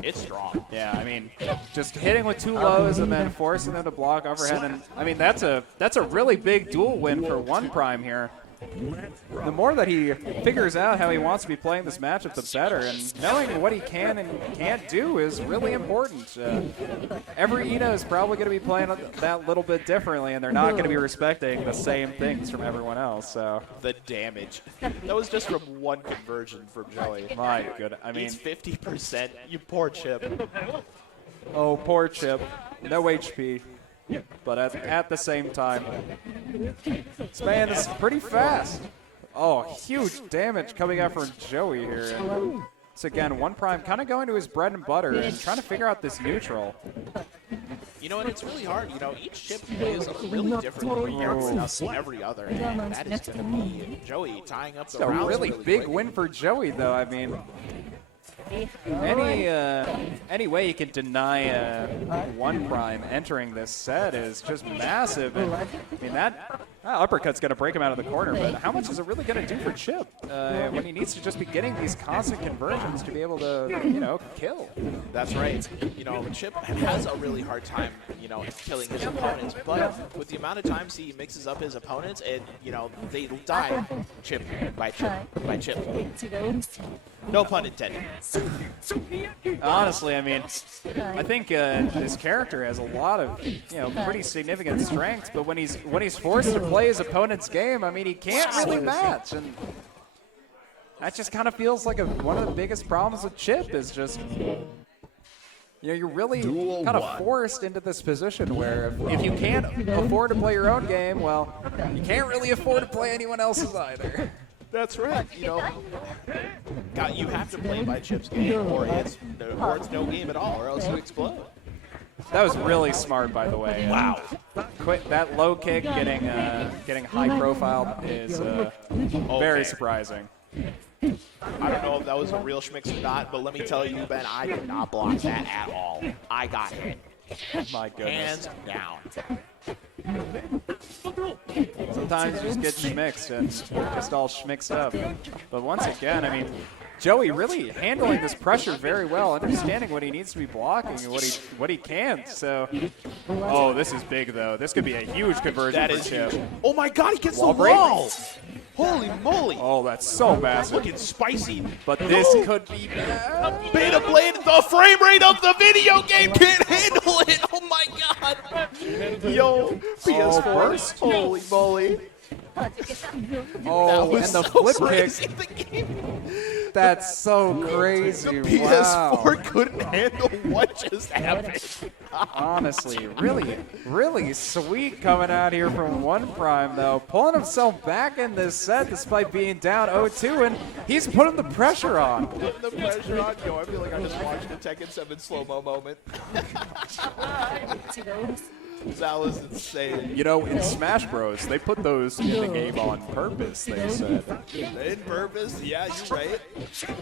It's strong. Yeah, I mean, just hitting with 2 lows and then forcing them to block overhead, and I mean that's a really big duel win for One Prime here. The more that he figures out how he wants to be playing this matchup, the better. And knowing what he can and can't do is really important. Every Eno is probably going to be playing that little bit differently, and they're not going to be respecting the same things from everyone else. So The damage. That was just from one conversion from Joey. my good, I mean, He's 50%. You poor Chip. oh poor Chip, no HP. But at the same time, this man is pretty fast. Oh, huge damage coming out from Joey here. And so again, One Prime kind of going to his bread and butter and trying to figure out this neutral. You know, and it's really hard. You know, each chip plays really differently than every other. And that is going to be Joey tying up the It's a rounds really big quick. win for Joey, though. I mean, any way you can deny One Prime entering this set is just massive. And, I mean, that uppercut's going to break him out of the corner, but how much is it really going to do for Chip when he needs to just be getting these constant conversions to be able to, you know, kill? That's right. You know, Chip has a really hard time, you know, killing his opponents, but with the amount of times he mixes up his opponents, and, you know, they die chip by chip by chip. No pun intended. Honestly, I mean, I think this character has a lot of, you know, pretty significant strengths, but when he's forced to play his opponent's game, I mean, he can't really match, and that just kind of feels like one of the biggest problems with Chip is just, you know, you're really kind of forced into this position where if you can't afford to play your own game, well, you can't really afford to play anyone else's either. That's right. You know, you have to play by Chip's game, or it's no game at all, or else you explode. That was really smart, by the way. Wow. that low kick getting high profile is very surprising. I don't know if that was a real schmix or not, but let me tell you, Ben, I did not block that at all. I got hit. My goodness. Hands down. Sometimes you just get schmixed and just all schmixed up. But once again, I mean, Joey really handling this pressure very well, understanding what he needs to be blocking and what he can't. So, oh, this is big though. This could be a huge conversion That for is Chip. huge. Oh my God, he gets Wall the break. wall. Holy moly. Oh, that's so massive. Looking spicy. But this could be bad. Beta Blade, the frame rate of the video game can't handle it. Oh my God. Yo, PS4. burst. Holy moly. Oh, and the so flip crazy. kick. The game. That's so crazy. The PS4 Wow. couldn't handle what just happened. Honestly, really sweet coming out here from One Prime, though. Pulling himself back in this set despite being down 0-2, and he's putting the pressure on. Putting the pressure on. Yo, I feel like I just watched a Tekken 7 slow-mo moment. That was insane. You know, in Smash Bros, they put those in the game on purpose, they said. In purpose, yeah, you're right.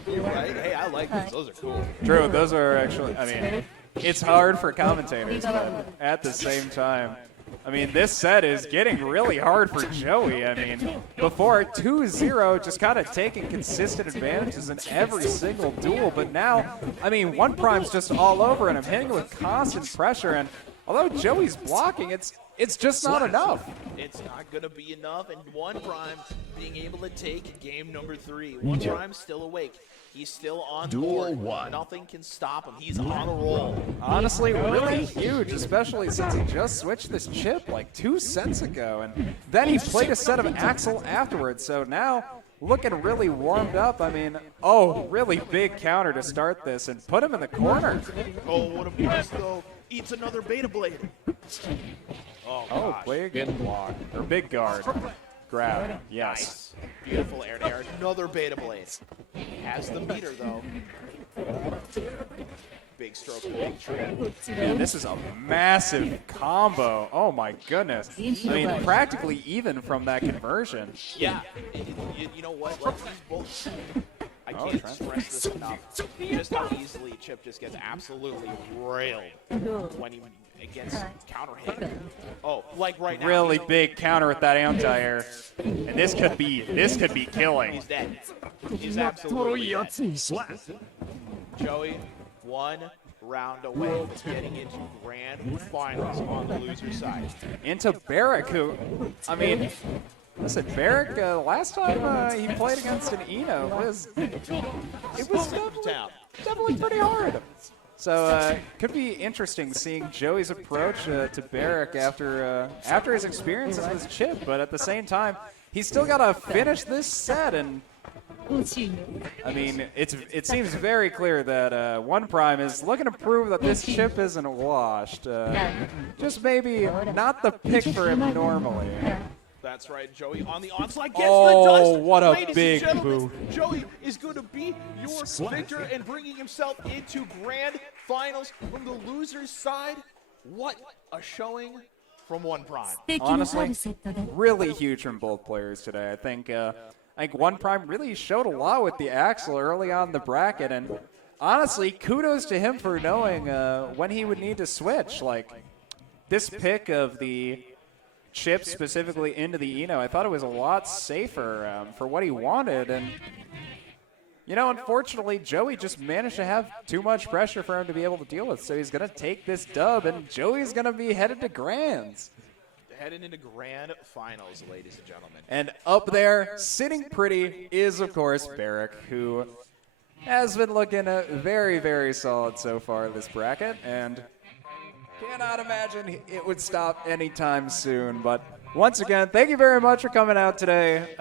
You're right. Hey, I like those. Those are cool. True, those are actually, I mean, it's hard for commentators, but at the same time, I mean, this set is getting really hard for Joey. I mean, before 2-0, just kind of taking consistent advantages in every single duel, but now, I mean, One Prime's just all over, and I'm hitting with constant pressure, and although Joey's blocking, it's just not enough. It's not going to be enough, and One Prime being able to take game number 3. One Prime's still awake. He's still on Duel board. 1. Nothing can stop him. He's on a roll. Honestly, really huge, especially since he just switched this chip like 2 sets ago, and then he played a set of Axel afterwards, so now looking really warmed up. I mean, oh, really big counter to start this and put him in the corner. Oh, what a burst, though. Eats another Beta Blade. Oh, gosh. Big block, or big guard. Grab, yes. Nice. Beautiful air to air. Another Beta Blade. Has the meter, though. Big stroke, big trip. Man, this is a massive combo. Oh my goodness. I mean, practically even from that conversion. Yeah. You know what? Like, these both... I can't stress this enough. Just how easily Chip just gets absolutely railed when he against counter hit. Oh, like right now. Really big counter with that anti-air. And this could be killing. He's dead. He's absolutely dead. Joey, 1 round away from getting into grand finals on the loser side. Into Barrik, who, I mean, listen, Barrik, last time he played against an Eno, it was definitely pretty hard. So could be interesting seeing Joey's approach to Barrik after his experiences with his chip, but at the same time, he's still got to finish this set, and I mean, it seems very clear that One Prime is looking to prove that this chip isn't washed. Just maybe not the pick for him normally. That's right, Joey on the onslaught gets Oh, the dust. what a Ladies big and gentlemen, boot. Joey is going to be your victor and bringing himself into grand finals from the loser's side. What a showing from One Prime. Honestly, really huge from both players today. I think One Prime really showed a lot with the Axel early on in the bracket, and honestly, kudos to him for knowing when he would need to switch. Like, this pick of the chip specifically into the Eno, I thought it was a lot safer for what he wanted, and you know, unfortunately, Joey just managed to have too much pressure for him to be able to deal with, so he's going to take this dub, and Joey's going to be headed to Grands. Heading into grand finals, ladies and gentlemen. And up there, sitting pretty, is, of course, Barrik, who has been looking very, very solid so far this bracket, and cannot imagine it would stop anytime soon. But once again, thank you very much for coming out today,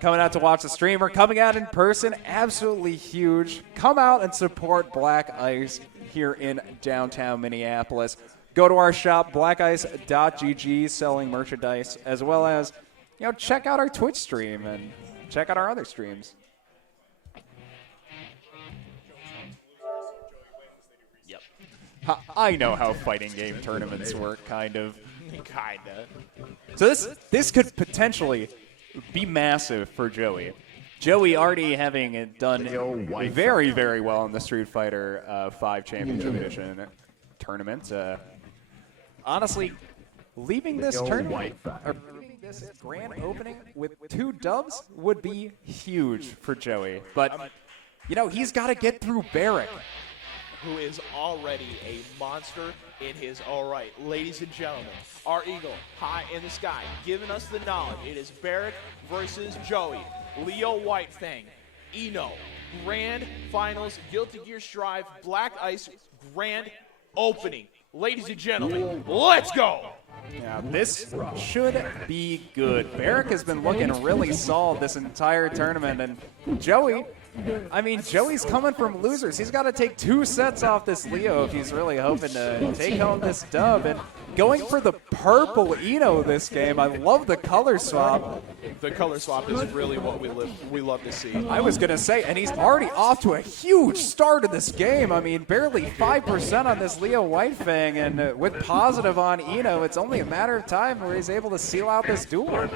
coming out to watch the stream, or coming out in person. Absolutely huge. Come out and support Black Ice here in downtown Minneapolis. Go to our shop, blackice.gg, selling merchandise, as well as, you know, check out our Twitch stream and check out our other streams. Yep. I know how fighting game tournaments work, kind of. Kinda. So this could potentially be massive for Joey. Joey already having done very, very well in the Street Fighter 5 Championship Edition tournament. Honestly, leaving this tournament, or leaving this grand opening with 2 dubs would be huge for Joey. But, you know, he's got to get through Barrik. Who is already a monster in his own right. Ladies and gentlemen, our eagle high in the sky, giving us the knowledge. It is Barrik versus Joey. Leo Whitefang, Eno, Grand Finals, Guilty Gear Strive, Black Ice, Grand Opening. Ladies and gentlemen, let's go! Yeah, this should be good. Barrik has been looking really solid this entire tournament, and Joey, I mean, Joey's coming from losers. He's got to take 2 sets off this Leo if he's really hoping to take home this dub. And going for the purple Eno this game, I love the color swap. The color swap is really what we love to see. I was going to say, and he's already off to a huge start of this game. I mean, barely 5% on this Leo Whitefang, and with positive on Eno, it's only a matter of time where he's able to seal out this duel.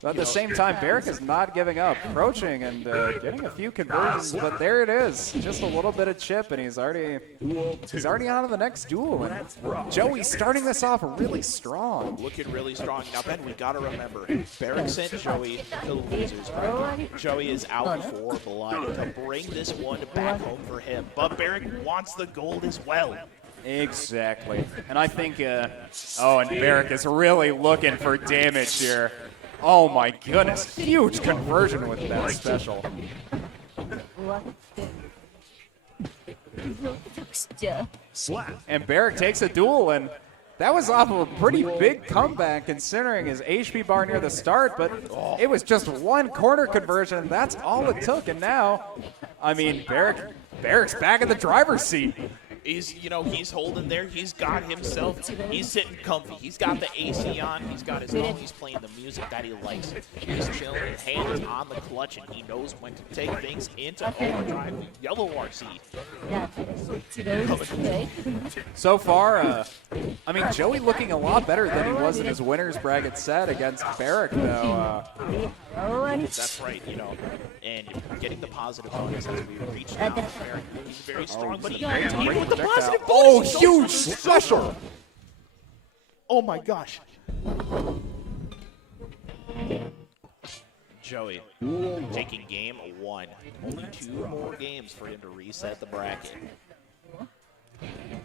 But at the same time, Barrik is not giving up, approaching and getting a few conversions, but there it is. Just a little bit of chip, and he's already on to the next duel. And Joey's starting this off really strong. Looking really strong. Now, Ben, we got to remember, Barrik sent Joey to the losers. Right? Joey is out for blood to bring this one back home for him. But Barrik wants the gold as well. Exactly. And I think, and Barrik is really looking for damage here. Oh my goodness, huge conversion with that special. And Barrik takes a duel, and that was off of a pretty big comeback considering his HP bar near the start, but it was just 1 corner conversion, and that's all it took. And now, I mean, Barrick's back in the driver's seat. He's holding there. He's got himself. He's sitting comfy. He's got the AC on. He's got his phone. He's playing the music that he likes. He's chilling, hands on the clutch, and he knows when to take things into overdrive. Yellow RC. So far, I mean, Joey looking a lot better than he was in his winner's bracket set against Barrik, though. That's right, and getting the positive bonus as we reach now. Barrik, he's very strong, but even with the positive bonus, huge special! Oh my gosh. Joey taking game 1. Only 2 more games for him to reset the bracket.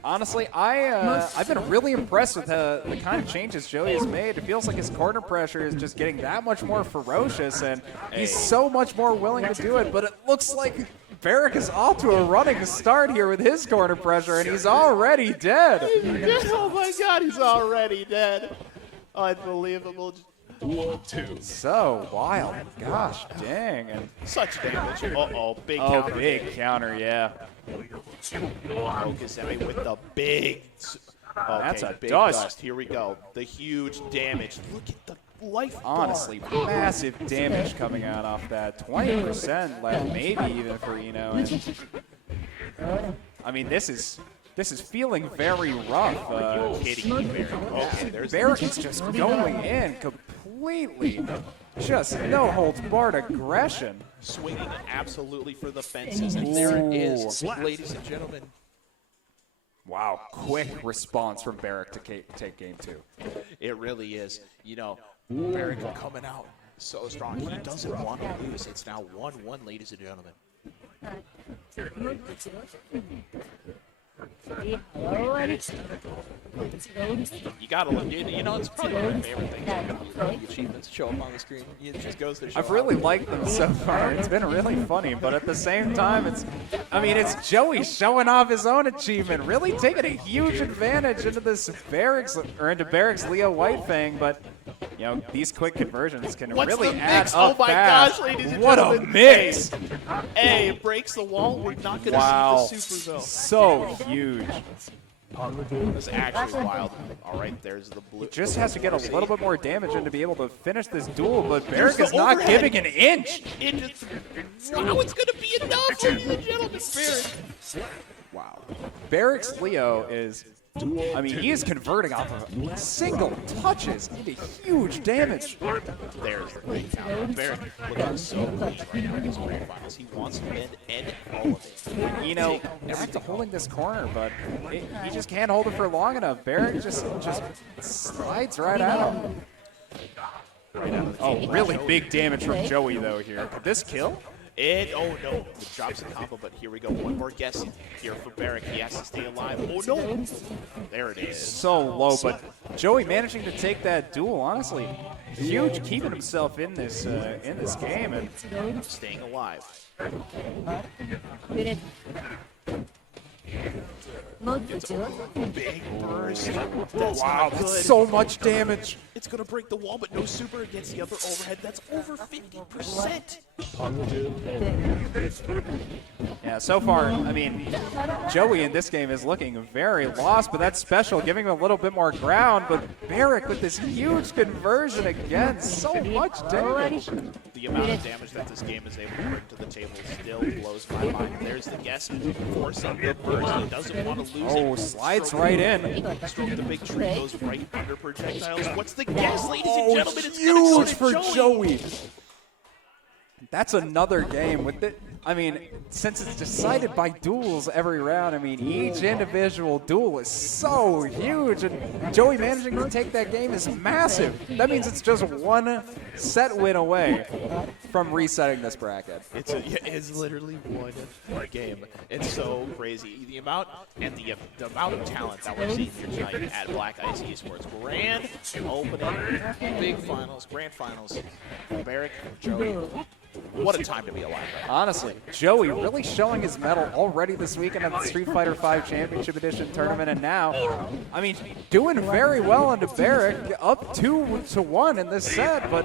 Honestly, I've been really impressed with the kind of changes Joey has made. It feels like his corner pressure is just getting that much more ferocious, and he's so much more willing to do it. But it looks like Barrik is off to a running start here with his corner pressure, and he's already dead. Oh my God, he's already dead. Unbelievable. So wild. Gosh dang. And such damage. Big counter. Big counter, yeah. Okazemi with the big. That's a big dust. Here we go. The huge damage. Look at the life bar. Honestly, massive damage coming out off that. 20% left, maybe even for Eno. And, I mean, this is feeling very rough. Barrik is just going in completely. Just no holds barred aggression. Swinging absolutely for the fences. And there it is, ladies and gentlemen. Wow, quick response from Barrik to take game 2. It really is. Barrik coming out so strong. He doesn't want to lose. It's now 1-1, ladies and gentlemen. You gotta look, it's probably one of my favorite things. The achievements show up on the screen. It just goes to show. I've really liked them so far. It's been really funny, but at the same time, it's Joey showing off his own achievement, really taking a huge advantage into Barrick's Leo Whitefang, but these quick conversions can really add up. Oh my fast. gosh, ladies and what gentlemen. a mix! Hey, it breaks the wall. We're not gonna see the super zone. So huge. That's actually wild. All right, there's the blue. He just has to get a little bit more damage in to be able to finish this duel, but Barrik is not giving an inch. Wow, it's going to be enough, ladies and gentlemen. Barrik. Wow. Barrick's Leo is I mean, he is converting off of single touches into huge damage. There's the big counter. Barrik looking so clean right now in these grand finals. He wants to end all of it. You know, back to holding this corner, but he just can't hold it for long enough. Barrik just slides right at him. Oh, really big damage from Joey, though, here. Could this kill? Oh no, it drops the combo, but here we go. One more guess here for Barrik. He has to stay alive. Oh no! There it is. So low, but Joey managing to take that duel, honestly, huge, keeping himself in this game and Staying alive. Big burst. That's wow, not good. that's so much damage. It's gonna break the wall, but no super against the other overhead. That's over 50%. Yeah, so far, I mean, Joey in this game is looking very lost, but that's special, giving him a little bit more ground. But Barrik with this huge conversion again, so much damage. The amount of damage that this game is able to bring to the table still blows my mind. There's the guess for some good burst. He doesn't want to lose it. Oh, slides right in. Stroke the big tree goes right under projectiles. What's the guess, ladies and Oh, gentlemen? It's gonna go huge to for Joey. That's another game with it. I mean, since it's decided by duels every round, I mean, each individual duel is so huge, and Joey managing to take that game is massive. That means it's just one set win away from resetting this bracket. It's literally one game. It's so crazy. The amount and the amount of talent that we're seeing here tonight at Black Ice eSports. Grand opening, big finals, grand finals. Barrik, Joey. What a time to be alive. Right? Honestly, Joey really showing his mettle already this weekend at the Street Fighter V Championship Edition tournament, and now, I mean, doing very well into Barrik, up 2-1 in this set, but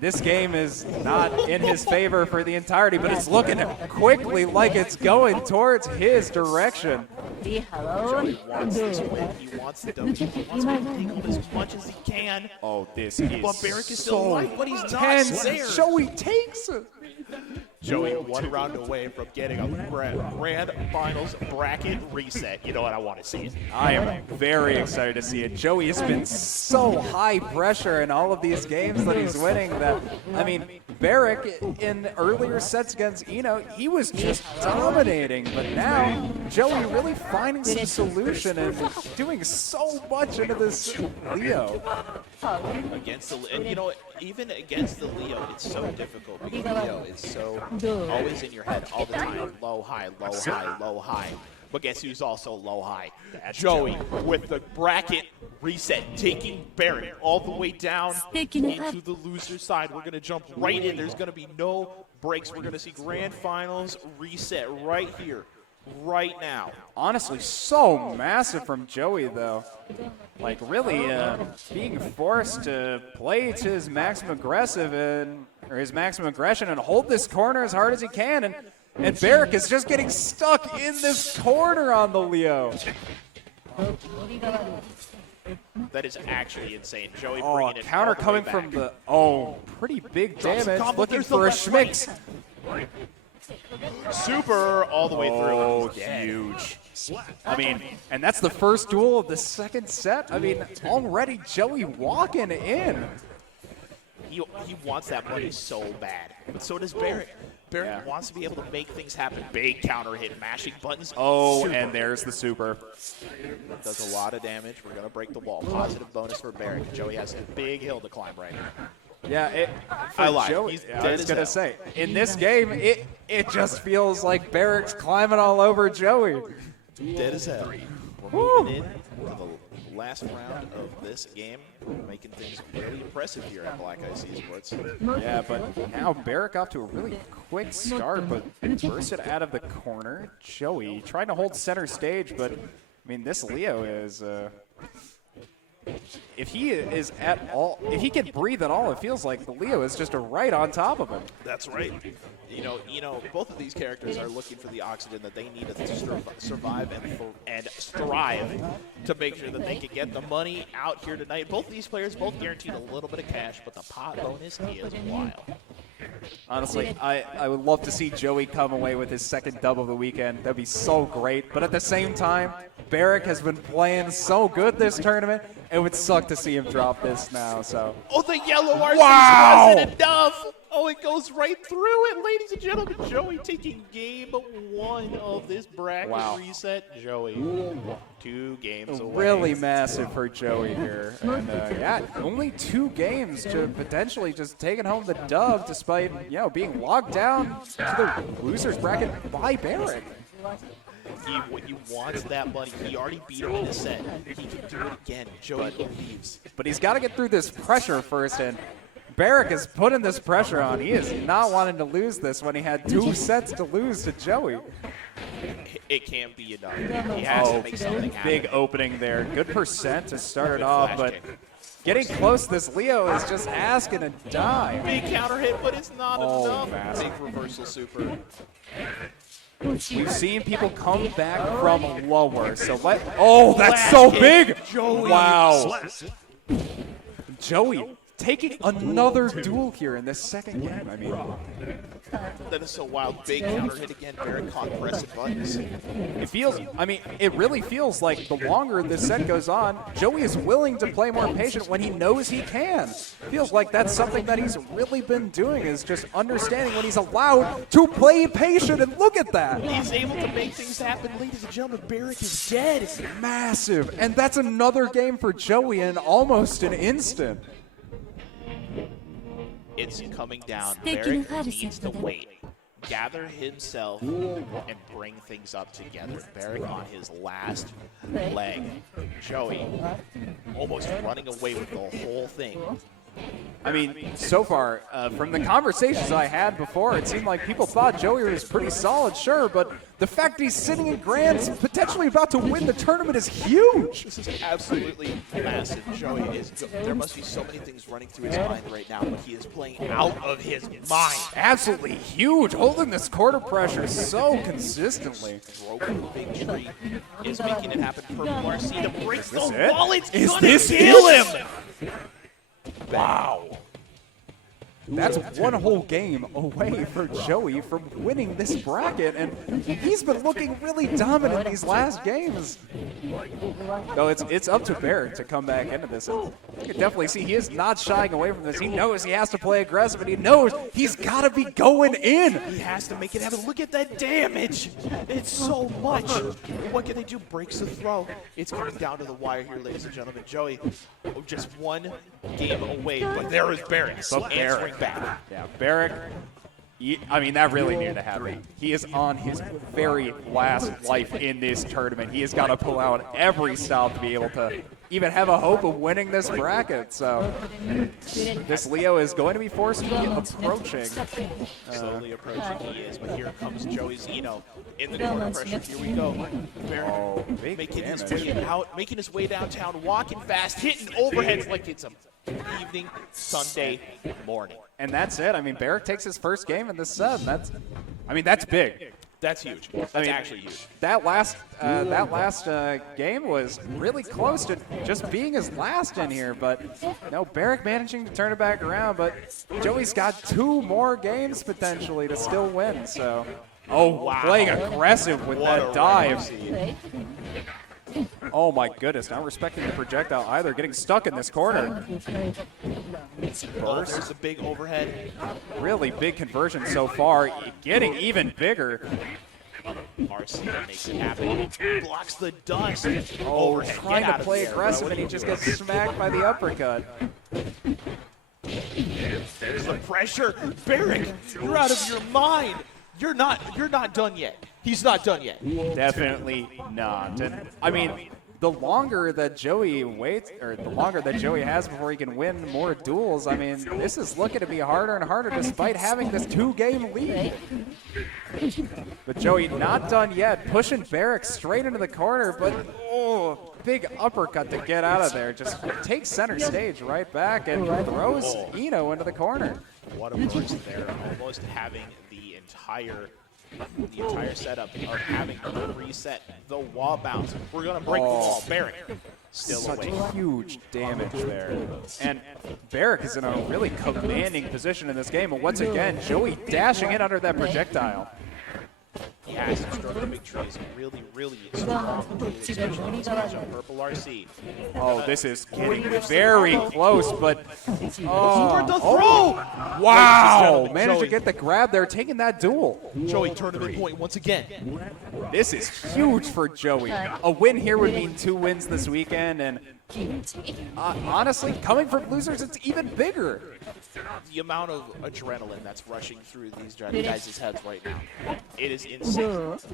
this game is not in his favor for the entirety, but it's looking quickly like it's going towards his direction. Joey wants this win. He wants the W. He wants to take home as much as he can. Oh, this is But Barrik is still so alive, but he's not tense. there. Joey takes it. Joey one round away from getting a grand finals bracket reset. You know what? I want to see it. I am very excited to see it. Joey has been so high pressure in all of these games that he's winning that, I mean, Barrik in earlier sets against Eno, he was just dominating, but now Joey really finding some solution and doing so much into this Leo. Against the, and you know, even against the Leo, it's so difficult because Leo is so always in your head all the time. Low, high, low, high, low, high. But guess who's also low, high? Joey with the bracket reset, taking Barrik all the way down into the loser side. We're going to jump right in. There's going to be no breaks. We're going to see grand finals reset right here, right now. Honestly, so massive from Joey, though. Like, really being forced to play to his maximum his maximum aggression and hold this corner as hard as he can. And Barrik is just getting stuck in this corner on the Leo. That is actually insane. Joey Oh, bringing it counter all the way coming back. from the... Oh, pretty big Drops the damage. combo. Looking There's the for a left, right. schmicks. Super all the way through. Oh, Dead. huge. I mean, and that's the first duel of the second set. I mean, already Joey walking in. He wants that money so bad, but so does Barrik. Barrik Yeah. wants to be able to make things happen. Big counter hit, mashing buttons. Oh, Super. and there's the super. Does a lot of damage. We're going to break the wall. Positive bonus for Barrik. Joey has a big hill to climb right now. Yeah, for I lied. Joey, He's I dead was as gonna hell. say, in this game, it just feels like Barrick's climbing all over Joey. Dead as hell. We're Woo. moving in to the last round of this game. We're making things really impressive here at Black Ice eSports. Yeah, but now Barrik off to a really quick start, but bursted out of the corner. Joey trying to hold center stage, but I mean, this Leo is. If he is at all, if he can breathe at all, it feels like the Leo is just right on top of him. That's right. You know, both of these characters are looking for the oxygen that they need to survive and strive to make sure that they can get the money out here tonight. Both of these players both guaranteed a little bit of cash, but the pot bonus is wild. Honestly, I would love to see Joey come away with his second dub of the weekend. That'd be so great. But at the same time, Barrik has been playing so good this tournament. It would suck to see him drop this now. So. Oh, the yellow RC wasn't enough. Oh, it goes right through it, ladies and gentlemen. Joey taking game 1 of this bracket reset. Joey, 2 games away. Really massive for Joey here. And yeah, only 2 games to potentially just taking home the dub despite, being locked down to the losers bracket by Barrik. He wants that money. He already beat him in the set. He can do it again. Joey believes. But he's got to get through this pressure first, and Barrik is putting this pressure on. He is not wanting to lose this when he had 2 sets to lose to Joey. It can't be enough. He has to make something happen. Big opening there. Good percent to start it off, but getting close, this Leo is just asking to die. Big counter hit, but it's not enough. Big reversal super. We've seen people come back from lower, so that's so big! Joey. Wow. Joey taking another duel here in this second game. I mean, that is so wild. Big counter hit again. Barrik caught pressing buttons. It really feels like the longer this set goes on, Joey is willing to play more patient when he knows he can. Feels like that's something that he's really been doing, is just understanding when he's allowed to play patient, and look at that. He's able to make things happen. Ladies and gentlemen, Barrik is dead. Massive. And that's another game for Joey in almost an instant. It's coming down. Barrik needs to wait, gather himself, and bring things up together. Barrik on his last leg. Joey almost running away with the whole thing. I mean, so far, from the conversations I had before, it seemed like people thought Joey was pretty solid, sure, but the fact he's sitting in Grands, potentially about to win the tournament, is huge. This is absolutely massive. Joey there must be so many things running through his mind right now, but he is playing out of his mind. Absolutely huge, holding this quarter pressure so consistently. Broken big tree is making it happen. Purple RC to break the it? wall. It's Is gonna this kill it? him. Wow. That's one whole game away for Joey from winning this bracket, and he's been looking really dominant these last games. Though it's up to Barrik to come back into this. And you can definitely see he is not shying away from this. He knows he has to play aggressive, and he knows he's got to be going in. He has to make it happen. Look at that damage. It's so much. What can they do? Breaks the throw. It's coming down to the wire here, ladies and gentlemen. Joey, just one game away, but there is Barrik answering back. Yeah, Barrik, that really needed to happen. He is on his very last life in this tournament. He has got to pull out every style to be able to even have a hope of winning this bracket. So this Leo is going to be forced to be approaching. Slowly approaching he is, but here comes Joey's Eno in the corner pressure. Here we go. Barrik making his way out, making his way downtown, walking fast, hitting overheads like it's a evening Sunday morning. And that's it. Barrik takes his first game in this set. That's big. That's huge. That's actually huge. That last game was really close to just being his last in here, but Barrik managing to turn it back around. But Joey's got 2 more games potentially to still win. So, playing aggressive with that dive. Oh my goodness, not respecting the projectile either, getting stuck in this corner. There's a big overhead. Really big conversion so far, getting even bigger. RC makes it happen. Blocks the dust. Overhead. Trying to play aggressive, and he just gets smacked by the uppercut. There's the pressure. Barrik, you're out of your mind. You're not done yet. He's not done yet. Definitely not. And the longer that Joey waits, or the longer that Joey has before he can win more duels, this is looking to be harder and harder despite having this 2-game lead. But Joey not done yet, pushing Barrik straight into the corner, but big uppercut to get out of there. Just takes center stage right back and throws Eno into the corner. What a burst there, almost having the entire setup of having to reset the wall bounce. We're going to break the wall. Barrik still Such awake. huge damage there. And Barrik is in a really commanding position in this game. And once again, Joey dashing in under that projectile. He has to stroke the big trees. Really, really strong. Especially this match on Purple RC. Oh, this is getting very close, but The throw! wow! Managed to Joey. get the grab there, taking that duel. Joey tournament point once again. This is huge for Joey. A win here would mean 2 wins this weekend, and honestly, coming from losers, it's even bigger. The amount of adrenaline that's rushing through these guys' heads right now, it is insane.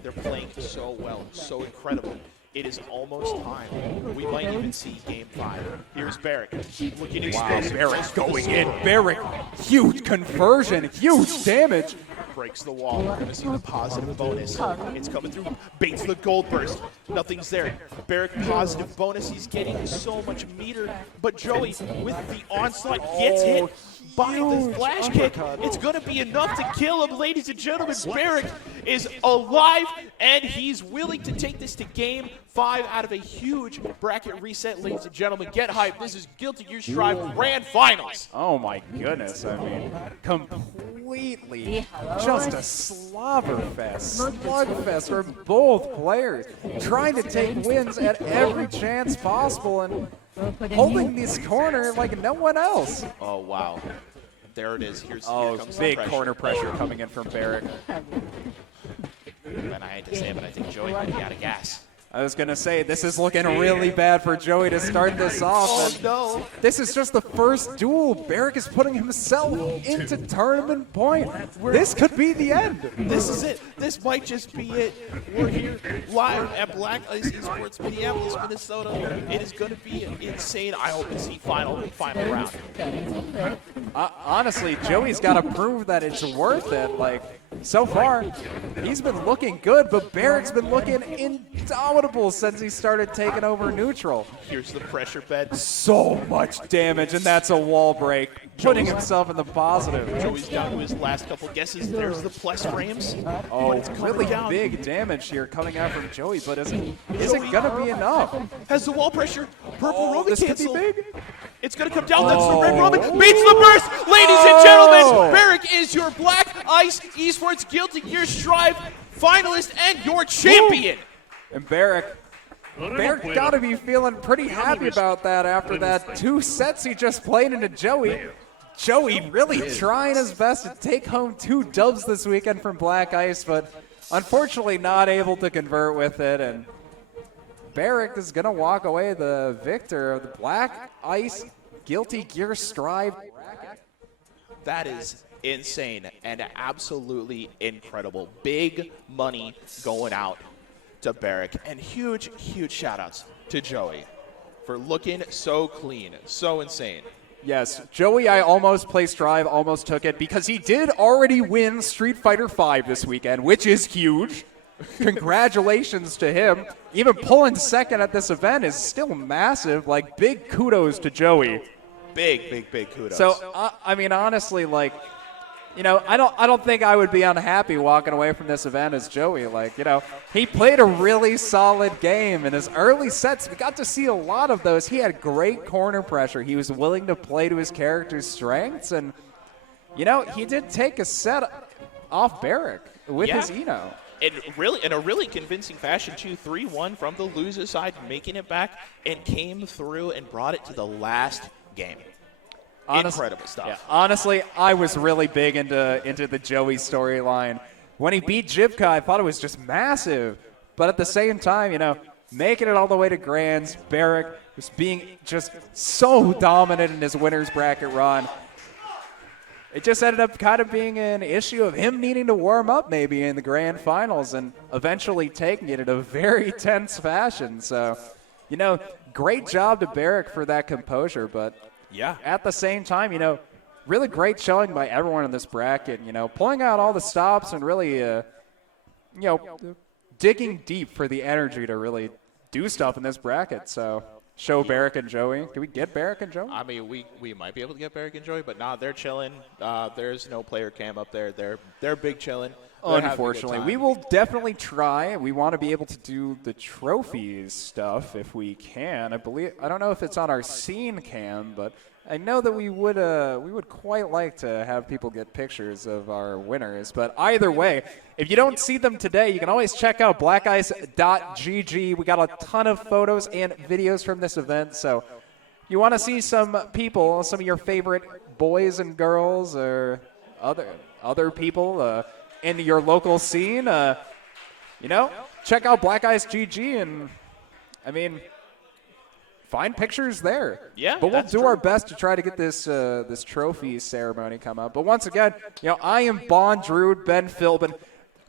They're playing so well, so incredible. It is almost time. We might even see Game 5. Here's Barrik. Looking explosive. Barrik going in. Barrik, huge conversion, huge damage. Breaks the wall. We're going to see the positive bonus. It's coming through. Baits the gold burst. Nothing's there. Barrik positive bonus. He's getting so much meter. But Joey, with the onslaught, gets hit by the flash kick. It's going to be enough to kill him, ladies and gentlemen. Barrik is alive, and he's willing to take this to Game 5 out of a huge bracket reset, ladies and gentlemen. Get hyped. This is Guilty Gear Strive Grand Finals. Oh my goodness, I mean, completely just a slobber fest, slugfest for both players, trying to take wins at every chance possible and holding this corner like no one else. Oh, wow. There it is. Here Oh, comes big the pressure. corner pressure coming in from Barrik. And I hate to say it, but I think Joey might be out of gas. I was going to say, this is looking really bad for Joey to start this off. Oh, no. This is just the first duel. Barrik is putting himself into tournament point. This could be the end. This is it. This might just be it. We're here live at Black Ice eSports, Minneapolis, Minnesota. It is going to be insane. I hope to see final round. Honestly, Joey's got to prove that it's worth it. Like, so far, he's been looking good, but Barrick's been looking indomitable since he started taking over neutral. Here's the pressure bed. So much damage, and that's a wall break, putting himself in the positive. Joey's down to his last couple guesses. There's the plus frames. Oh, But it's coming really down. big damage here coming out from Joey, but is it going to be enough? Has the wall pressure. Purple Oh, Roman this could be cancel. big. It's going to come down. That's the red Roman. Beats the burst. Ladies and gentlemen, Barrik is your Black Ice Esports Guilty Gear Strive finalist and your champion. And Barrik got to be feeling pretty happy about that after that 2 sets he just played into Joey. Joey really trying his best to take home 2 dubs this weekend from Black Ice, but unfortunately not able to convert with it. And Barrik is going to walk away the victor of the Black Ice Guilty Gear Strive. That is insane and absolutely incredible. Big money going out to Barrik. And huge, huge shout-outs to Joey for looking so clean, so insane. Yes, Joey, I almost played Strive, almost took it, because he did already win Street Fighter V this weekend, which is huge. Congratulations to him. Even pulling second at this event is still massive. Like, big kudos to Joey. Big kudos. So, I mean, honestly, like, you know, I don't think I would be unhappy walking away from this event as Joey. Like, you know, he played a really solid game in his early sets. We got to see a lot of those. He had great corner pressure. He was willing to play to his character's strengths. And, you know, he did take a set off Barrik with his Eno. In a really convincing fashion, too. 3-1 from the loser side, making it back, and came through and brought it to the last game. Incredible stuff. Yeah, honestly, I was really big into the Joey storyline. When he beat Jibka, I thought it was just massive. But at the same time, you know, making it all the way to Grands, Barrik was being just so dominant in his winner's bracket run. It just ended up kind of being an issue of him needing to warm up maybe in the grand finals and eventually taking it in a very tense fashion. So, you know, great job to Barrik for that composure. But Yeah. at the same time, you know, really great showing by everyone in this bracket, you know, pulling out all the stops and really, you know, digging deep for the energy to really do stuff in this bracket. So show Barrik and Joey. Can we get Barrik and Joey? I mean, we might be able to get Barrik and Joey, but nah, they're chilling. There's no player cam up there. They're big chilling. Unfortunately, we will definitely try. We want to be able to do the trophies stuff if we can. I don't know if it's on our scene cam, but I know that we would quite like to have people get pictures of our winners. But either way, if you don't see them today, you can always check out blackice.gg. We got a ton of photos and videos from this event, so you want to see some people, some of your favorite boys and girls or other people in your local scene, check out Black Ice GG and, find pictures there. Yeah, but we'll that's do true. our best to try to get this trophy ceremony come up. But once again, I am Bon Druid, Ben Philbin.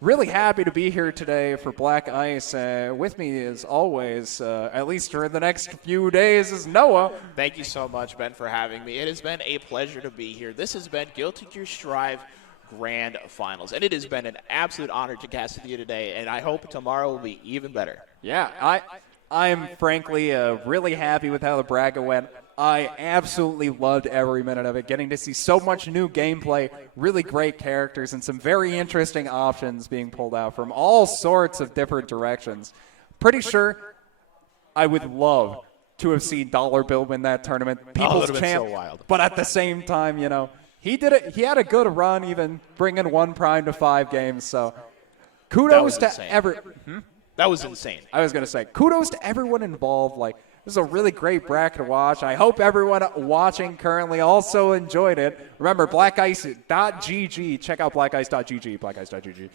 Really happy to be here today for Black Ice. With me, as always, at least for the next few days, is Noah. Thank you so much, Ben, for having me. It has been a pleasure to be here. This has been Guilty Gear Strive Grand Finals, and it has been an absolute honor to cast with you today, and I hope tomorrow will be even better. Yeah, I'm frankly really happy with how the bracket went. I absolutely loved every minute of it, getting to see so much new gameplay, really great characters, and some very interesting options being pulled out from all sorts of different directions. Pretty sure I would love to have seen Dollar Bill win that tournament. People's been champ, so wild. but at the same time, he did it. He had a good run, even bringing one prime to 5 games. So kudos to insane. That was insane. I was going to say, kudos to everyone involved. This is a really great bracket to watch. I hope everyone watching currently also enjoyed it. Remember, blackice.gg. Check out blackice.gg, blackice.gg.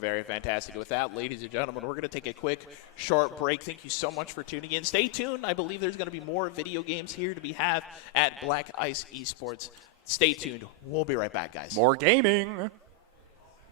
Very fantastic. With that, ladies and gentlemen, we're going to take a quick, short break. Thank you so much for tuning in. Stay tuned. I believe there's going to be more video games here to be had at Black Ice Esports. Stay tuned. We'll be right back, guys. More gaming.